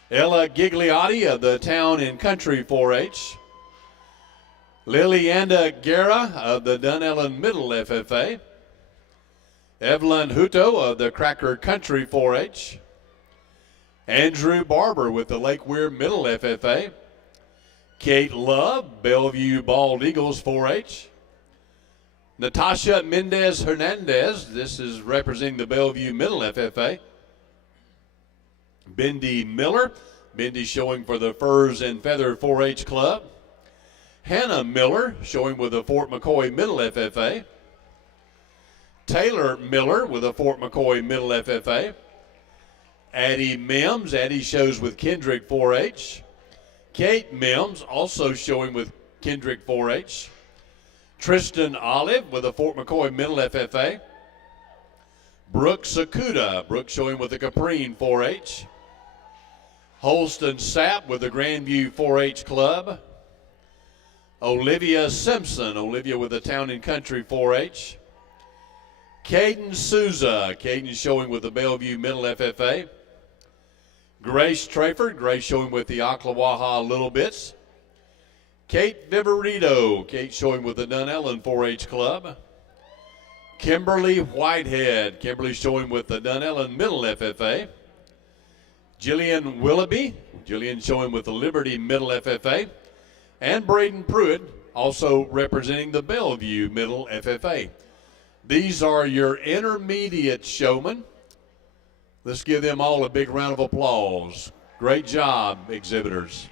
Ella Gigliotti of the Town and Country 4-H. Lilianda Guerra of the Dunellen Middle FFA. Evelyn Hutto of the Cracker Country 4-H. Andrew Barber with the Lake Weir Middle FFA. Kate Love, Bellevue Bald Eagles 4-H. Natasha Mendez Hernandez, this is representing the Bellevue Middle FFA. Bendy Miller, Bendy showing for the Furs and Feather 4-H Club. Hannah Miller showing with the Fort McCoy Middle FFA. Taylor Miller with the Fort McCoy Middle FFA. Addie Mims, Addie shows with Kendrick 4-H. Kate Mims also showing with Kendrick 4-H. Tristan Olive with the Fort McCoy Middle FFA. Brooke Sakuda, Brooke showing with the Caprine 4-H. Holston Sapp with the Grandview 4-H Club. Olivia Simpson, Olivia with the Town and Country 4-H. Caden Souza, Caden showing with the Bellevue Middle FFA. Grace Trayford, Grace showing with the Ocklawaha Little Bits. Kate Viverito, Kate showing with the Dunellen 4-H Club. Kimberly Whitehead, Kimberly showing with the Dunellen Middle FFA. Jillian Willoughby, Jillian showing with the Liberty Middle FFA. And Braden Pruitt, also representing the Bellevue Middle FFA. These are your intermediate showmen. Let's give them all a big round of applause. Great job, exhibitors.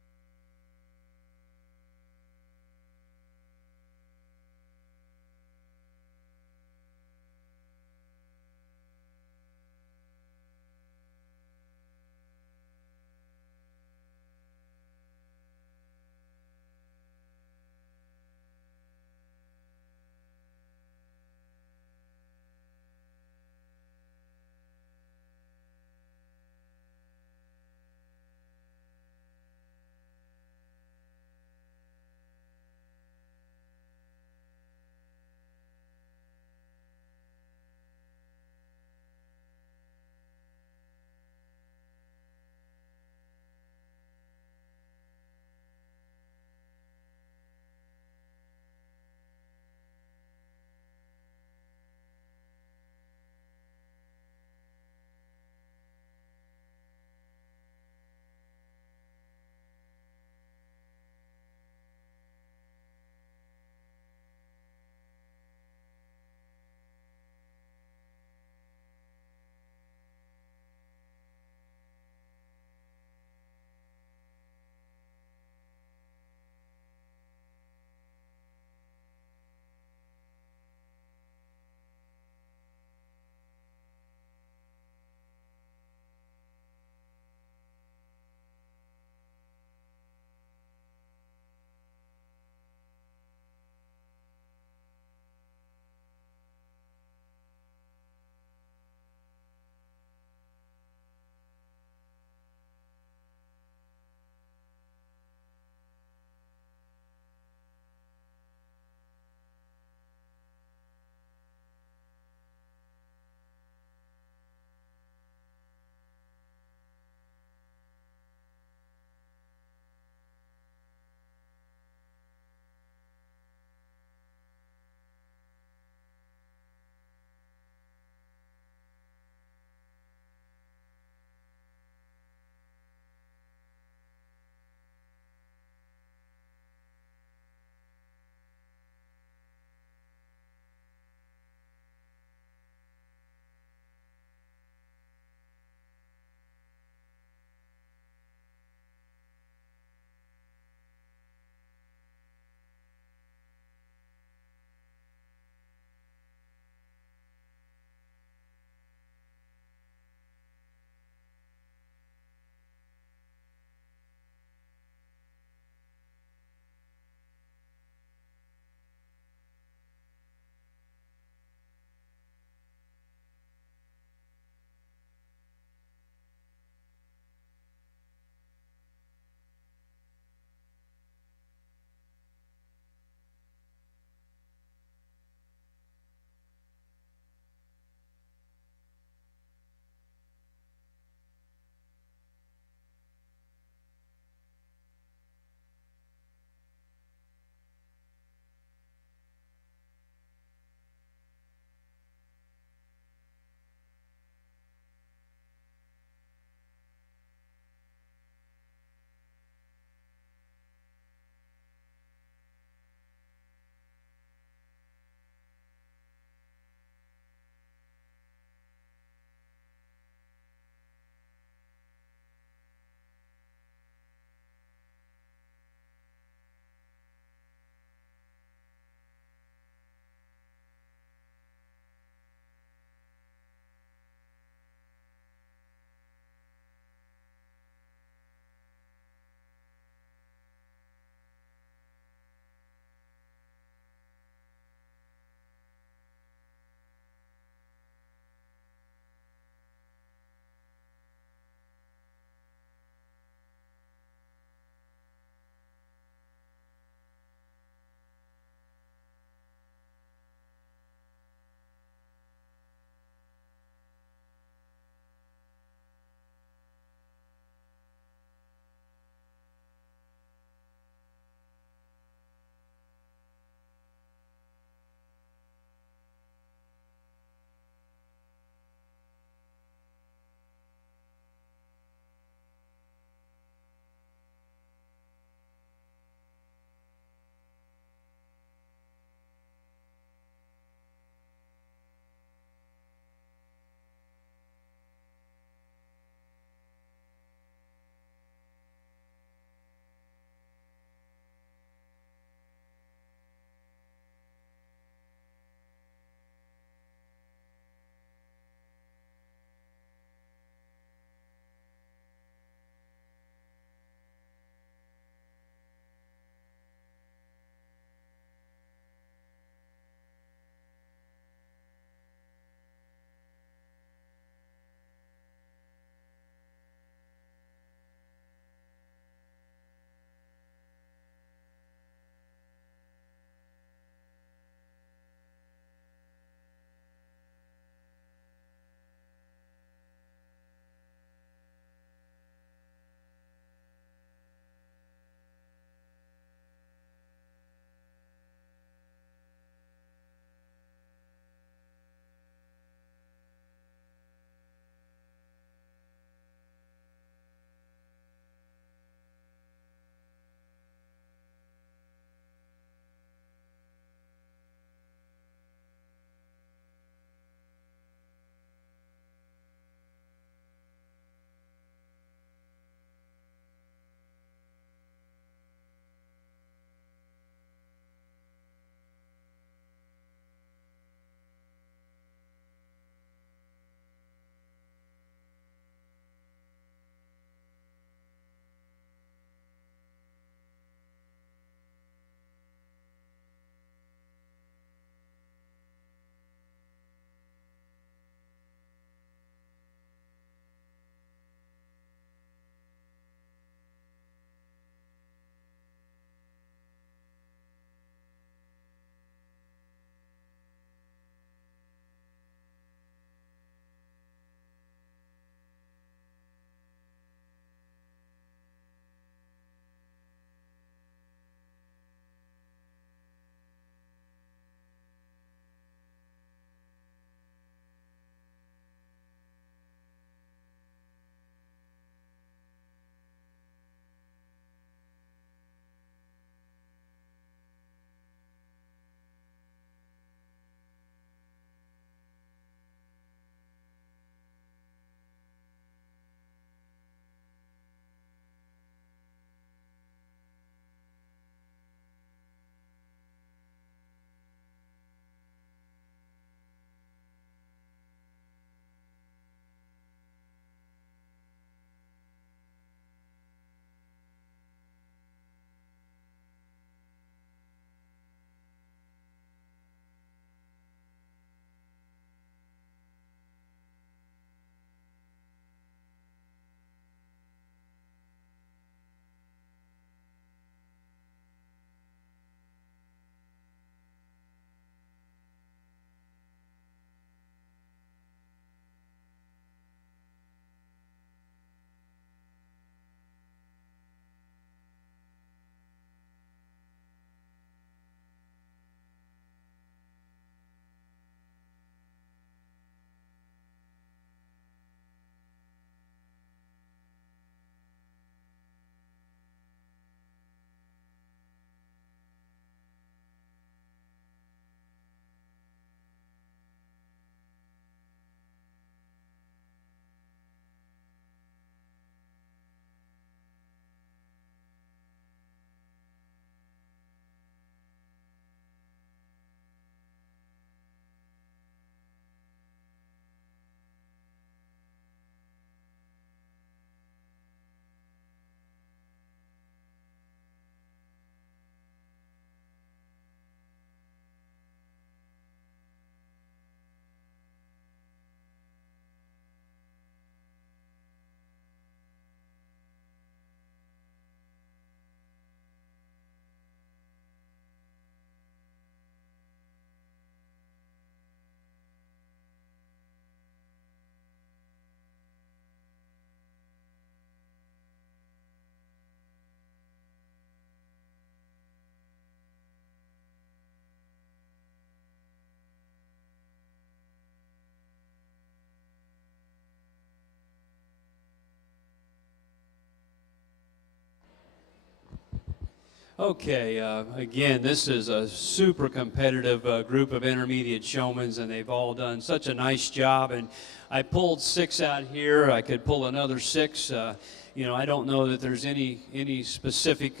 Okay, again, this is a super competitive group of intermediate showmen, and they've all done such a nice job. And I pulled 6 out here. I could pull another 6. I don't know that there's any specific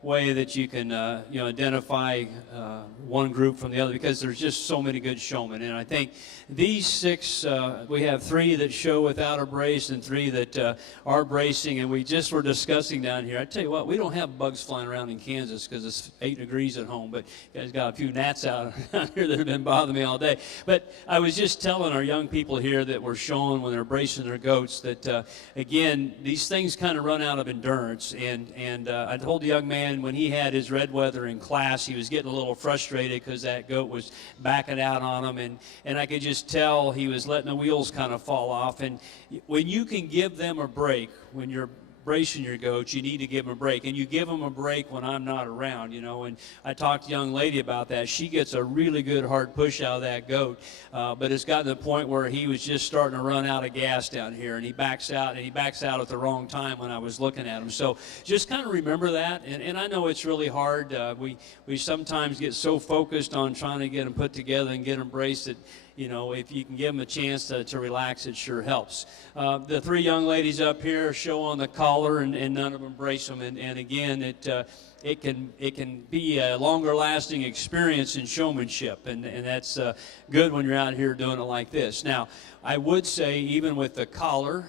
way that you can identify one group from the other, because there's just so many good showmen. And I think these 6, we have 3 that show without a brace and 3 that are bracing. And we just were discussing down here, I tell you what, we don't have bugs flying around in Kansas because it's 8 degrees at home, but you guys got a few gnats out here that have been bothering me all day. But I was just telling our young people here that were showing when they're bracing their goats that again, these things kind of run out of endurance. And I told the young man, when he had his red weather in class, he was getting a little frustrated because that goat was backing out on him, and I could just tell he was letting the wheels kind of fall off. And when you can give them a break, when you're bracing your goats, you need to give them a break, and you give them a break when I'm not around, and I talked to a young lady about that. She gets a really good hard push out of that goat, but it's gotten to the point where he was just starting to run out of gas down here, and he backs out at the wrong time when I was looking at him. So just kind of remember that, and I know it's really hard. We sometimes get so focused on trying to get them put together and get them braced that if you can give them a chance to relax, it sure helps. The 3 young ladies up here show on the collar, and none of them brace them. And again, it can be a longer lasting experience in showmanship, and that's good when you're out here doing it like this. Now, I would say, even with the collar,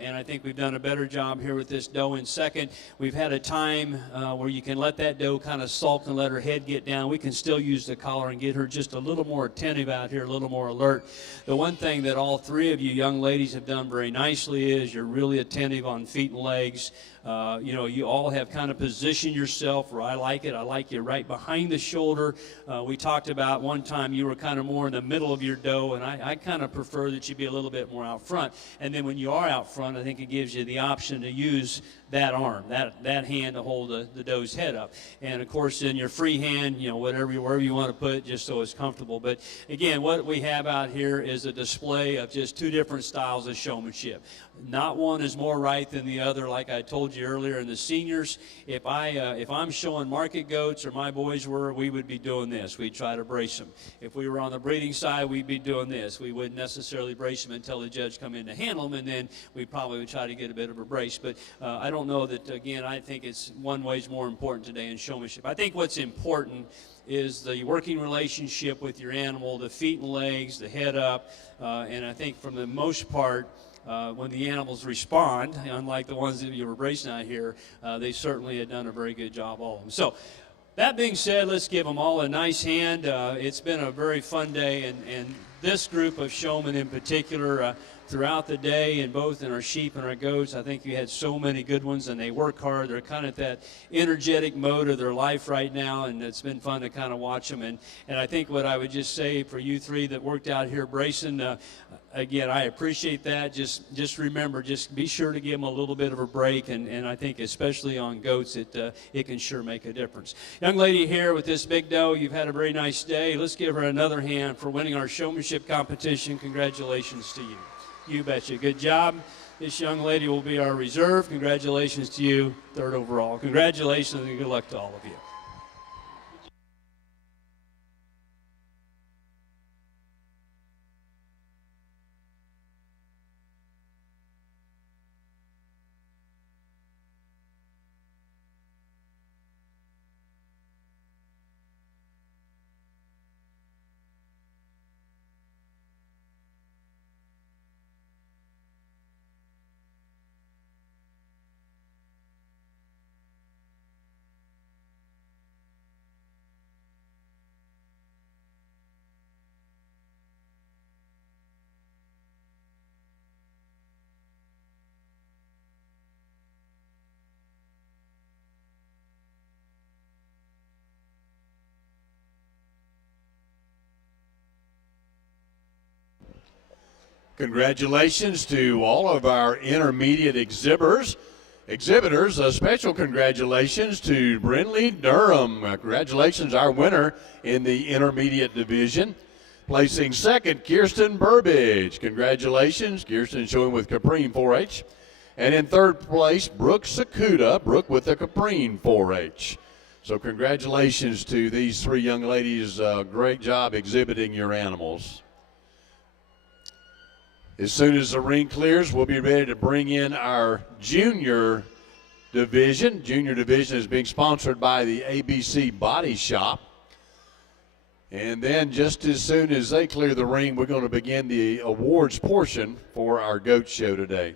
and I think we've done a better job here with this doe in second, we've had a time where you can let that doe kind of sulk and let her head get down. We can still use the collar and get her just a little more attentive out here, a little more alert. The one thing that all 3 of you young ladies have done very nicely is you're really attentive on feet and legs. You all have kind of positioned yourself where I like it. I like you right behind the shoulder. We talked about one time you were kind of more in the middle of your doe, and I kind of prefer that you be a little bit more out front. And then when you are out front, I think it gives you the option to use that arm, that hand to hold the doe's head up. And of course, in your free hand, wherever you want to put it, just so it's comfortable. But again, what we have out here is a display of just 2 different styles of showmanship. Not one is more right than the other. Like I told you earlier, in the seniors, if I'm showing market goats, or my boys were, we would be doing this. We'd try to brace them. If we were on the breeding side, we'd be doing this. We wouldn't necessarily brace them until the judge come in to handle them, and then we probably would try to get a bit of a brace. But I don't know that, again, I think it's one way is more important today in showmanship. I think what's important is the working relationship with your animal, the feet and legs, the head up, and I think for the most part, when the animals respond, unlike the ones that you were bracing out here, they certainly had done a very good job, all of them. So that being said, let's give them all a nice hand. It's been a very fun day, and this group of showmen in particular, throughout the day, and both in our sheep and our goats, I think you had so many good ones, and they work hard. They're kind of that energetic mode of their life right now, and it's been fun to kind of watch them. And I think what I would just say for you 3 that worked out here bracing, again, I appreciate that. Just remember, just be sure to give them a little bit of a break, and I think especially on goats, it can sure make a difference. Young lady here with this big doe, you've had a very nice day. Let's give her another hand for winning our showmanship competition. Congratulations to you. You betcha. Good job. This young lady will be our reserve. Congratulations to you, 3rd overall. Congratulations, and good luck to all of you. Congratulations to all of our intermediate exhibitors. A special congratulations to Brinley Durham. Congratulations, our winner in the intermediate division. Placing 2nd, Kirsten Burbidge. Congratulations, Kirsten showing with Caprine 4-H. And in 3rd place, Brooke Sakuda, Brooke with the Caprine 4-H. So congratulations to these three young ladies. Great job exhibiting your animals. As soon as the ring clears, we'll be ready to bring in our junior division. Junior division is being sponsored by the ABC Body Shop. And then just as soon as they clear the ring, we're going to begin the awards portion for our goat show today.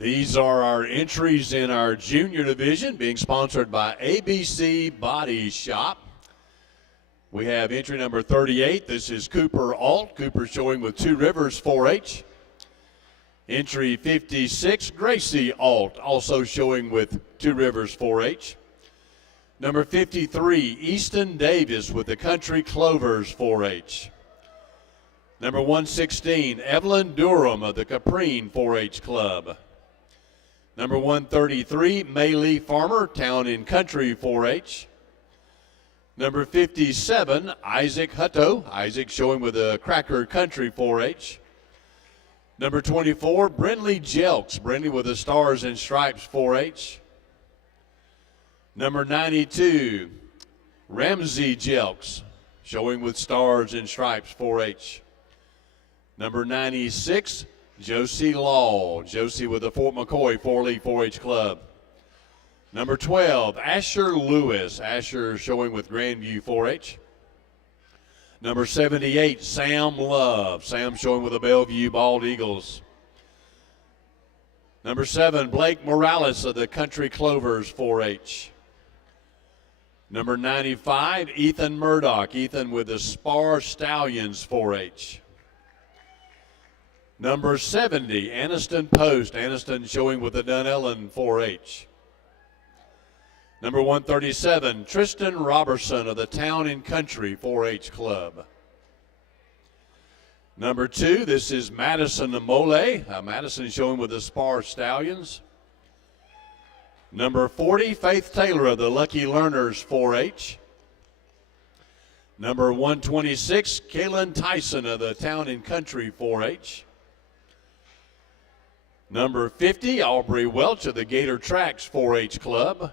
These are our entries in our junior division being sponsored by ABC Body Shop. We have entry number 38. This is Cooper Alt. Cooper showing with Two Rivers 4-H. Entry 56, Gracie Alt, also showing with Two Rivers 4-H. Number 53, Easton Davis with the Country Clovers 4-H. Number 116, Evelyn Durham of the Caprine 4-H Club. Number 133, Maylee Farmer, Town and Country 4-H. Number 57, Isaac Hutto. Isaac showing with the Cracker Country 4-H. Number 24, Brindley Jelks. Brindley with the Stars and Stripes 4-H. Number 92, Ramsey Jelks, showing with Stars and Stripes 4-H. Number 96, Josie Law. Josie with the Fort McCoy 4-League 4-H Club. Number 12, Asher Lewis. Asher showing with Grandview 4-H. Number 78, Sam Love. Sam showing with the Bellevue Bald Eagles. Number 7, Blake Morales of the Country Clovers 4-H. Number 95, Ethan Murdoch. Ethan with the Spar Stallions 4-H. Number 70, Aniston Post. Aniston showing with the Dunellen 4-H. Number 137, Tristan Robertson of the Town and Country 4-H Club. Number 2, this is Madison Mole. Madison showing with the Spar Stallions. Number 40, Faith Taylor of the Lucky Learners 4-H. Number 126, Kaylin Tyson of the Town and Country 4-H. Number 50, Aubrey Welch of the Gator Tracks 4-H Club.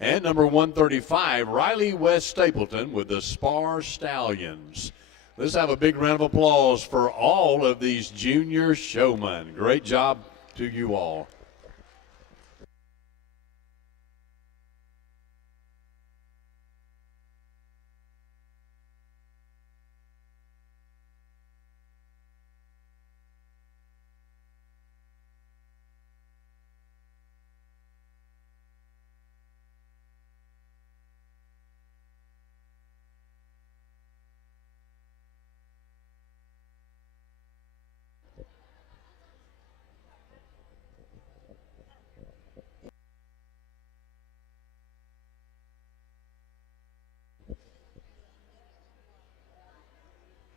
And number 135, Riley West Stapleton with the Spar Stallions. Let's have a big round of applause for all of these junior showmen. Great job to you all.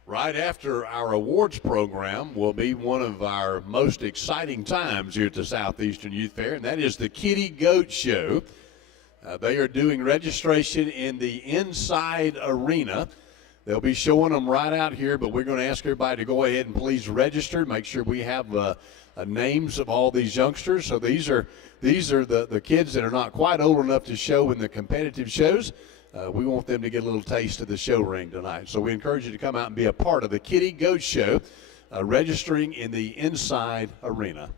Right after our awards program will be one of our most exciting times here at the Southeastern Youth Fair, and that is the Kiddie Goat Show. They are doing registration in the inside arena. They'll be showing them right out here, but we're going to ask everybody to go ahead and please register. Make sure we have names of all these youngsters. So these are the kids that are not quite old enough to show in the competitive shows. We want them to get a little taste of the show ring tonight. So we encourage you to come out and be a part of the Kiddie Goat Show, registering in the inside arena.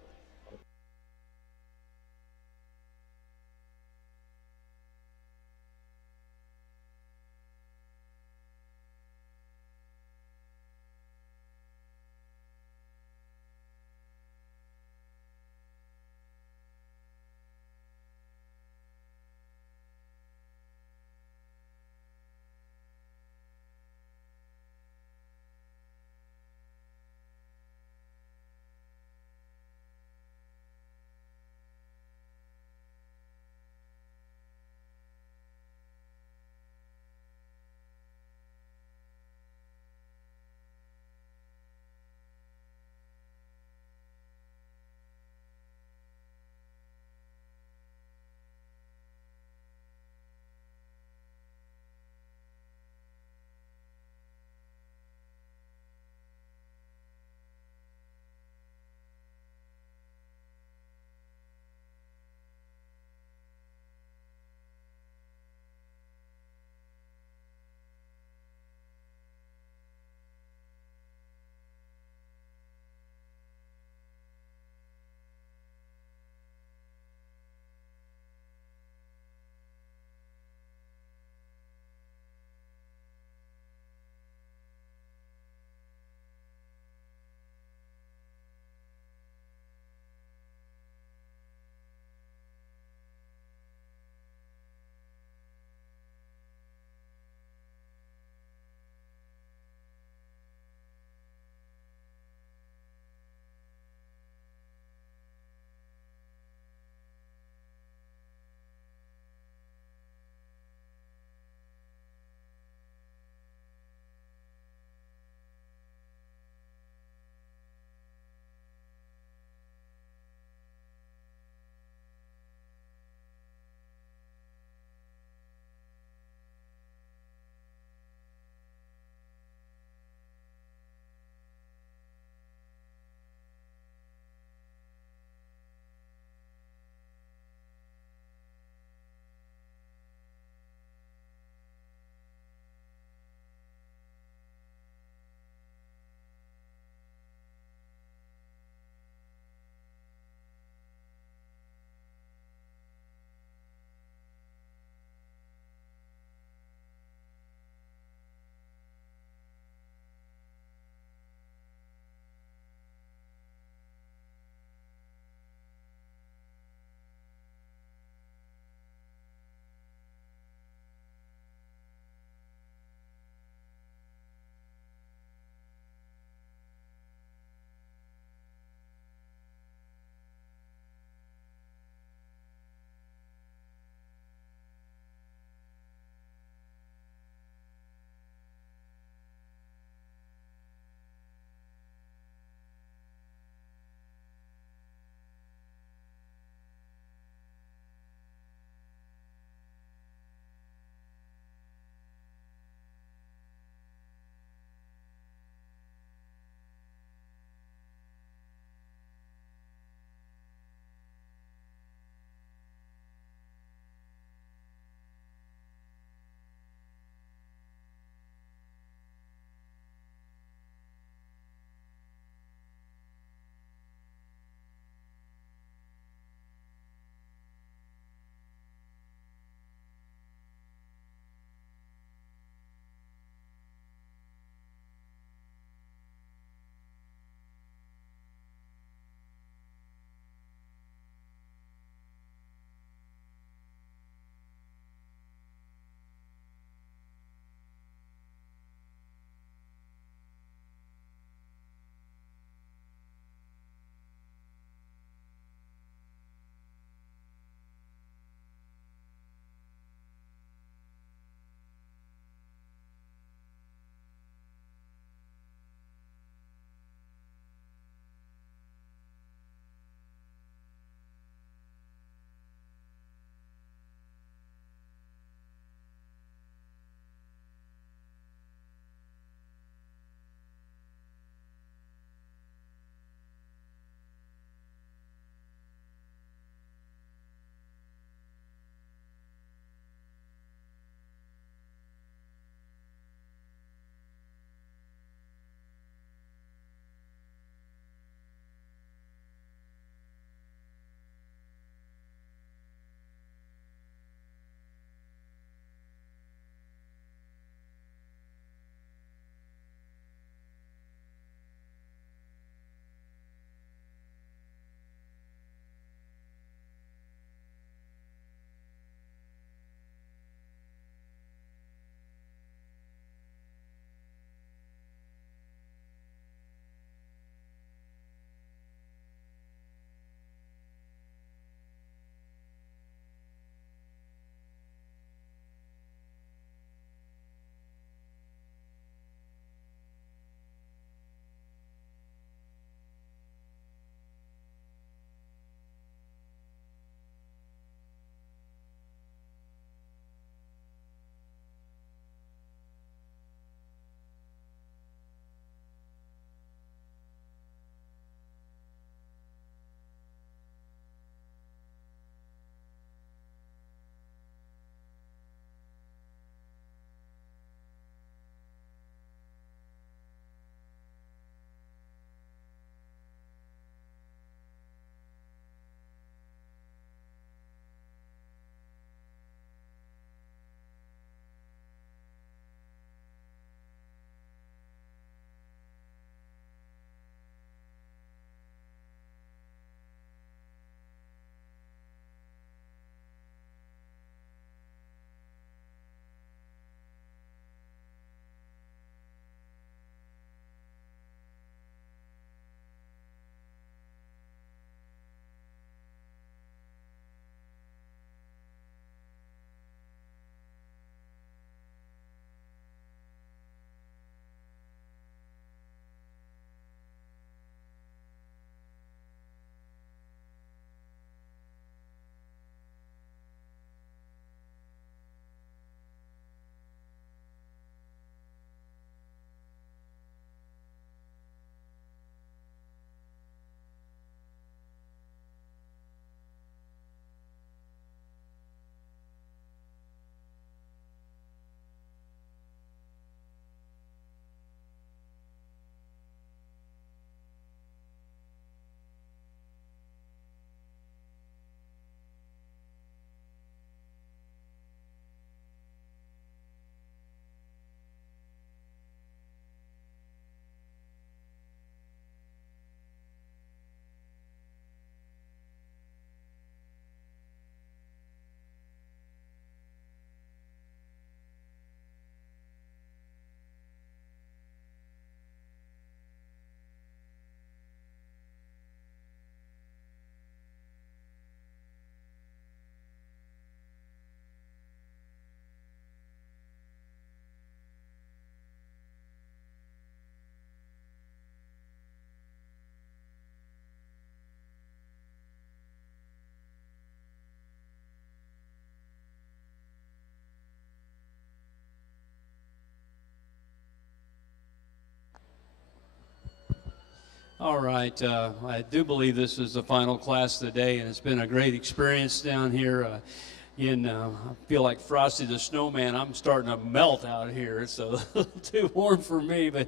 All right, I do believe this is the final class of the day, and it's been a great experience down here. I feel like Frosty the Snowman. I'm starting to melt out here. It's a little too warm for me, but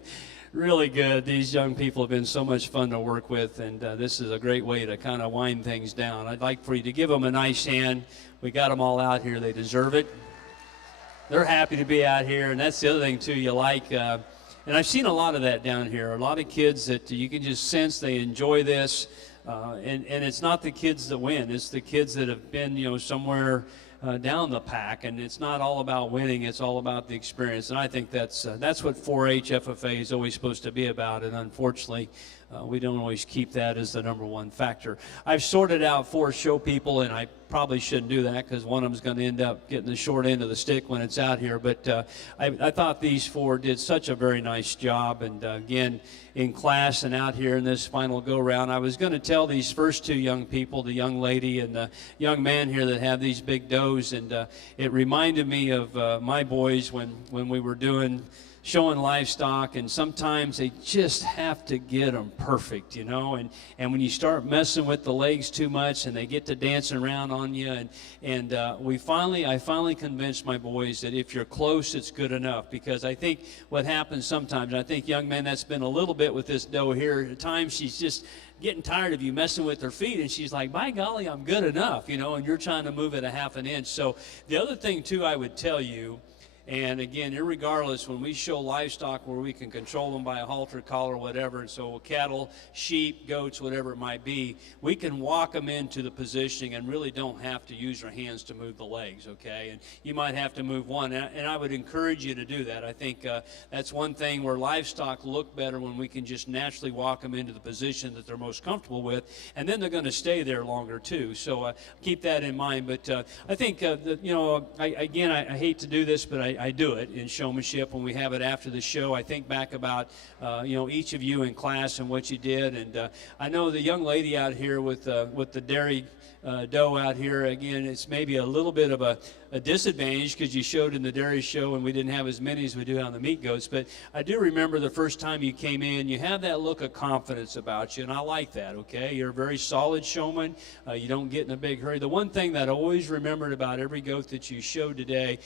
really good. These young people have been so much fun to work with, and this is a great way to kind of wind things down. I'd like for you to give them a nice hand. We got them all out here. They deserve it. They're happy to be out here, and that's the other thing, too, you like. And I've seen a lot of that down here. A lot of kids that you can just sense they enjoy this. And it's not the kids that win. It's the kids that have been, somewhere down the pack. And it's not all about winning. It's all about the experience. And I think that's what 4-H FFA is always supposed to be about. And unfortunately, we don't always keep that as the number one factor. I've sorted out 4 show people, and I probably shouldn't do that because one of them is going to end up getting the short end of the stick when it's out here. But I thought these 4 did such a very nice job. And again, in class and out here in this final go-round, I was going to tell these first 2 young people, the young lady and the young man here that have these big does, and it reminded me of my boys when we were showing livestock, and sometimes they just have to get them perfect, and when you start messing with the legs too much and they get to dancing around on you, and I finally convinced my boys that if you're close, it's good enough, because I think what happens sometimes, I think young men, that's been a little bit with this doe here, at times she's just getting tired of you messing with her feet, and she's like, by golly, I'm good enough, and you're trying to move it a half an inch. So the other thing too I would tell you, and again, irregardless, when we show livestock where we can control them by a halter, collar, whatever, and so cattle, sheep, goats, whatever it might be, we can walk them into the positioning and really don't have to use our hands to move the legs, okay? And you might have to move one, and I would encourage you to do that. I think that's one thing where livestock look better when we can just naturally walk them into the position that they're most comfortable with, and then they're going to stay there longer too. So keep that in mind. But I think, I hate to do this, but I do it in showmanship when we have it after the show. I think back about, each of you in class and what you did. And I know the young lady out here with the dairy doe out here, again, it's maybe a little bit of a disadvantage because you showed in the dairy show and we didn't have as many as we do on the meat goats. But I do remember the first time you came in, you have that look of confidence about you, and I like that, okay? You're a very solid showman. You don't get in a big hurry. The one thing that I always remembered about every goat that you showed today,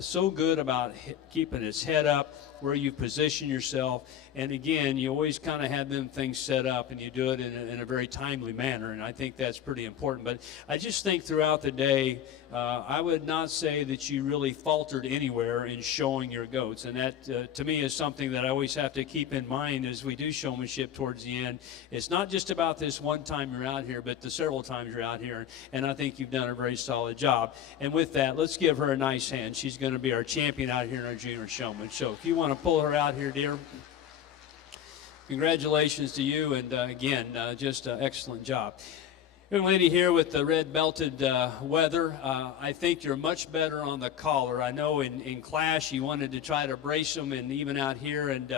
so good about keeping its head up, where you position yourself, and again, you always kind of have them things set up, and you do it in a very timely manner, and I think that's pretty important. But I just think throughout the day, I would not say that you really faltered anywhere in showing your goats, and that to me is something that I always have to keep in mind as we do showmanship towards the end. It's not just about this one time you're out here, but the several times you're out here, and I think you've done a very solid job. And with that, let's give her a nice hand. She's going to be our champion out here in our junior showman. So if you want to pull her out here, dear, congratulations to you, and again, just an excellent job. Young lady here with the red belted weather, I think you're much better on the collar. I know in class you wanted to try to brace them, and even out here, and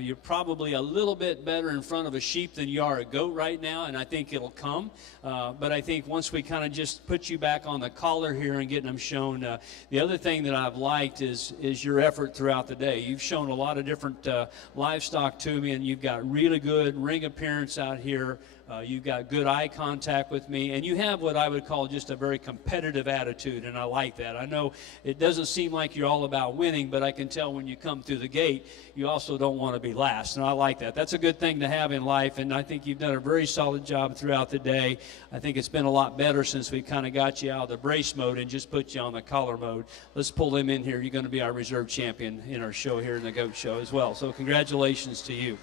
you're probably a little bit better in front of a sheep than you are a goat right now, and I think it'll come. But I think once we kind of just put you back on the collar here and getting them shown, the other thing that I've liked is your effort throughout the day. You've shown a lot of different livestock to me, and you've got really good ring appearance out here. You've got good eye contact with me, and you have what I would call just a very competitive attitude, and I like that. I know it doesn't seem like you're all about winning, but I can tell when you come through the gate, you also don't want to be last, and I like that. That's a good thing to have in life, and I think you've done a very solid job throughout the day. I think it's been a lot better since we kind of got you out of the brace mode and just put you on the collar mode. Let's pull him in here. You're going to be our reserve champion in our show here in the Goat Show as well, so congratulations to you.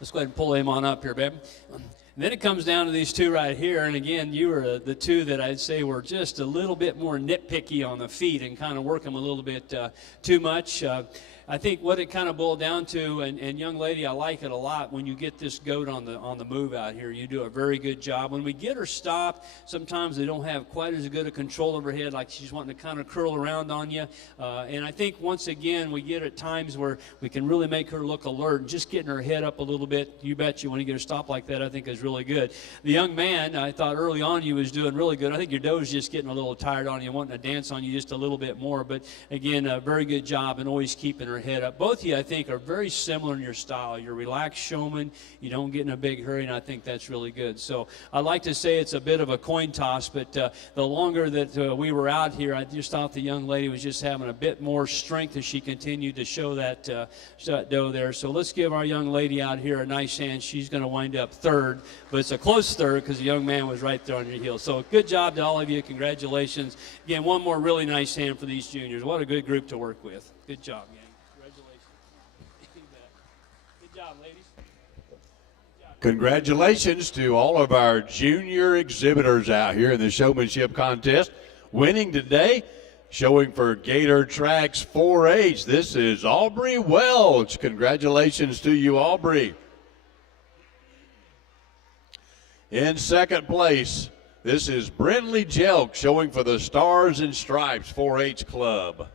Let's go ahead and pull him on up here, babe. And then it comes down to these 2 right here, and again, you were the 2 that I'd say were just a little bit more nitpicky on the feet and kind of work them a little bit too much. I think what it kind of boiled down to, and young lady, I like it a lot when you get this goat on the move out here. You do a very good job. When we get her stopped, sometimes they don't have quite as good a control of her head, like she's wanting to kind of curl around on you. And I think once again, we get at times where we can really make her look alert, and just getting her head up a little bit. You bet you when you get her stopped like that, I think is really good. The young man, I thought early on you was doing really good. I think your doe's just getting a little tired on you, wanting to dance on you just a little bit more. But again, a very good job and always keeping her her head up. Both of you, I think, are very similar in your style. You're relaxed showmen. You don't get in a big hurry, and I think that's really good. So I'd like to say it's a bit of a coin toss, but the longer that we were out here, I just thought the young lady was just having a bit more strength as she continued to show that doe there. So let's give our young lady out here a nice hand. She's going to wind up third, but it's a close third because the young man was right there on your heels. So good job to all of you. Congratulations. Again, one more really nice hand for these juniors. What a good group to work with. Good job, gang. Congratulations. Good job, ladies. Good job. Congratulations to all of our junior exhibitors out here in the showmanship contest. Winning today, showing for Gator Tracks 4-H. This is Aubrey Welch. Congratulations to you, Aubrey. In second place, this is Brindley Jelk showing for the Stars and Stripes 4-H Club.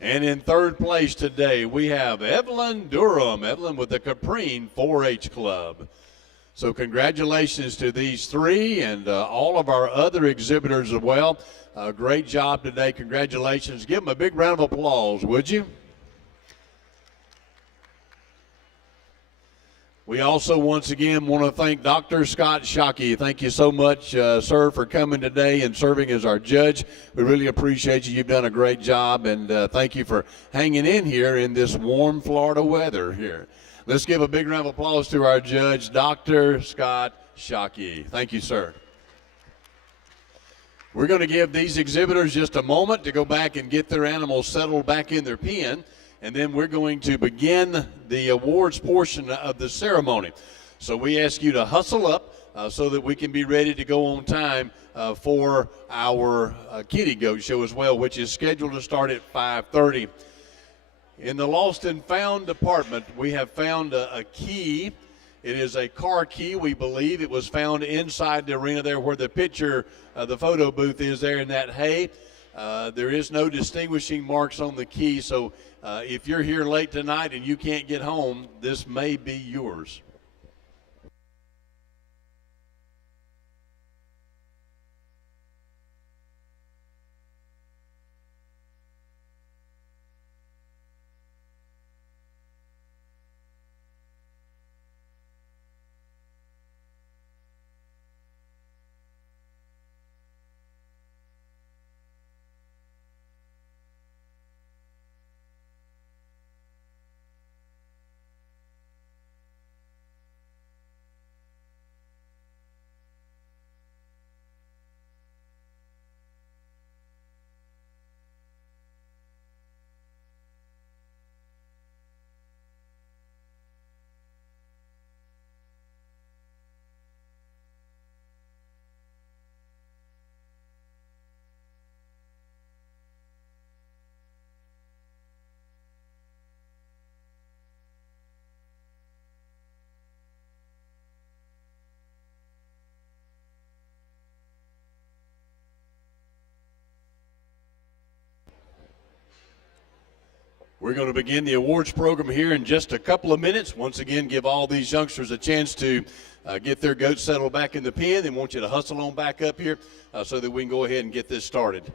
And in third place today, we have Evelyn Durham, Evelyn with the Caprine 4-H Club. So congratulations to these three and all of our other exhibitors as well. Great job today. Congratulations. Give them a big round of applause, would you? We also, once again, want to thank Dr. Scott Shockey. Thank you so much, sir, for coming today and serving as our judge. We really appreciate you. You've done a great job, and thank you for hanging in here in this warm Florida weather here. Let's give a big round of applause to our judge, Dr. Scott Shockey. Thank you, sir. We're going to give these exhibitors just a moment to go back and get their animals settled back in their pen. And then we're going to begin the awards portion of the ceremony. So we ask you to hustle up so that we can be ready to go on time for our Kiddie Goat show as well, which is scheduled to start at 5:30. In the lost and found department, we have found a key. It is a car key, we believe. It was found inside the arena there where the picture, the photo booth is there in that hay. There is no distinguishing marks on the key, so if you're here late tonight and you can't get home, this may be yours. We're going to begin the awards program here in just a couple of minutes. Once again, give all these youngsters a chance to get their goats settled back in the pen. And want you to hustle on back up here so that we can go ahead and get this started.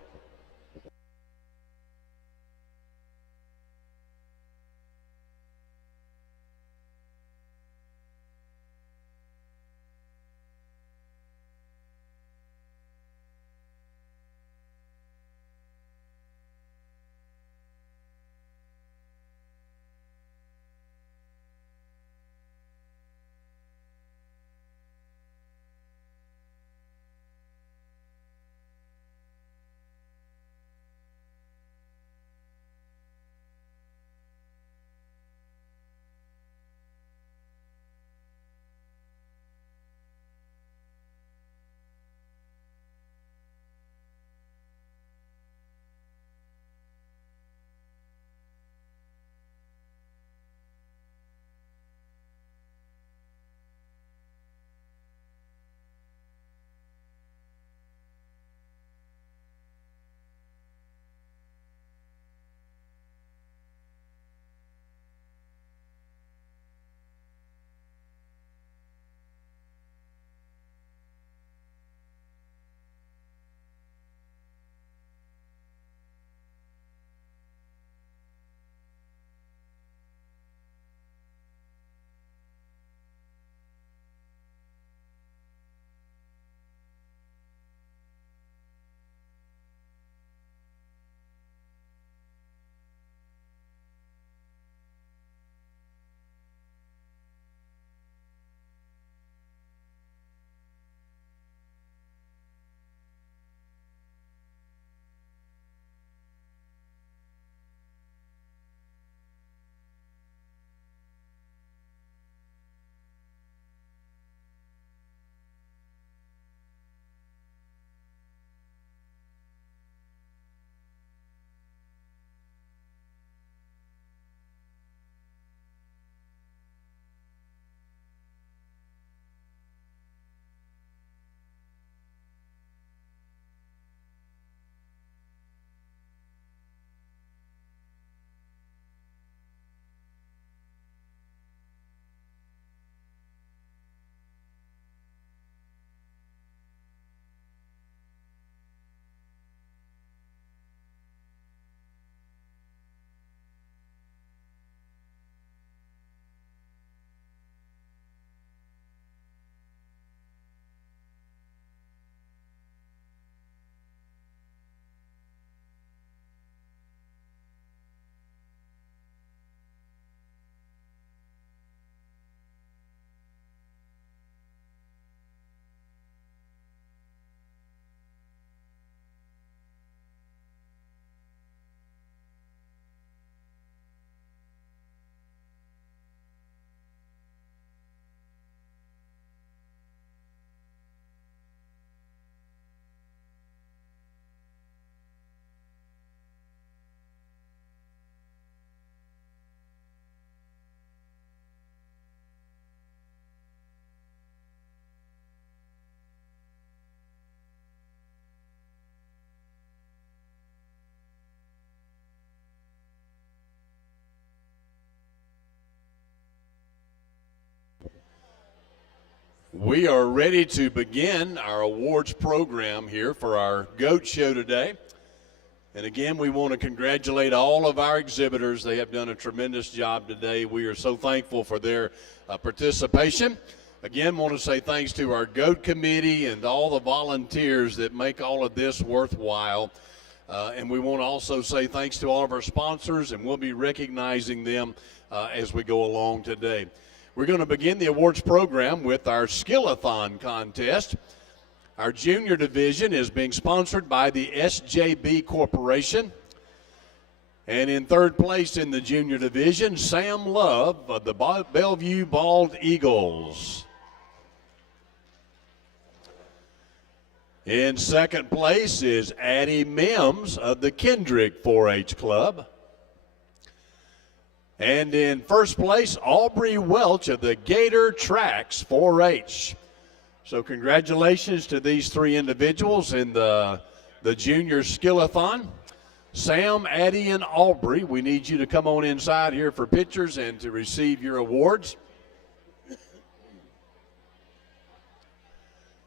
We are ready to begin our awards program here for our GOAT show today. And again, we want to congratulate all of our exhibitors. They have done a tremendous job today. We are so thankful for their participation. Again, want to say thanks to our GOAT committee and all the volunteers that make all of this worthwhile. And we want to also say thanks to all of our sponsors, and we'll be recognizing them as we go along today. We're going to begin the awards program with our Skill-a-thon contest. Our junior division is being sponsored by the SJB Corporation. And in third place in the junior division, Sam Love of the Bellevue Bald Eagles. In second place is Addie Mims of the Kendrick 4-H Club. And in first place, Aubrey Welch of the Gator Tracks 4-H. So congratulations to these three individuals in the junior Skill-a-thon. Sam, Addie, and Aubrey, we need you to come on inside here for pictures and to receive your awards.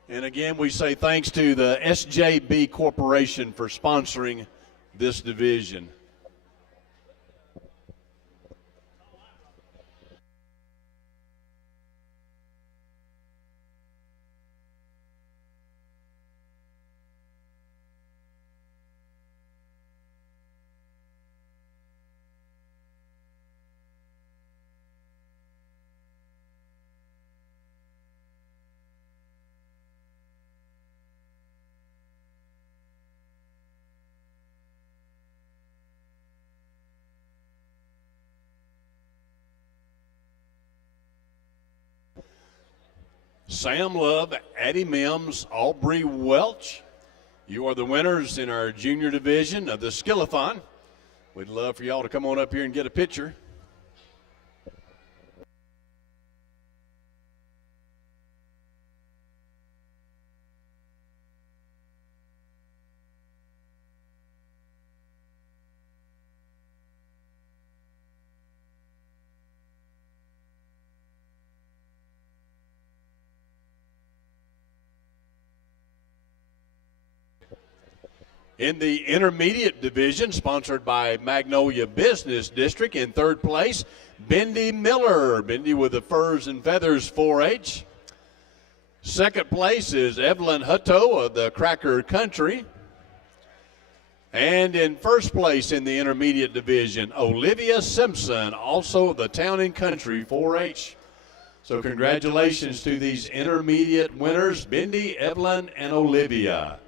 And again, we say thanks to the SJB Corporation for sponsoring this division. Sam Love, Addie Mims, Aubrey Welch, you are the winners in our junior division of the Skill-a-thon. We'd love for y'all to come on up here and get a picture. In the intermediate division, sponsored by Magnolia Business District, in third place, Bendy Miller, Bendy with the Furs and Feathers 4-H. Second place is Evelyn Hutto of the Cracker Country. And in first place in the intermediate division, Olivia Simpson, also of the Town and Country 4-H. So congratulations to these intermediate winners, Bendy, Evelyn, and Olivia.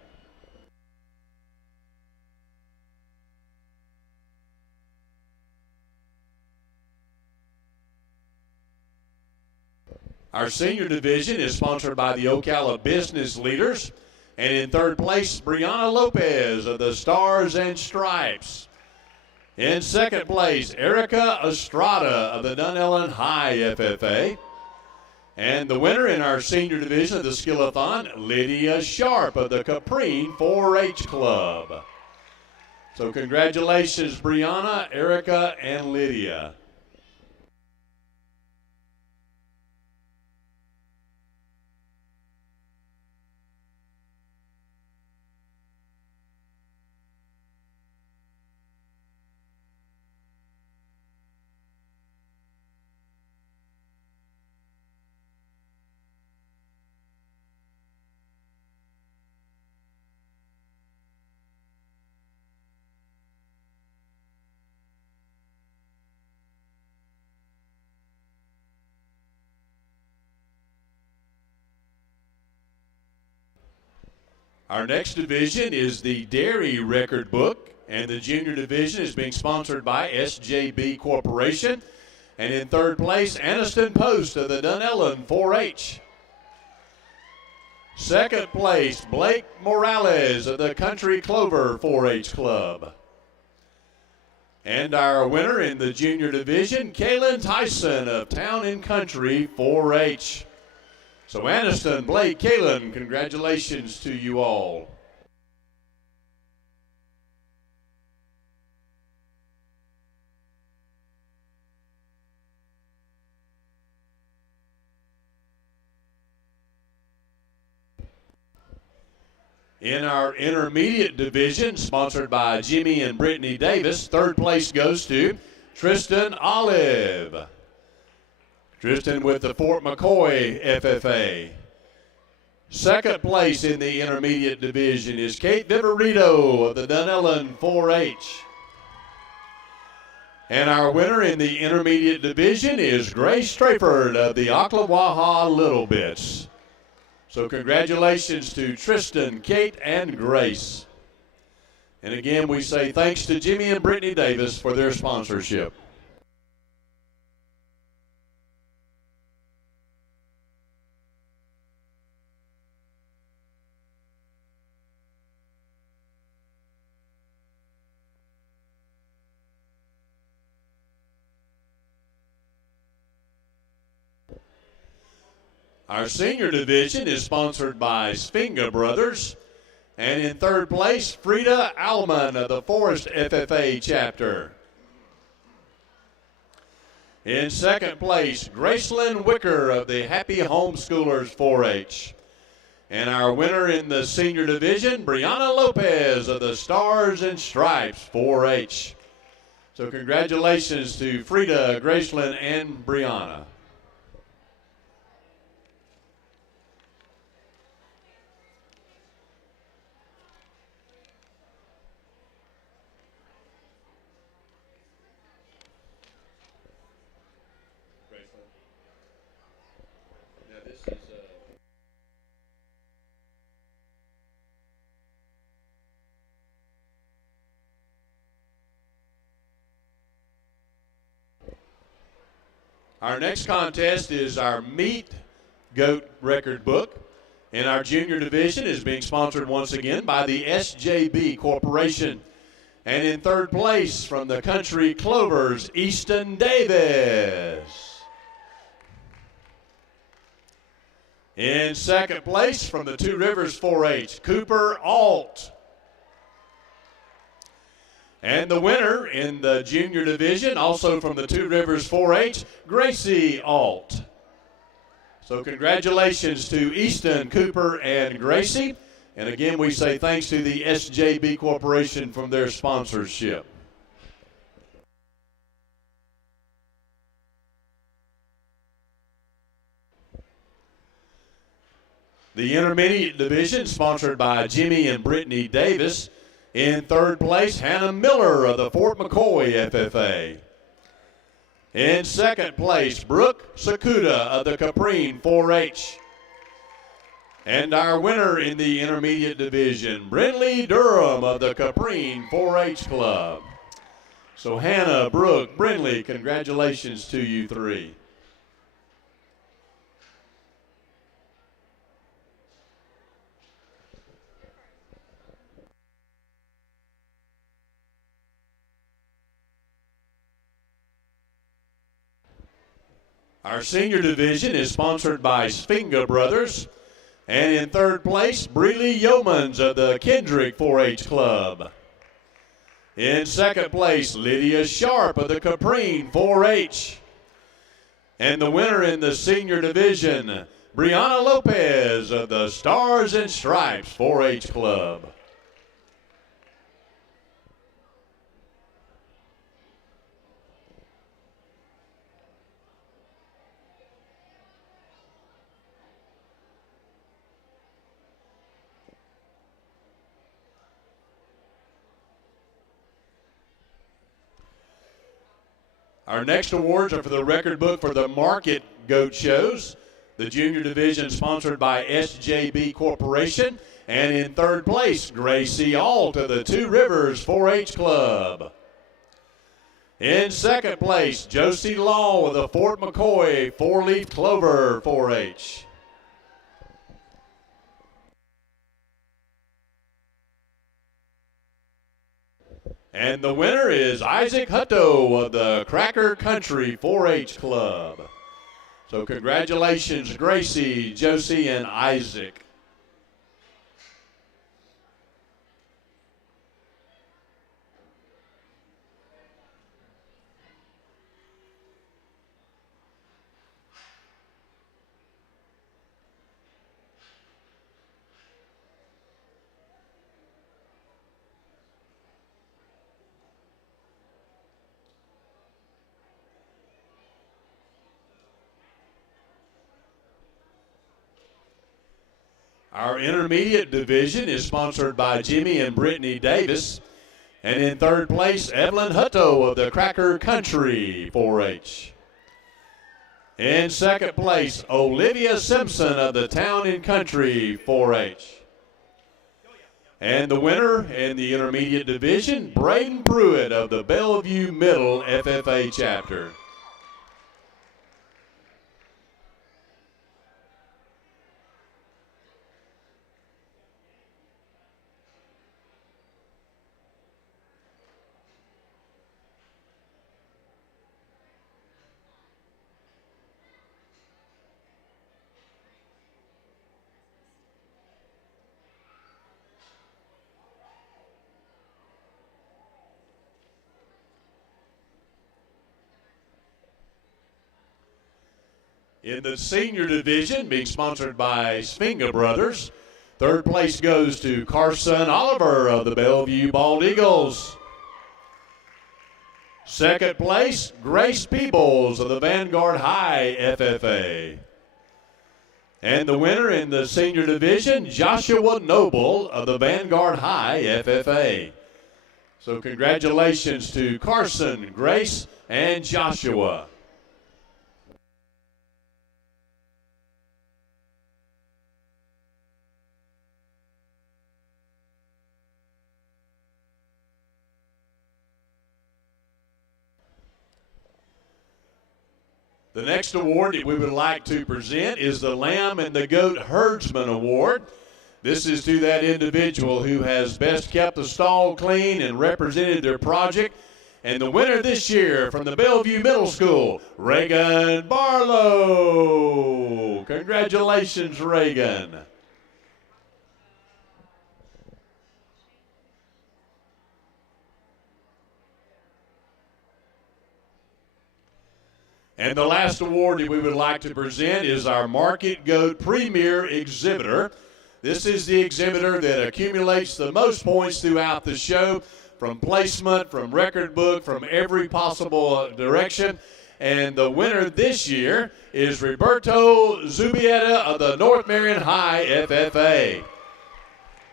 Our senior division is sponsored by the Ocala Business Leaders. And in third place, Brianna Lopez of the Stars and Stripes. In second place, Erica Estrada of the Dunellen High FFA. And the winner in our senior division of the Skill-a-thon, Lydia Sharp of the Caprine 4-H Club. So congratulations, Brianna, Erica, and Lydia. Our next division is the Dairy Record Book, and the junior division is being sponsored by SJB Corporation. And in third place, Aniston Post of the Dunellen 4-H. Second place, Blake Morales of the Country Clover 4-H Club. And our winner in the junior division, Kaylin Tyson of Town and Country 4-H. So Aniston, Blake, Kaylin, congratulations to you all. In our intermediate division, sponsored by Jimmy and Brittany Davis, third place goes to Tristan Olive. Tristan with the Fort McCoy FFA. Second place in the intermediate division is Kate Viverito of the Dunellen 4-H. And our winner in the intermediate division is Grace Strayford of the Ocklawaha Little Bits. So congratulations to Tristan, Kate, and Grace. And again, we say thanks to Jimmy and Brittany Davis for their sponsorship. Our senior division is sponsored by Sfinga Brothers. And in third place, Frida Alman of the Forest FFA chapter. In second place, Gracelyn Wicker of the Happy Homeschoolers 4-H. And our winner in the senior division, Brianna Lopez of the Stars and Stripes 4-H. So congratulations to Frida, Gracelyn, and Brianna. Our next contest is our Meat Goat record book. And our junior division is being sponsored once again by the SJB Corporation. And in third place from the Country Clovers, Easton Davis. In second place from the Two Rivers 4-H, Cooper Alt. And the winner in the junior division, also from the Two Rivers 4-H, Gracie Alt. So congratulations to Easton, Cooper, and Gracie. And again, we say thanks to the SJB Corporation from their sponsorship. The intermediate division, sponsored by Jimmy and Brittany Davis. In third place, Hannah Miller of the Fort McCoy FFA. In second place, Brooke Sakuda of the Caprine 4-H. And our winner in the intermediate division, Brindley Durham of the Caprine 4-H Club. So Hannah, Brooke, Brindley, congratulations to you three. Our senior division is sponsored by Sfinga Brothers. And in third place, Breeley Yeomans of the Kendrick 4-H Club. In second place, Lydia Sharp of the Caprine 4-H. And the winner in the senior division, Brianna Lopez of the Stars and Stripes 4-H Club. Our next awards are for the record book for the Market Goat Shows. The junior division sponsored by SJB Corporation. And in third place, Gracie Alt of the Two Rivers 4-H Club. In second place, Josie Law of the Fort McCoy 4-Leaf Clover 4-H. And the winner is Isaac Hutto of the Cracker Country 4-H Club. So congratulations, Gracie, Josie, and Isaac. Our intermediate division is sponsored by Jimmy and Brittany Davis. And in third place, Evelyn Hutto of the Cracker Country 4-H. In second place, Olivia Simpson of the Town and Country 4-H. And the winner in the intermediate division, Braden Pruitt of the Bellevue Middle FFA chapter. In the senior division, being sponsored by Svinga Brothers, third place goes to Carson Oliver of the Bellevue Bald Eagles. Second place, Grace Peebles of the Vanguard High FFA. And the winner in the senior division, Joshua Noble of the Vanguard High FFA. So congratulations to Carson, Grace, and Joshua. The next award that we would like to present is the Lamb and the Goat Herdsman Award. This is to that individual who has best kept the stall clean and represented their project. And the winner this year from the Bellevue Middle School, Reagan Barlow. Congratulations, Reagan. And the last award that we would like to present is our Market Goat Premier Exhibitor. This is the exhibitor that accumulates the most points throughout the show, from placement, from record book, from every possible direction. And the winner this year is Roberto Zubieta of the North Marion High FFA.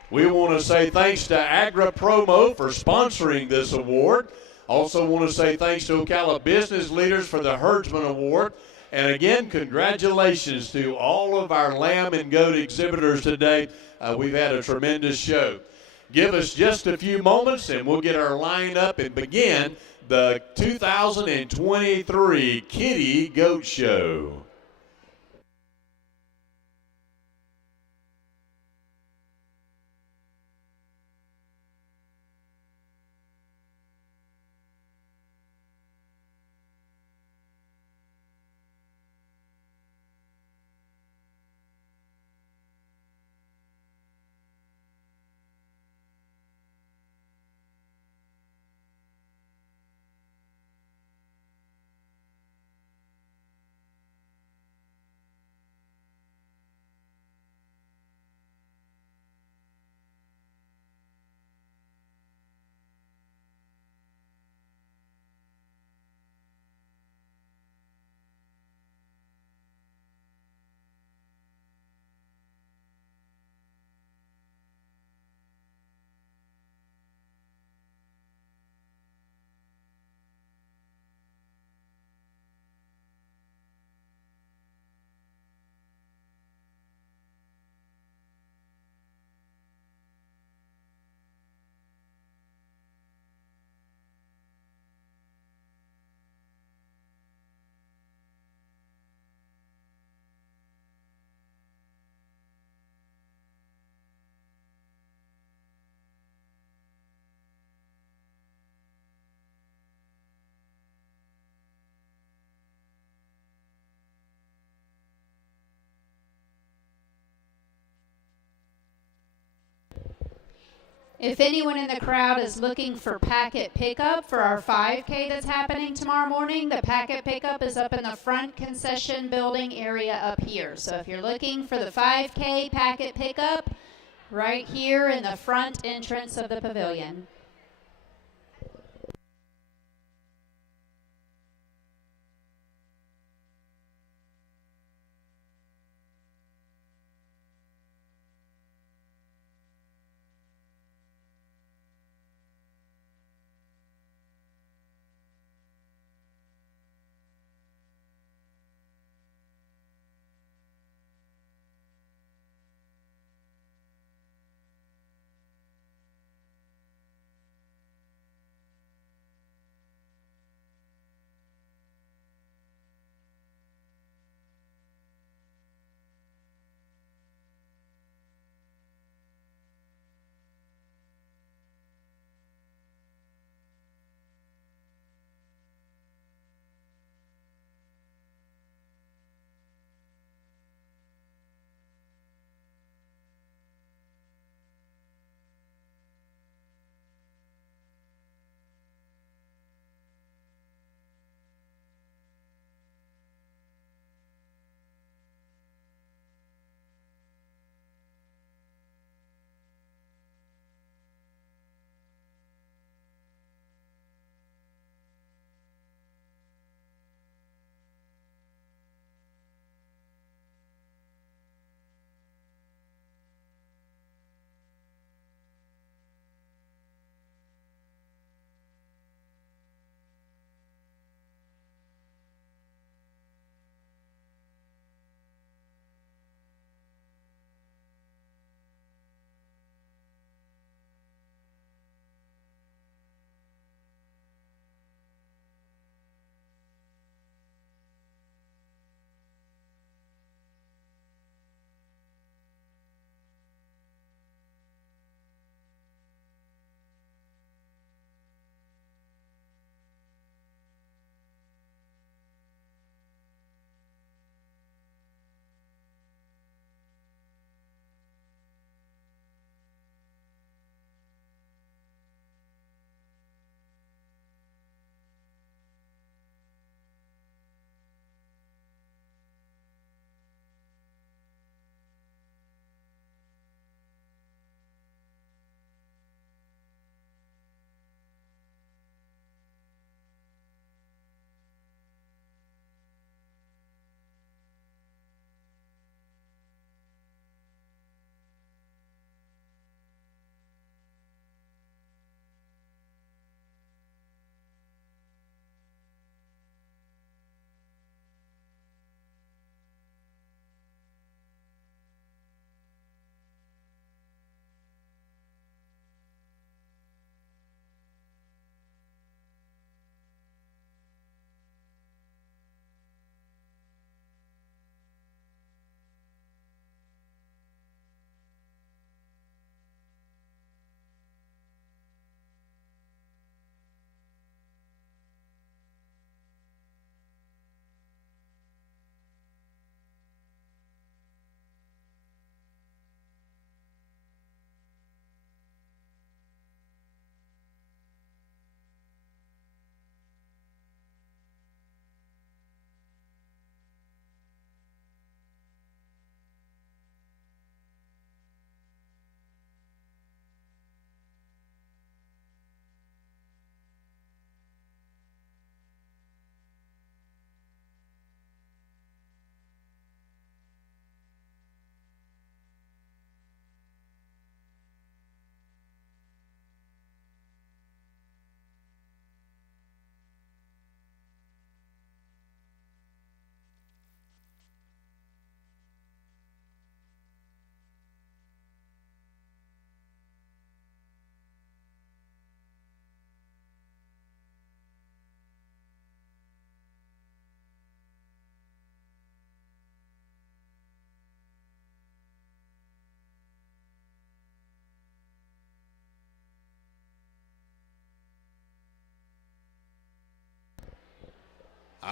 We want to say thanks to Agra Promo for sponsoring this award. Also want to say thanks to Ocala Business Leaders for the Herdsman Award. And again, congratulations to all of our lamb and goat exhibitors today. We've had a tremendous show. Give us just a few moments and we'll get our line up and begin the 2023 Kiddie Goat Show. If anyone in the crowd is looking for packet pickup for our 5K that's happening tomorrow morning, the packet pickup is up in the front concession building area up here. So if you're looking for the 5K packet pickup, right here in the front entrance of the pavilion.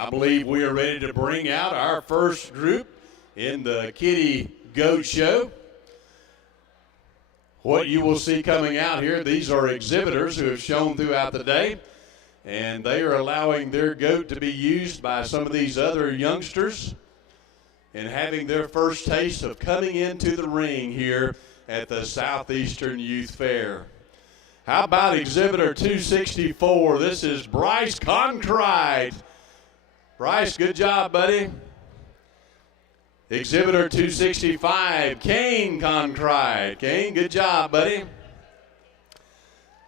I believe we are ready to bring out our first group in the Kiddie Goat Show. What you will see coming out here, these are exhibitors who have shown throughout the day, and they are allowing their goat to be used by some of these other youngsters and having their first taste of coming into the ring here at the Southeastern Youth Fair. How about exhibitor 264? This is Bryce Concrite. Bryce, good job, buddy. Exhibitor 265, Kane Concrite. Kane, good job, buddy.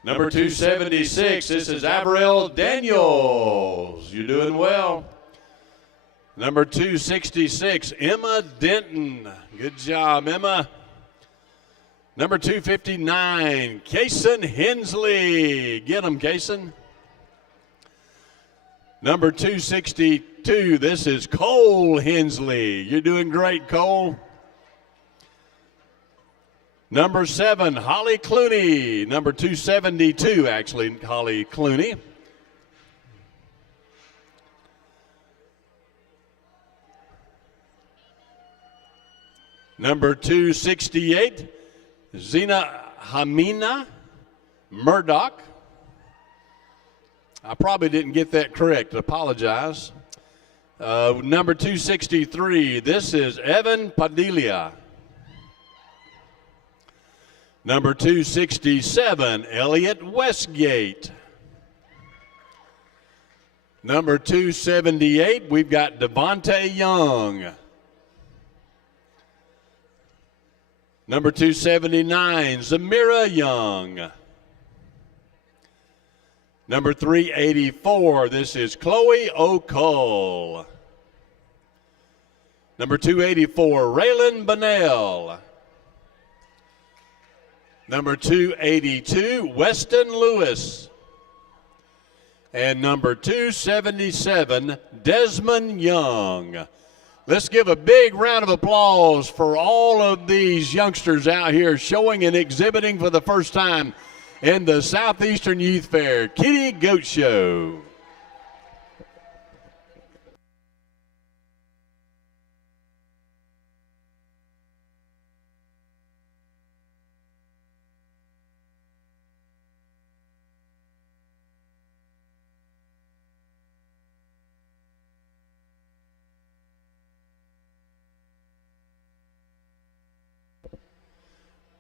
Number 276, this is Averell Daniels. You're doing well. Number 266, Emma Denton. Good job, Emma. Number 259, Kaysen Hensley. Get him, Kaysen. Number 262, this is Cole Hensley. You're doing great, Cole. Number 7, Holly Clooney. Number 272, actually, Holly Clooney. Number 268, Zena Hamina Murdoch. I probably didn't get that correct. I apologize. Number 263, this is Evan Padilla. Number 267, Elliot Westgate. Number 278, we've got Devontae Young. Number 279, Zamira Young. Number 384, this is Chloe O'Cole. Number 284, Raylan Bonnell. Number 282, Weston Lewis. And number 277, Desmond Young. Let's give a big round of applause for all of these youngsters out here showing and exhibiting for the first time in the Southeastern Youth Fair Kiddie Goat Show.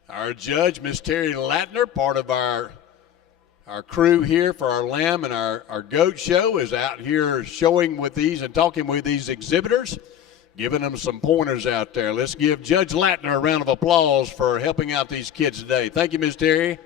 Our judge, Miss Terry Latner, part of our crew here for our lamb and our goat show, is out here showing with these and talking with these exhibitors, giving them some pointers out there. Let's give Judge Latner a round of applause for helping out these kids today. Thank you, Miss Terry.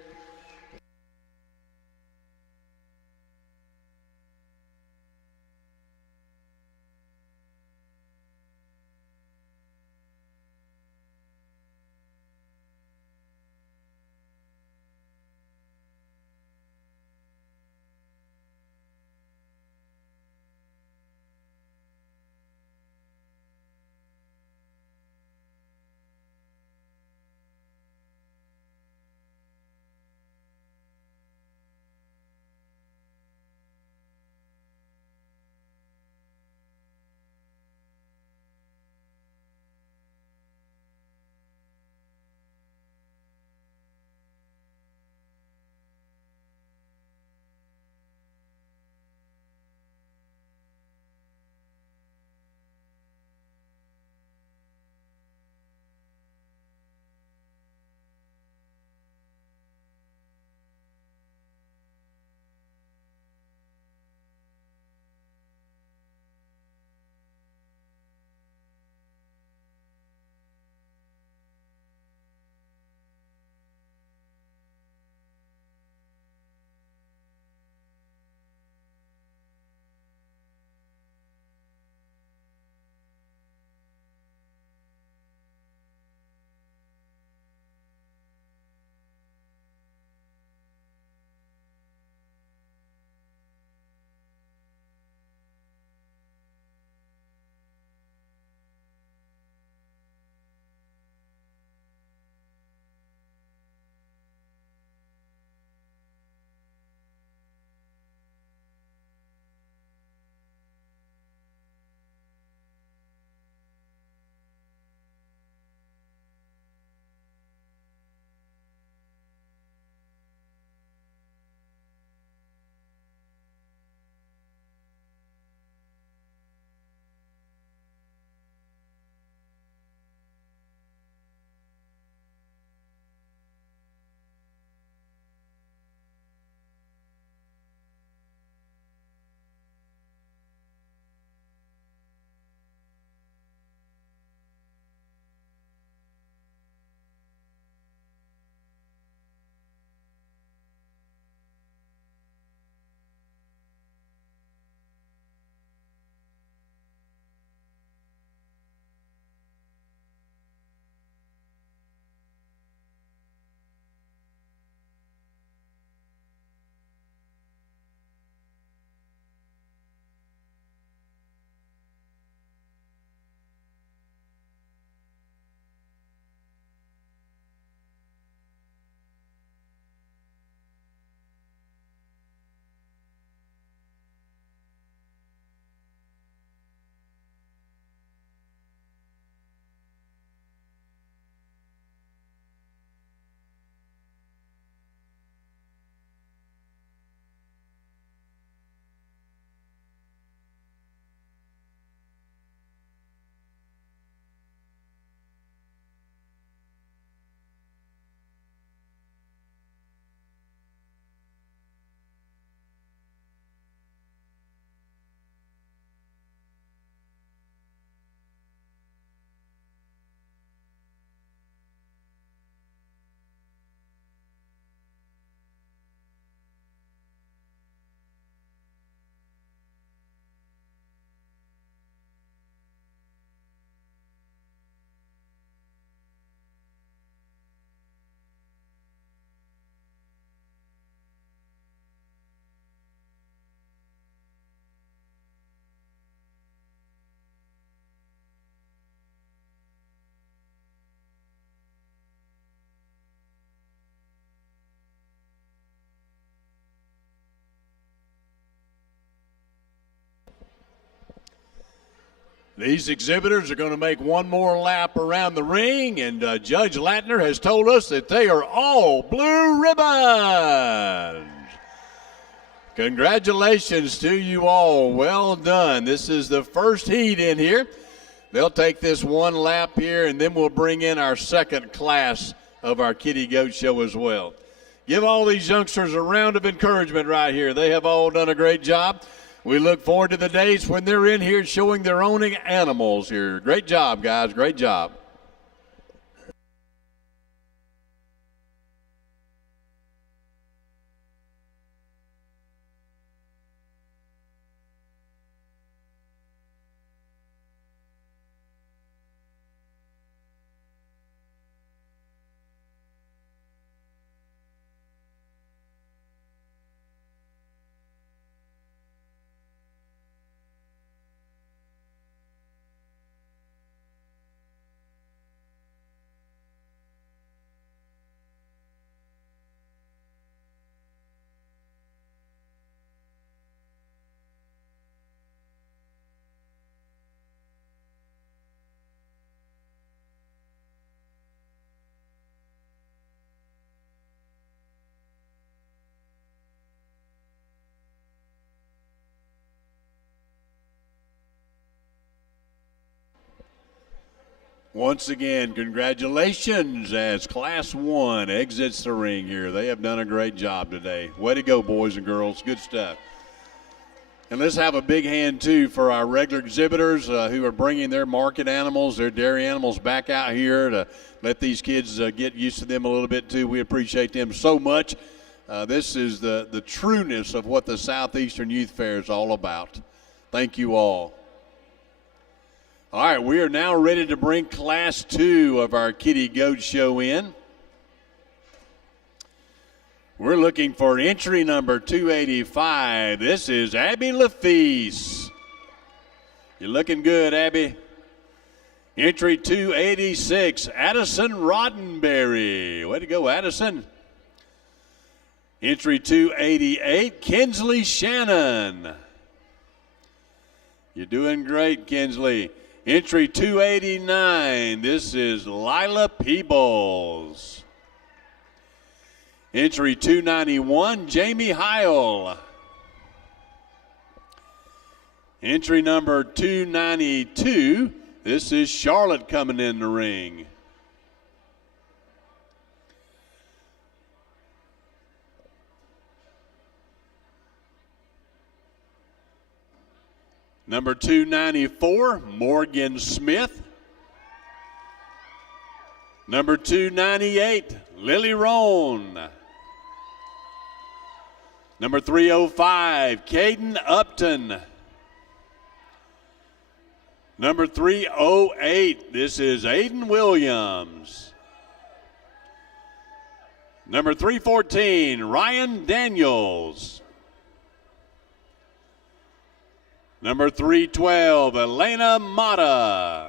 These exhibitors are going to make one more lap around the ring, and Judge Latner has told us that they are all blue ribbons. Congratulations to you all. Well done. This is the first heat in here. They'll take this one lap here, and then we'll bring in our second class of our Kiddie Goat show as well. Give all these youngsters a round of encouragement right here. They have all done a great job. We look forward to the days when they're in here showing their own animals here. Great job, guys. Great job. Once again, congratulations as Class 1 exits the ring here. They have done a great job today. Way to go, boys and girls. Good stuff. And let's have a big hand, too, for our regular exhibitors who are bringing their market animals, their dairy animals back out here to let these kids get used to them a little bit, too. We appreciate them so much. This is the trueness of what the Southeastern Youth Fair is all about. Thank you all. All right, we are now ready to bring Class 2 of our Kiddie Goat show in. We're looking for entry number 285. This is Abby Lafise. You're looking good, Abby. Entry 286, Addison Roddenberry. Way to go, Addison. Entry 288, Kinsley Shannon. You're doing great, Kinsley. Entry 289, this is Lila Peebles. Entry 291, Jamie Heil. Entry number 292, this is Charlotte coming in the ring. Number 294, Morgan Smith. Number 298, Lily Roan. Number 305, Caden Upton. Number 308, this is Aiden Williams. Number 314, Ryan Daniels. Number 312, Elena Mata.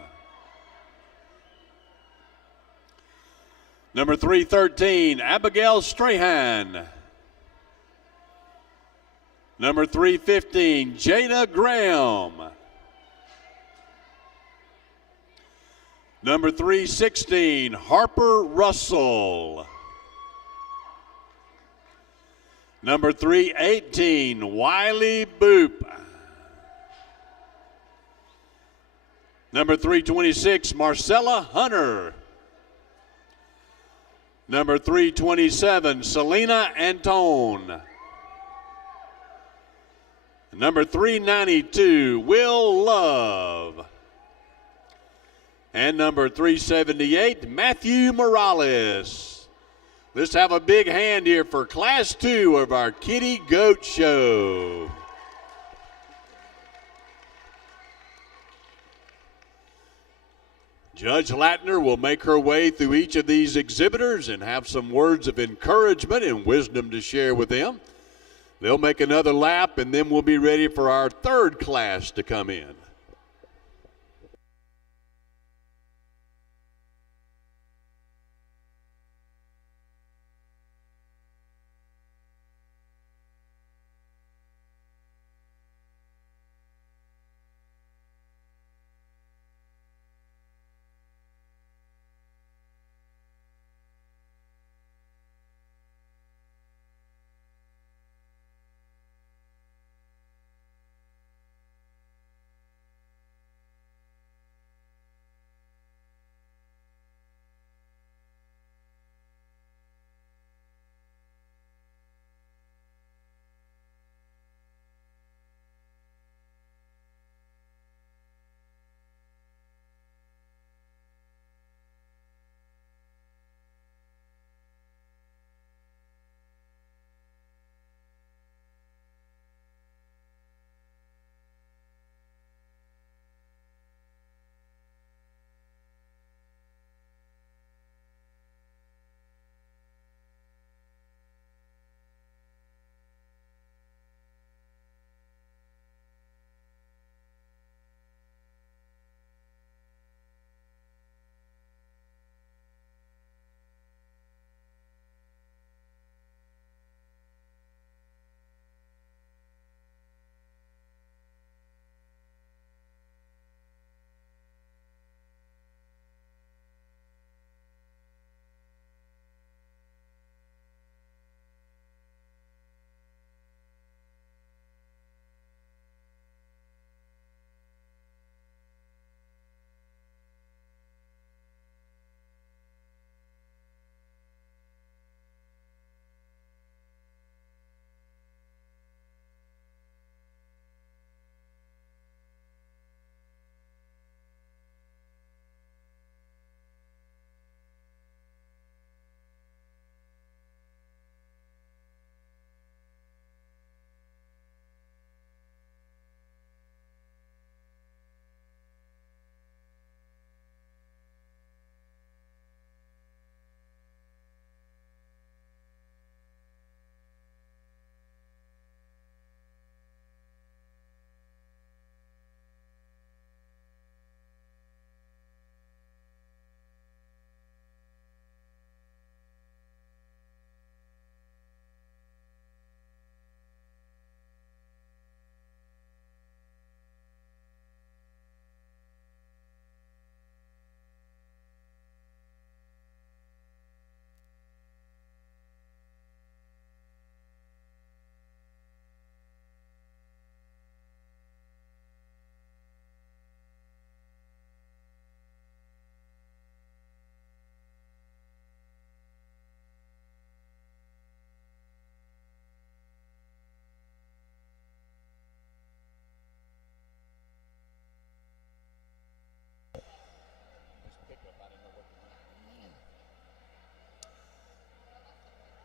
Number 313, Abigail Strahan. Number 315, Jada Graham. Number 316, Harper Russell. Number 318, Wiley Boop. Number 326, Marcella Hunter. Number 327, Selena Antone. Number 392, Will Love. And number 378, Matthew Morales. Let's have a big hand here for Class 2 of our Kiddie Goat show. Judge Latner will make her way through each of these exhibitors and have some words of encouragement and wisdom to share with them. They'll make another lap, and then we'll be ready for our third class to come in.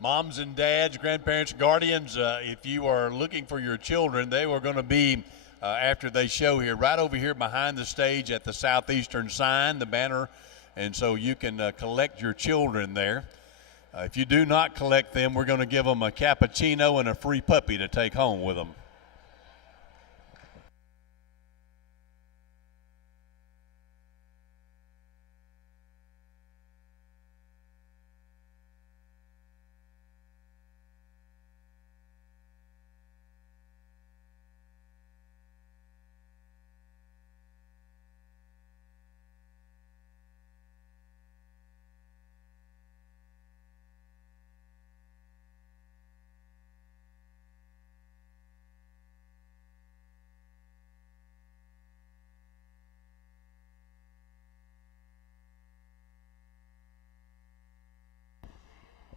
Moms and dads, grandparents, guardians, if you are looking for your children, they are going to be, after they show here, right over here behind the stage at the Southeastern sign, the banner, and so you can collect your children there. If you do not collect them, we're going to give them a cappuccino and a free puppy to take home with them.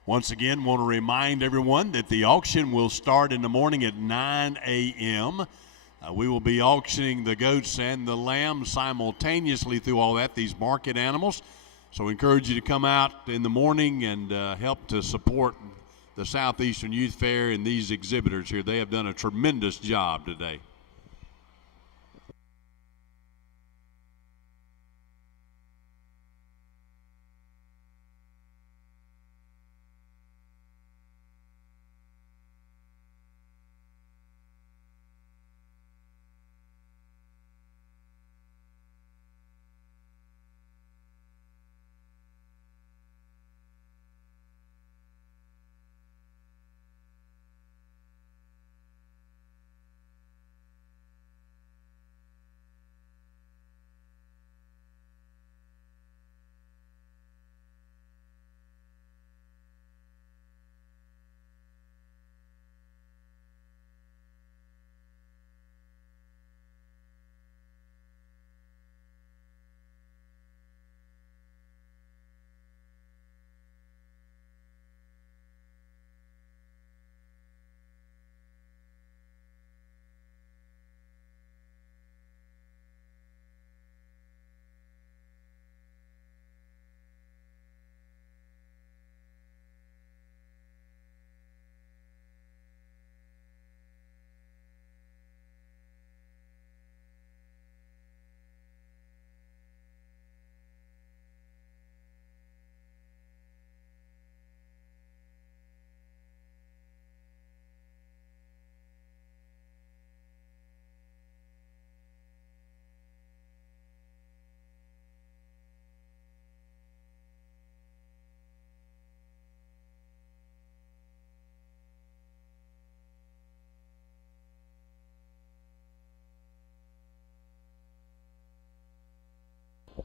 Once again, want to remind everyone that the auction will start in the morning at 9 a.m. We will be auctioning the goats and the lambs simultaneously through all that, these market animals. So we encourage you to come out in the morning and help to support the Southeastern Youth Fair and these exhibitors here. They have done a tremendous job today.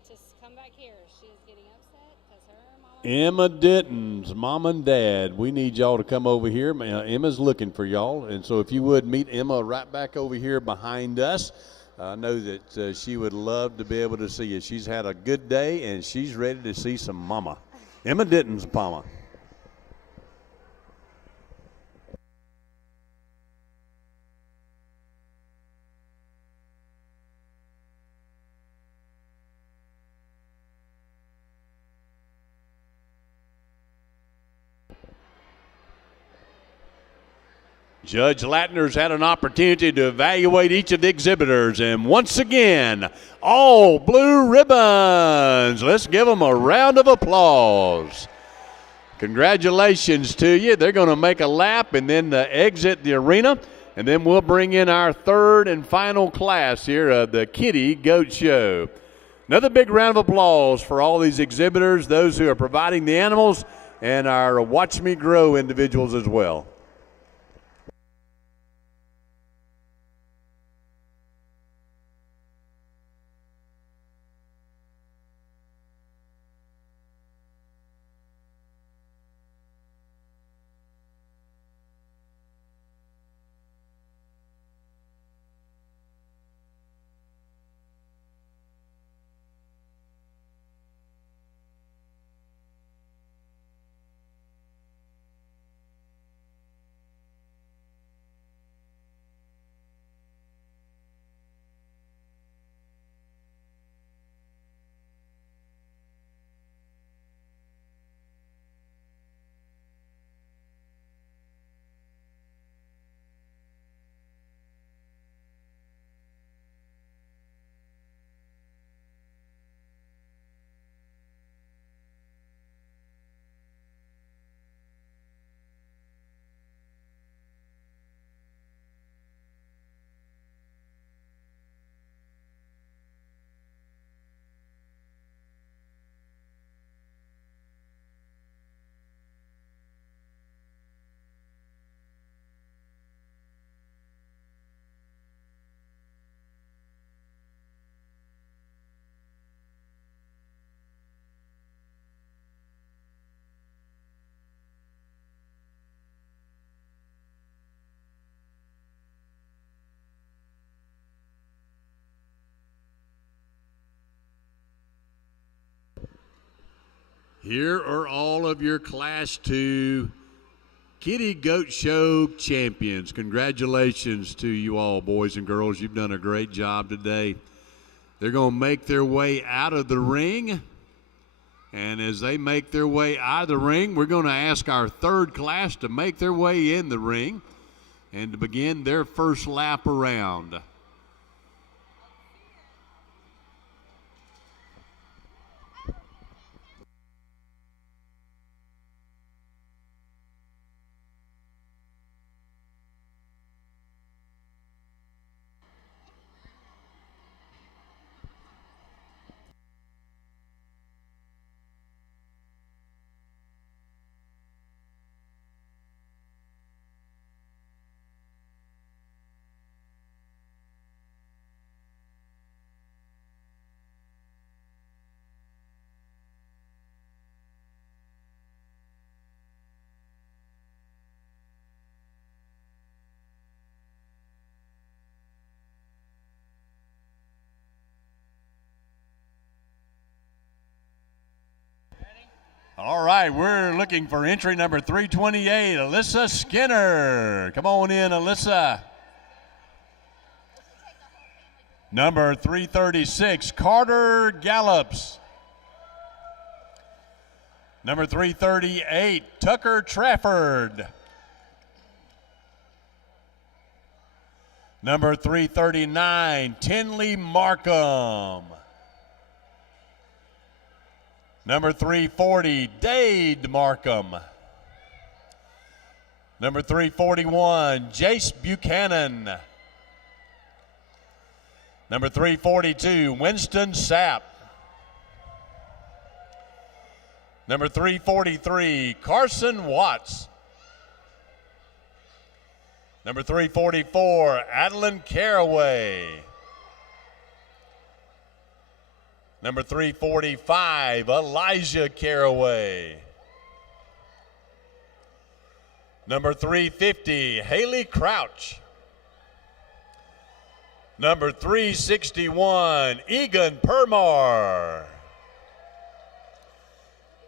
Just come back here. She's getting upset because her mom. Emma Denton's mom and dad, we need y'all to come over here. Emma's looking for y'all, and so if you would meet Emma right back over here behind us. I know that she would love to be able to see you. She's had a good day, and she's ready to see some mama. Emma Denton's mama. Judge Latner's had an opportunity to evaluate each of the exhibitors, and once again, all blue ribbons. Let's give them a round of applause. Congratulations to you. They're going to make a lap and then exit the arena, and then we'll bring in our third and final class here of the Kiddie Goat Show. Another big round of applause for all these exhibitors, those who are providing the animals, and our Watch Me Grow individuals as well. Here are all of your Class 2 Kiddie Goat Show champions. Congratulations to you all, boys and girls. You've done a great job today. They're going to make their way out of the ring. And as they make their way out of the ring, we're going to ask our third class to make their way in the ring and to begin their first lap around. All right, we're looking for entry number 328, Alyssa Skinner. Come on in, Alyssa. Number 336, Carter Gallops. Number 338, Tucker Trafford. Number 339, Tinley Markham. Number 340, Dade Markham. Number 341, Jace Buchanan. Number 342, Winston Sapp. Number 343, Carson Watts. Number 344, Adeline Caraway. Number 345, Elijah Caraway. Number 350, Haley Crouch. Number 361, Egan Permar.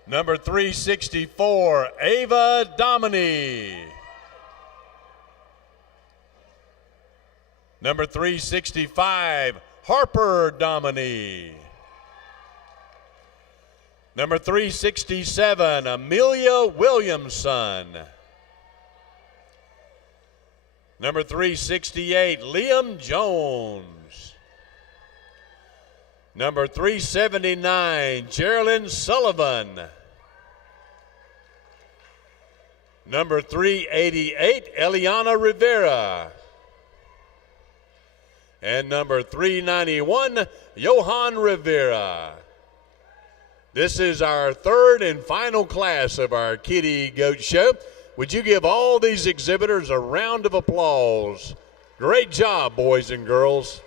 Number 364, Ava Domini. Number 365, Harper Domini. Number 367, Amelia Williamson. Number 368, Liam Jones. Number 379, Geraldine Sullivan. Number 388, Eliana Rivera. And number 391, Johan Rivera. This is our third and final class of our Kiddie Goat Show. Would you give all these exhibitors a round of applause? Great job, boys and girls.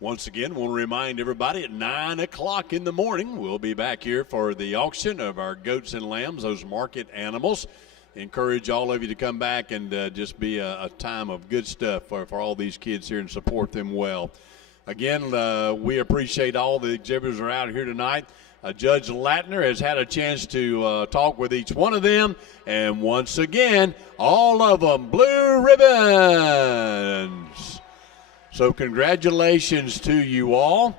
Once again, we'll remind everybody at 9 o'clock in the morning, we'll be back here for the auction of our goats and lambs, those market animals. Encourage all of you to come back and just be a time of good stuff for all these kids here and support them well. Again, we appreciate all the exhibitors that are out here tonight. Judge Latner has had a chance to talk with each one of them, and once again, all of them blue ribbons. So congratulations to you all.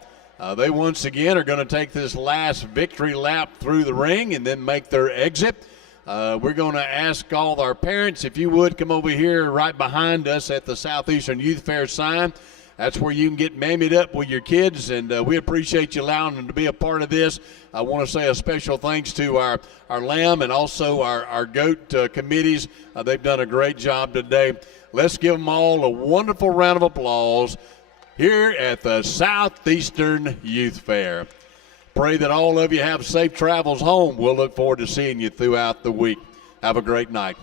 They once again are going to take this last victory lap through the ring and then make their exit. We're going to ask all our parents, if you would, come over here right behind us at the Southeastern Youth Fair sign. That's where you can get mammied up with your kids, and we appreciate you allowing them to be a part of this. I want to say a special thanks to our lamb and also our goat committees. They've done a great job today. Let's give them all a wonderful round of applause here at the Southeastern Youth Fair. Pray that all of you have safe travels home. We'll look forward to seeing you throughout the week. Have a great night.